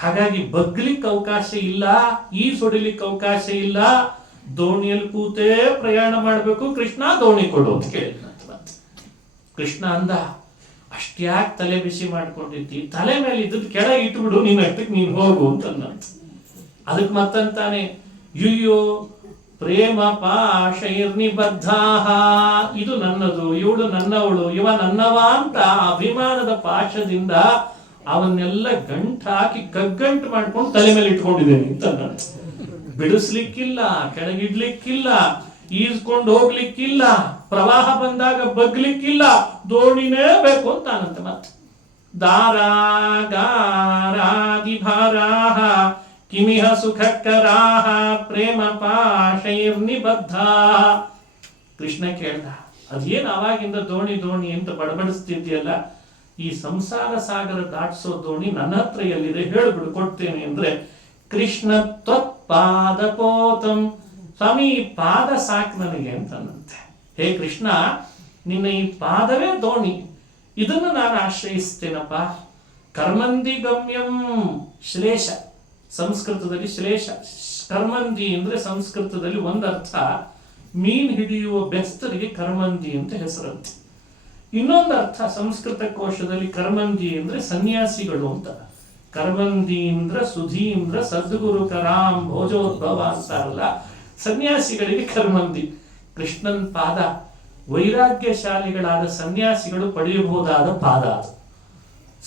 ಹಾಗಾಗಿ ಬಗ್ಲಿಕ್ಕೆ ಅವಕಾಶ ಇಲ್ಲ, ಹೊಡಿಲಿಕ್ಕೆ ಅವಕಾಶ ಇಲ್ಲ, ದೋಣಿಯಲ್ಲಿ ಕೂತೇ ಪ್ರಯಾಣ ಮಾಡಬೇಕು. ಕೃಷ್ಣ ದೋಣಿ ಕೊಡು ಅಂತ ಕೇಳಿದ. ಕೃಷ್ಣ ಅಂದ, ಅಷ್ಟ್ಯಾಕೆ ತಲೆ ಬಿಸಿ ಮಾಡ್ಕೊಂಡಿದ್ದಿ, ತಲೆ ಮೇಲೆ ಇದ್ದದ್ದು ಕೆಳಗೆ ಇಟ್ಬಿಡು, ನೀನ್ ಅಷ್ಟಕ್ಕೆ ನೀನ್ ಹೋಗು ಅಂತ. ಅದಕ್ಕೆ ಮತ್ತಂತಾನೆ, ಅಯ್ಯೋ ಪ್ರೇಮ ಪಾಶೈರ್ನಿಬದ್ಧ, ಇದು ನನ್ನದು, ಇವಳು ನನ್ನವಳು, ಇವ ನನ್ನವ ಅಂತ ಅಭಿಮಾನದ ಪಾಶದಿಂದ ಅವನ್ನೆಲ್ಲ ಗಂಟು ಹಾಕಿ ಕಗ್ಗಂಟು ಮಾಡ್ಕೊಂಡು ತಲೆ ಮೇಲೆ ಇಟ್ಕೊಂಡಿದ್ದೇನೆ ಅಂತ. ಬಿಡಿಸ್ಲಿಕ್ಕಿಲ್ಲ, ಕೆಳಗಿಡ್ಲಿಕ್ಕಿಲ್ಲ, ಈಸ್ಕೊಂಡು ಹೋಗ್ಲಿಕ್ಕಿಲ್ಲ, ಪ್ರವಾಹ ಬಂದಾಗ ಬಗ್ಲಿಕ್ಕಿಲ್ಲ, ದೋಣಿನೇ ಬೇಕು ಅಂತಾನಂತೆ. ಮತ್ತೆ ದಾರಾಗಾರಾದಿ ಭಾರಾಹ ಕಿಮಿಹ ಸುಖಕರಾಹ ಪ್ರೇಮ ಪಾಶೈರ್ನಿಬದ್ಧ. ಕೃಷ್ಣ ಕೇಳ್ದ, ಅದೇನು ಅವಾಗಿಂದ ದೋಣಿ ದೋಣಿ ಅಂತ ಬಡಬಡಿಸ್ತಿದ್ಯಲ್ಲ, ಈ ಸಂಸಾರ ಸಾಗರ ದಾಟಿಸೋ ದೋಣಿ ನನ್ನ ಹತ್ರ ಎಲ್ಲಿದೆ ಹೇಳ್ಬಿಡು, ಕೊಡ್ತೇನೆ ಅಂದ್ರೆ, ಕೃಷ್ಣ ತ್ವತ್ಪಾದ ಪೋತಂ, ಸ್ವಾಮಿ ಈ ಪಾದ ಸಾಕು ನನಗೆ ಅಂತಂತೆ. ಹೇ ಕೃಷ್ಣ, ನಿನ್ನ ಈ ಪಾದವೇ ದೋಣಿ, ಇದನ್ನು ನಾನು ಆಶ್ರಯಿಸ್ತೇನಪ್ಪ. ಕರ್ಮಂದಿ ಗಮ್ಯಂ, ಶ್ಲೇಷ ಸಂಸ್ಕೃತದಲ್ಲಿ ಶ್ಲೇಷ, ಕರ್ಮಂದಿ ಅಂದ್ರೆ ಸಂಸ್ಕೃತದಲ್ಲಿ ಒಂದರ್ಥ ಮೀನ್ ಹಿಡಿಯುವ ಬೆಸ್ತರಿಗೆ ಕರ್ಮಂದಿ ಅಂತ ಹೆಸರಂತೆ. ಇನ್ನೊಂದು ಅರ್ಥ ಸಂಸ್ಕೃತ ಕೋಶದಲ್ಲಿ ಕರ್ಮಂದಿ ಅಂದ್ರೆ ಸನ್ಯಾಸಿಗಳು ಅಂತ. ಕರ್ಮಂದೀಂದ್ರ ಸುಧೀಂದ್ರ ಸದ್ಗುರು ಕರಾಂ ಭೋಜೋದ್ಭವ ಅಂತಾರಲ್ಲ, ಸನ್ಯಾಸಿಗಳಿಗೆ ಕರ್ಮಂದಿ. ಕೃಷ್ಣನ್ ಪಾದ ವೈರಾಗ್ಯಶಾಲಿಗಳಾದ ಸನ್ಯಾಸಿಗಳು ಪಡೆಯಬಹುದಾದ ಪಾದ ಅದು.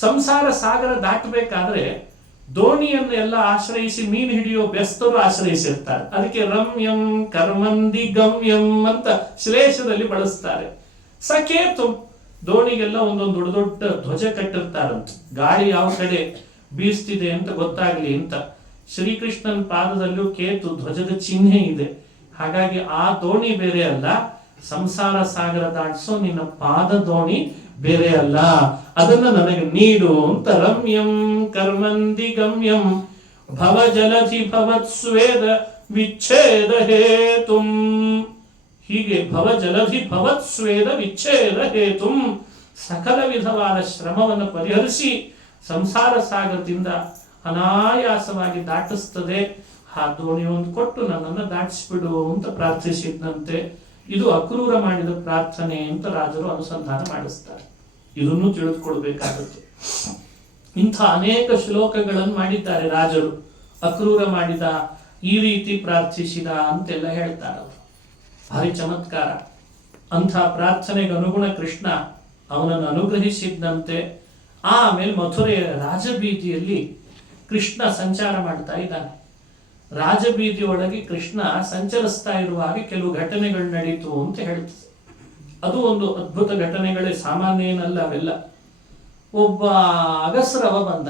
ಸಂಸಾರ ಸಾಗರ ದಾಟಬೇಕಾದ್ರೆ ದೋಣಿಯನ್ನು ಎಲ್ಲ ಆಶ್ರಯಿಸಿ ಮೀನು ಹಿಡಿಯೋ ಬೆಸ್ತರು ಆಶ್ರಯಿಸಿರ್ತಾರೆ. ಅದಕ್ಕೆ ರಮ್ಯಂ ಕರ್ಮಂದಿ ಗಮ್ಯಂ ಅಂತ ಶ್ಲೇಷದಲ್ಲಿ ಬಳಸ್ತಾರೆ. ಸಕೇತು, ದೋಣಿಗೆಲ್ಲ ಒಂದೊಂದು ದೊಡ್ಡ ದೊಡ್ಡ ಧ್ವಜ ಕಟ್ಟಿರ್ತಾರಂತ, ಗಾಳಿ ಯಾವ ಕಡೆ ಬೀಸ್ತಿದೆ ಅಂತ ಗೊತ್ತಾಗ್ಲಿ ಅಂತ. ಶ್ರೀಕೃಷ್ಣನ ಪಾದದಲ್ಲೂ ಕೇತು ಧ್ವಜದ ಚಿಹ್ನೆ ಇದೆ. ಹಾಗಾಗಿ ಆ ದೋಣಿ ಬೇರೆ ಅಲ್ಲ, ಸಂಸಾರ ಸಾಗರ ದಾಟಿಸೋ ನಿನ್ನ ಪಾದ ದೋಣಿ ಬೇರೆ ಅಲ್ಲ, ಅದನ್ನ ನನಗೆ ನೀಡು ಅಂತ. ರಮ್ಯಂ ಕರ್ಮಂದಿ ಗಮ್ಯಂ ಭವ ಜಲಧಿ ಭವತ್ಸ್ವೇದ ವಿಚ್ಛೇದ ಹೇತುಂ. ಹೀಗೆ ಭವ ಜಲಧಿ ಭವತ್ಸ್ವೇದ ವಿಚ್ಛೇದ ಹೇತುಂ, ಸಕಲ ವಿಧವಾದ ಶ್ರಮವನ್ನು ಪರಿಹರಿಸಿ ಸಂಸಾರ ಸಾಗರದಿಂದ ಅನಾಯಾಸವಾಗಿ ದಾಟಿಸ್ತದೆ. ಆ ದೋಣಿ ಒಂದು ಕೊಟ್ಟು ನನ್ನನ್ನು ದಾಟಿಸ್ಬಿಡು ಅಂತ ಪ್ರಾರ್ಥಿಸಿದಂತೆ. ಇದು ಅಕ್ರೂರ ಮಾಡಿದ ಪ್ರಾರ್ಥನೆ ಅಂತ ರಾಜರು ಅನುಸಂಧಾನ ಮಾಡಿಸ್ತಾರೆ. ಇದನ್ನು ತಿಳಿದುಕೊಳ್ಬೇಕಾಗುತ್ತೆ. ಇಂಥ ಅನೇಕ ಶ್ಲೋಕಗಳನ್ನು ಮಾಡಿದ್ದಾರೆ ರಾಜರು. ಅಕ್ರೂರ ಮಾಡಿದ, ಈ ರೀತಿ ಪ್ರಾರ್ಥಿಸಿದ ಅಂತೆಲ್ಲ ಹೇಳ್ತಾರೆ ಅವರು. ಭಾರಿ ಚಮತ್ಕಾರ. ಅಂಥ ಪ್ರಾರ್ಥನೆಗೆ ಅನುಗುಣ ಕೃಷ್ಣ ಅವನನ್ನು ಅನುಗ್ರಹಿಸಿದ್ದಂತೆ. ಆಮೇಲೆ ಮಥುರೆಯ ರಾಜಬೀದಿಯಲ್ಲಿ ಕೃಷ್ಣ ಸಂಚಾರ ಮಾಡ್ತಾ ಇದ್ದಾನೆ. ರಾಜಬೀದಿಯೊಳಗೆ ಕೃಷ್ಣ ಸಂಚರಿಸ್ತಾ ಇರುವಾಗ ಕೆಲವು ಘಟನೆಗಳು ನಡೀತು ಅಂತ ಹೇಳ್ತದೆ. ಅದು ಒಂದು ಅದ್ಭುತ ಘಟನೆಗಳೇ, ಸಾಮಾನ್ಯ ಏನಲ್ಲ ಅವೆಲ್ಲ. ಒಬ್ಬ ಅಗಸ್ರವ ಬಂದ,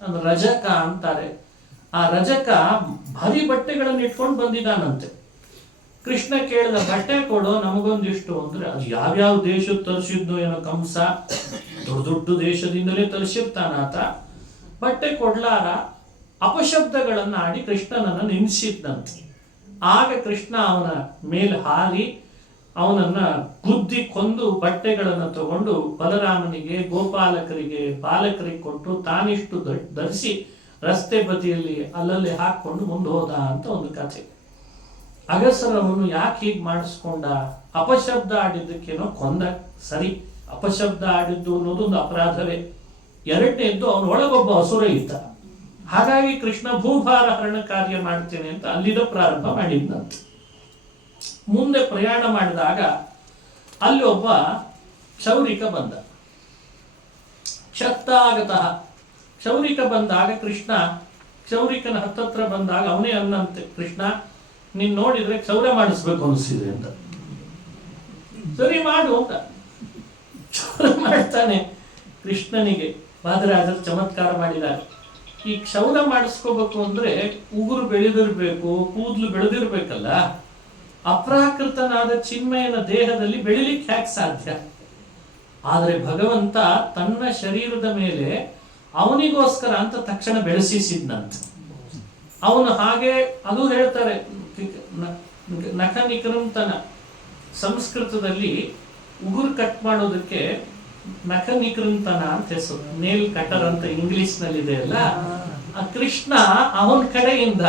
ಅದು ರಜಕ ಅಂತಾರೆ. ಆ ರಜಕ ಭಾರಿ ಬಟ್ಟೆಗಳನ್ನು ಇಟ್ಕೊಂಡು ಬಂದಿದ್ದಾನಂತೆ. ಕೃಷ್ಣ ಕೇಳಿದ, ಬಟ್ಟೆ ಕೊಡು ನಮಗೊಂದಿಷ್ಟು ಅಂದ್ರೆ, ಅದು ಯಾವ್ಯಾವ ದೇಶದ ತರಿಸಿದ್ನೋ ಏನೋ ಕಂಸ, ದೊಡ್ಡ ದೊಡ್ಡ ದೇಶದಿಂದಲೇ ತರಿಸಿರ್ತಾನಾತ. ಬಟ್ಟೆ ಕೊಡ್ಲಾರ ಅಪಶಬ್ದಗಳನ್ನು ಆಡಿ ಕೃಷ್ಣನನ್ನು ನಿಲ್ಲಿಸಿದ್ದಂತೆ. ಆಗ ಕೃಷ್ಣ ಅವನ ಮೇಲೆ ಹಾರಿ ಅವನನ್ನ ಗುದ್ದಿ ಕೊಂದು ಬಟ್ಟೆಗಳನ್ನು ತಗೊಂಡು ಬಲರಾಮನಿಗೆ, ಗೋಪಾಲಕರಿಗೆ, ಪಾಲಕರಿಗೆ ಕೊಟ್ಟು ತಾನಿಷ್ಟು ಧರಿಸಿ ರಸ್ತೆ ಬದಿಯಲ್ಲಿ ಅಲ್ಲಲ್ಲಿ ಹಾಕೊಂಡು ಮುಂದೆ ಹೋದ ಅಂತ ಒಂದು ಕಥೆ. ಅಗಸರವನು ಯಾಕೆ ಹೀಗೆ ಮಾಡಿಸ್ಕೊಂಡ? ಅಪಶಬ್ದ ಆಡಿದ್ದಕ್ಕೇನೋ ಕೊಂದ. ಸರಿ, ಅಪಶಬ್ದ ಆಡಿದ್ದು ಅನ್ನೋದೊಂದು ಅಪರಾಧವೇ. ಎರಡನೇದ್ದು, ಅವನೊಳಗೊಬ್ಬ ಅಸುರ ಇದ್ದ. ಹಾಗಾಗಿ ಕೃಷ್ಣ ಭೂಭಾರ ಹರಣ ಕಾರ್ಯ ಮಾಡ್ತೇನೆ ಅಂತ ಅಲ್ಲಿದ ಪ್ರಾರಂಭ ಮಾಡಿದ್ದಂತೆ. ಮುಂದೆ ಪ್ರಯಾಣ ಮಾಡಿದಾಗ ಅಲ್ಲಿ ಒಬ್ಬ ಕ್ಷೌರಿಕ ಬಂದ. ಶಕ್ತಾಗತಃ ಕ್ಷೌರಿಕ ಬಂದಾಗ ಕೃಷ್ಣ ಕ್ಷೌರಿಕನ ಹತ್ತತ್ರ ಬಂದಾಗ ಅವನೇ ಅನ್ನಂತೆ, ಕೃಷ್ಣ ನೀನ್ ನೋಡಿದ್ರೆ ಕ್ಷೌರ ಮಾಡಿಸ್ಬೇಕು ಅನಿಸಿದೆ ಅಂತ. ಸರಿ ಮಾಡು ಅಂತ ಕ್ಷೌರ ಮಾಡ್ತಾನೆ. ಕೃಷ್ಣನಿಗೆ ವಾದರಾಜರು ಚಮತ್ಕಾರ ಮಾಡಿದ್ದಾರೆ. ಈ ಕ್ಷೌರ ಮಾಡಿಸ್ಕೋಬೇಕು ಅಂದ್ರೆ ಉಗುರು ಬೆಳೆದಿರ್ಬೇಕು, ಕೂದಲು ಬೆಳೆದಿರ್ಬೇಕಲ್ಲ. ಅಪ್ರಾಕೃತನಾದ ಚಿನ್ಮಯನ ದೇಹದಲ್ಲಿ ಬೆಳಿಲಿಕ್ಕೆ ಹ್ಯಾಕ್ ಸಾಧ್ಯ? ಆದರೆ ಭಗವಂತ ತನ್ನ ಶರೀರದ ಮೇಲೆ ಅವನಿಗೋಸ್ಕರ ಅಂತ ತಕ್ಷಣ ಬೆಳೆಸಿಸಿದ್ನಂತ. ಅವನು ಹಾಗೆ ಅದು ಹೇಳ್ತಾರೆ ನಖ ನಿಕೃಂತನ. ಸಂಸ್ಕೃತದಲ್ಲಿ ಉಗುರು ಕಟ್ ಮಾಡೋದಕ್ಕೆ ನಖ ನಿಕೃಂತನ ಅಂತ ಹೆಸರು, ನೇಲ್ ಕಟರ್ ಅಂತ ಇಂಗ್ಲಿಷ್ ನಲ್ಲಿ ಇದೆ ಅಲ್ಲ. ಆ ಕೃಷ್ಣ ಅವನ ಕಡೆಯಿಂದ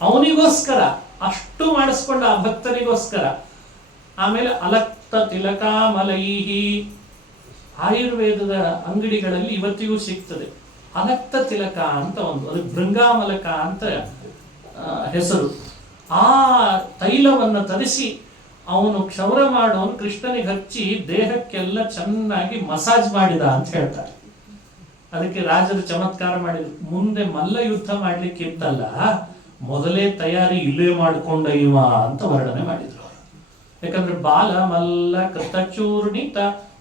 ಅವನಿಗೋಸ್ಕರ ಅಷ್ಟು ಮಾಡಿಸ್ಕೊಂಡ, ಆ ಭಕ್ತನಿಗೋಸ್ಕರ. ಆಮೇಲೆ ಅಲಕ್ತ ತಿಲಕಾಮಲೈಹಿ, ಆಯುರ್ವೇದದ ಅಂಗಡಿಗಳಲ್ಲಿ ಇವತ್ತಿಗೂ ಸಿಗ್ತದೆ ಅಲಕ್ತ ತಿಲಕ ಅಂತ ಒಂದು, ಅದು ಭೃಂಗಾಮಲಕ ಅಂತ ಹೆಸರು. ಆ ತೈಲವನ್ನು ತರಿಸಿ ಅವನು ಕ್ಷೌರ ಮಾಡೋನು ಕೃಷ್ಣನಿಗೆ ಹಚ್ಚಿ ದೇಹಕ್ಕೆಲ್ಲ ಚೆನ್ನಾಗಿ ಮಸಾಜ್ ಮಾಡಿದ ಅಂತ ಹೇಳ್ತಾರೆ. ಅದಕ್ಕೆ ರಾಜರು ಚಮತ್ಕಾರ ಮಾಡಿದ್ರು. ಮುಂದೆ ಮಲ್ಲ ಯುದ್ಧ ಮಾಡ್ಲಿಕ್ಕೆ ಇತ್ತಲ್ಲ, ಮೊದಲೇ ತಯಾರಿ ಇಲ್ಲೇ ಮಾಡಿಕೊಂಡ ಇವ ಅಂತ ವರ್ಣನೆ ಮಾಡಿದ್ರು. ಯಾಕಂದ್ರೆ ಬಾಲ ಮಲ್ಲ ಕೃತಚೂರ್ಣಿತ,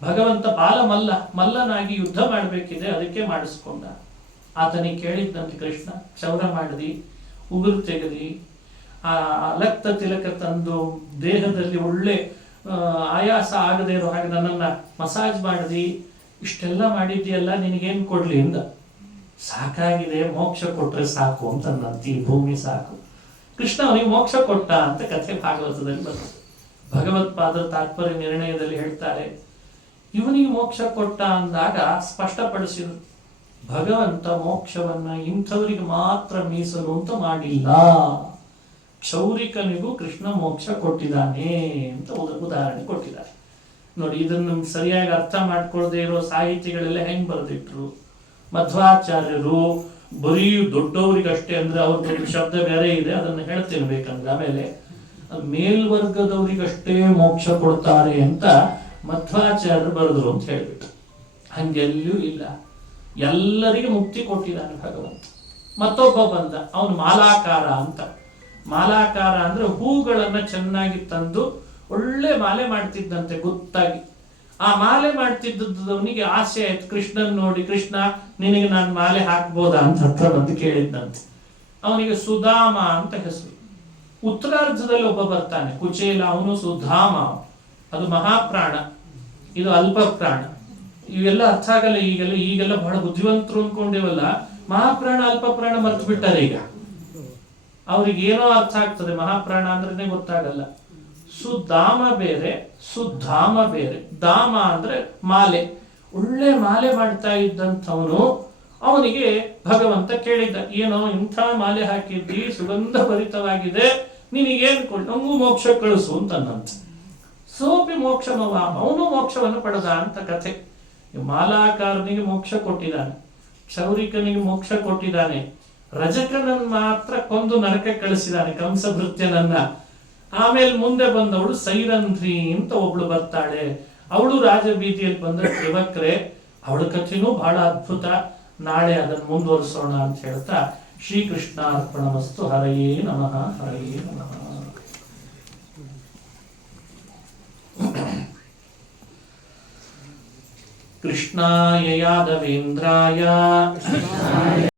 ಭಗವಂತ ಬಾಲ ಮಲ್ಲನಾಗಿ ಯುದ್ಧ ಮಾಡ್ಬೇಕಿದೆ, ಅದಕ್ಕೆ ಮಾಡಿಸ್ಕೊಂಡ. ಆತನಿಗೆ ಕೇಳಿದ್ದಂತೆ ಕೃಷ್ಣ, ಕ್ಷೌರ ಮಾಡಿದಿ, ಉಗುರು ತೆಗೆದಿ, ಆ ಅಲಕ್ತ ತಿಲಕ ತಂದು ದೇಹದಲ್ಲಿ ಒಳ್ಳೆ ಆಯಾಸ ಆಗದೆ ಇರೋ ಹಾಗೆ ನನ್ನನ್ನ ಮಸಾಜ್ ಮಾಡಿದಿ, ಇಷ್ಟೆಲ್ಲ ಮಾಡಿದ್ಯಲ್ಲ, ನಿನಗೇನ್ ಕೊಡ್ಲಿ ಅಂದ. ಸಾಕಾಗಿದೆ, ಮೋಕ್ಷ ಕೊಟ್ರೆ ಸಾಕು ಅಂತಂದಂತ, ಈ ಭೂಮಿ ಸಾಕು. ಕೃಷ್ಣ ಅವನಿಗೆ ಮೋಕ್ಷ ಕೊಟ್ಟ ಅಂತ ಕಥೆ ಭಾಗವತದಲ್ಲಿ ಬರ್ತದೆ. ಭಗವತ್ಪಾದರ ತಾತ್ಪರ್ಯ ನಿರ್ಣಯದಲ್ಲಿ ಹೇಳ್ತಾರೆ, ಇವನಿಗೆ ಮೋಕ್ಷ ಕೊಟ್ಟ ಅಂದಾಗ ಸ್ಪಷ್ಟಪಡಿಸಿದ್ರು, ಭಗವಂತ ಮೋಕ್ಷವನ್ನ ಇಂಥವರಿಗೆ ಮಾತ್ರ ಮೀಸಲು ಅಂತ ಮಾಡಿಲ್ಲ, ಕ್ಷೌರಿಕನಿಗೂ ಕೃಷ್ಣ ಮೋಕ್ಷ ಕೊಟ್ಟಿದ್ದಾನೆ ಅಂತ ಉದಾಹರಣೆ ಕೊಟ್ಟಿದ್ದಾರೆ. ನೋಡಿ, ಇದನ್ನು ಸರಿಯಾಗಿ ಅರ್ಥ ಮಾಡ್ಕೊಳ್ಳದೆ ಇರೋ ಸಾಹಿತಿಗಳೆಲ್ಲ ಹೆಂಗ್ ಬರೆದಿಟ್ರು. ಮಧ್ವಾಚಾರ್ಯರು ಬರೀ ದೊಡ್ಡವರಿಗಷ್ಟೇ, ಅಂದ್ರೆ ಅವ್ರದ್ದು ಶಬ್ದ ಬೇರೆ ಇದೆ, ಅದನ್ನು ಹೇಳ್ತೇನೆ ಬೇಕಂದ್ರೆ ಆಮೇಲೆ, ಮೇಲ್ವರ್ಗದವರಿಗಷ್ಟೇ ಮೋಕ್ಷ ಕೊಡ್ತಾರೆ ಅಂತ ಮಧ್ವಾಚಾರ್ಯರು ಬರೆದ್ರು ಅಂತ ಹೇಳ್ಬಿಟ್ಟು. ಹಂಗೆಲ್ಲೂ ಇಲ್ಲ, ಎಲ್ಲರಿಗೆ ಮುಕ್ತಿ ಕೊಟ್ಟಿದ್ದಾನೆ ಭಗವಂತ. ಮತ್ತೊಬ್ಬ ಬಂದ, ಅವನು ಮಾಲಾಕಾರ ಅಂತ. ಮಾಲಾಕಾರ ಅಂದ್ರೆ ಹೂಗಳನ್ನ ಚೆನ್ನಾಗಿ ತಂದು ಒಳ್ಳೆ ಮಾಲೆ ಮಾಡ್ತಿದ್ದಂತೆ ಗೊತ್ತಾಗಿ. ಆ ಮಾಲೆ ಮಾಡ್ತಿದ್ದವನಿಗೆ ಆಸೆ ಆಯ್ತು, ಕೃಷ್ಣನ್ ನೋಡಿ, ಕೃಷ್ಣ ನಿನಗೆ ನಾನು ಮಾಲೆ ಹಾಕ್ಬೋದಾ ಅಂತ ಹತ್ರ ಬಂದು ಕೇಳಿದ್ದಂತೆ. ಅವನಿಗೆ ಸುಧಾಮ ಅಂತ ಹೆಸರು. ಉತ್ತರಾರ್ಧದಲ್ಲಿ ಒಬ್ಬ ಬರ್ತಾನೆ ಕುಚೇಲ, ಅವನು ಸುಧಾಮ, ಅದು ಮಹಾಪ್ರಾಣ, ಇದು ಅಲ್ಪ ಪ್ರಾಣ. ಇವೆಲ್ಲ ಅರ್ಥ ಆಗಲ್ಲ ಈಗೆಲ್ಲ ಬಹಳ ಬುದ್ಧಿವಂತರು ಅನ್ಕೊಂಡೇವಲ್ಲ, ಮಹಾಪ್ರಾಣ ಅಲ್ಪ ಪ್ರಾಣ ಮರ್ತು ಬಿಟ್ಟಾರೆ ಈಗ. ಅವ್ರಿಗೆ ಏನೋ ಅರ್ಥ ಆಗ್ತದೆ, ಮಹಾಪ್ರಾಣ ಅಂದ್ರೆ ಗೊತ್ತಾಗಲ್ಲ. ಸುಧಾಮ ಬೇರೆ, ಸುಧಾಮ ಬೇರೆ. ಧಾಮ ಅಂದ್ರೆ ಮಾಲೆ, ಒಳ್ಳೆ ಮಾಲೆ ಮಾಡ್ತಾ ಇದ್ದಂಥವನು. ಅವನಿಗೆ ಭಗವಂತ ಕೇಳಿದ್ದ, ಏನೋ ಇಂಥ ಮಾಲೆ ಹಾಕಿದ್ದಿ, ಸುಗಂಧ ಭರಿತವಾಗಿದೆ, ನಿನಗೇನ್ ನಮಗೂ ಮೋಕ್ಷ ಕಳಿಸು ಅಂತಂದಂತೆ. ಸೋಪಿ ಮೋಕ್ಷಮವ, ಅವನು ಮೋಕ್ಷವನ್ನು ಪಡೆದ ಅಂತ ಕಥೆ. ಮಾಲಾಕಾರನಿಗೆ ಮೋಕ್ಷ ಕೊಟ್ಟಿದ್ದಾನೆ, ಕ್ಷೌರಿಕನಿಗೆ ಮೋಕ್ಷ ಕೊಟ್ಟಿದ್ದಾನೆ, ರಜಕನನ್ ಮಾತ್ರ ಕೊಂದು ನರಕ ಕಳಿಸಿದಾನೆ, ಕಂಸಭೃತ್ಯನನ್ನ. ಆಮೇಲೆ ಮುಂದೆ ಬಂದವಳು ಸೈರಂಧ್ರಿ ಅಂತ ಒಬ್ಳು ಬರ್ತಾಳೆ. ಅವಳು ರಾಜಬೀದಿಯಲ್ಲಿ ಬಂದ ತ್ರಿವಕ್ರೆ. ಅವಳ ಕಥೆನೂ ಬಹಳ ಅದ್ಭುತ. ನಾಳೆ ಅದನ್ನು ಮುಂದುವರಿಸೋಣ ಅಂತ ಹೇಳ್ತಾ, ಶ್ರೀಕೃಷ್ಣ ಅರ್ಪಣಮಸ್ತು. ಹರಯೇ ನಮಃ, ಹರಯೇ ನಮಃ. ಕೃಷ್ಣಾಯ ಯಾದವೇಂದ್ರಾಯ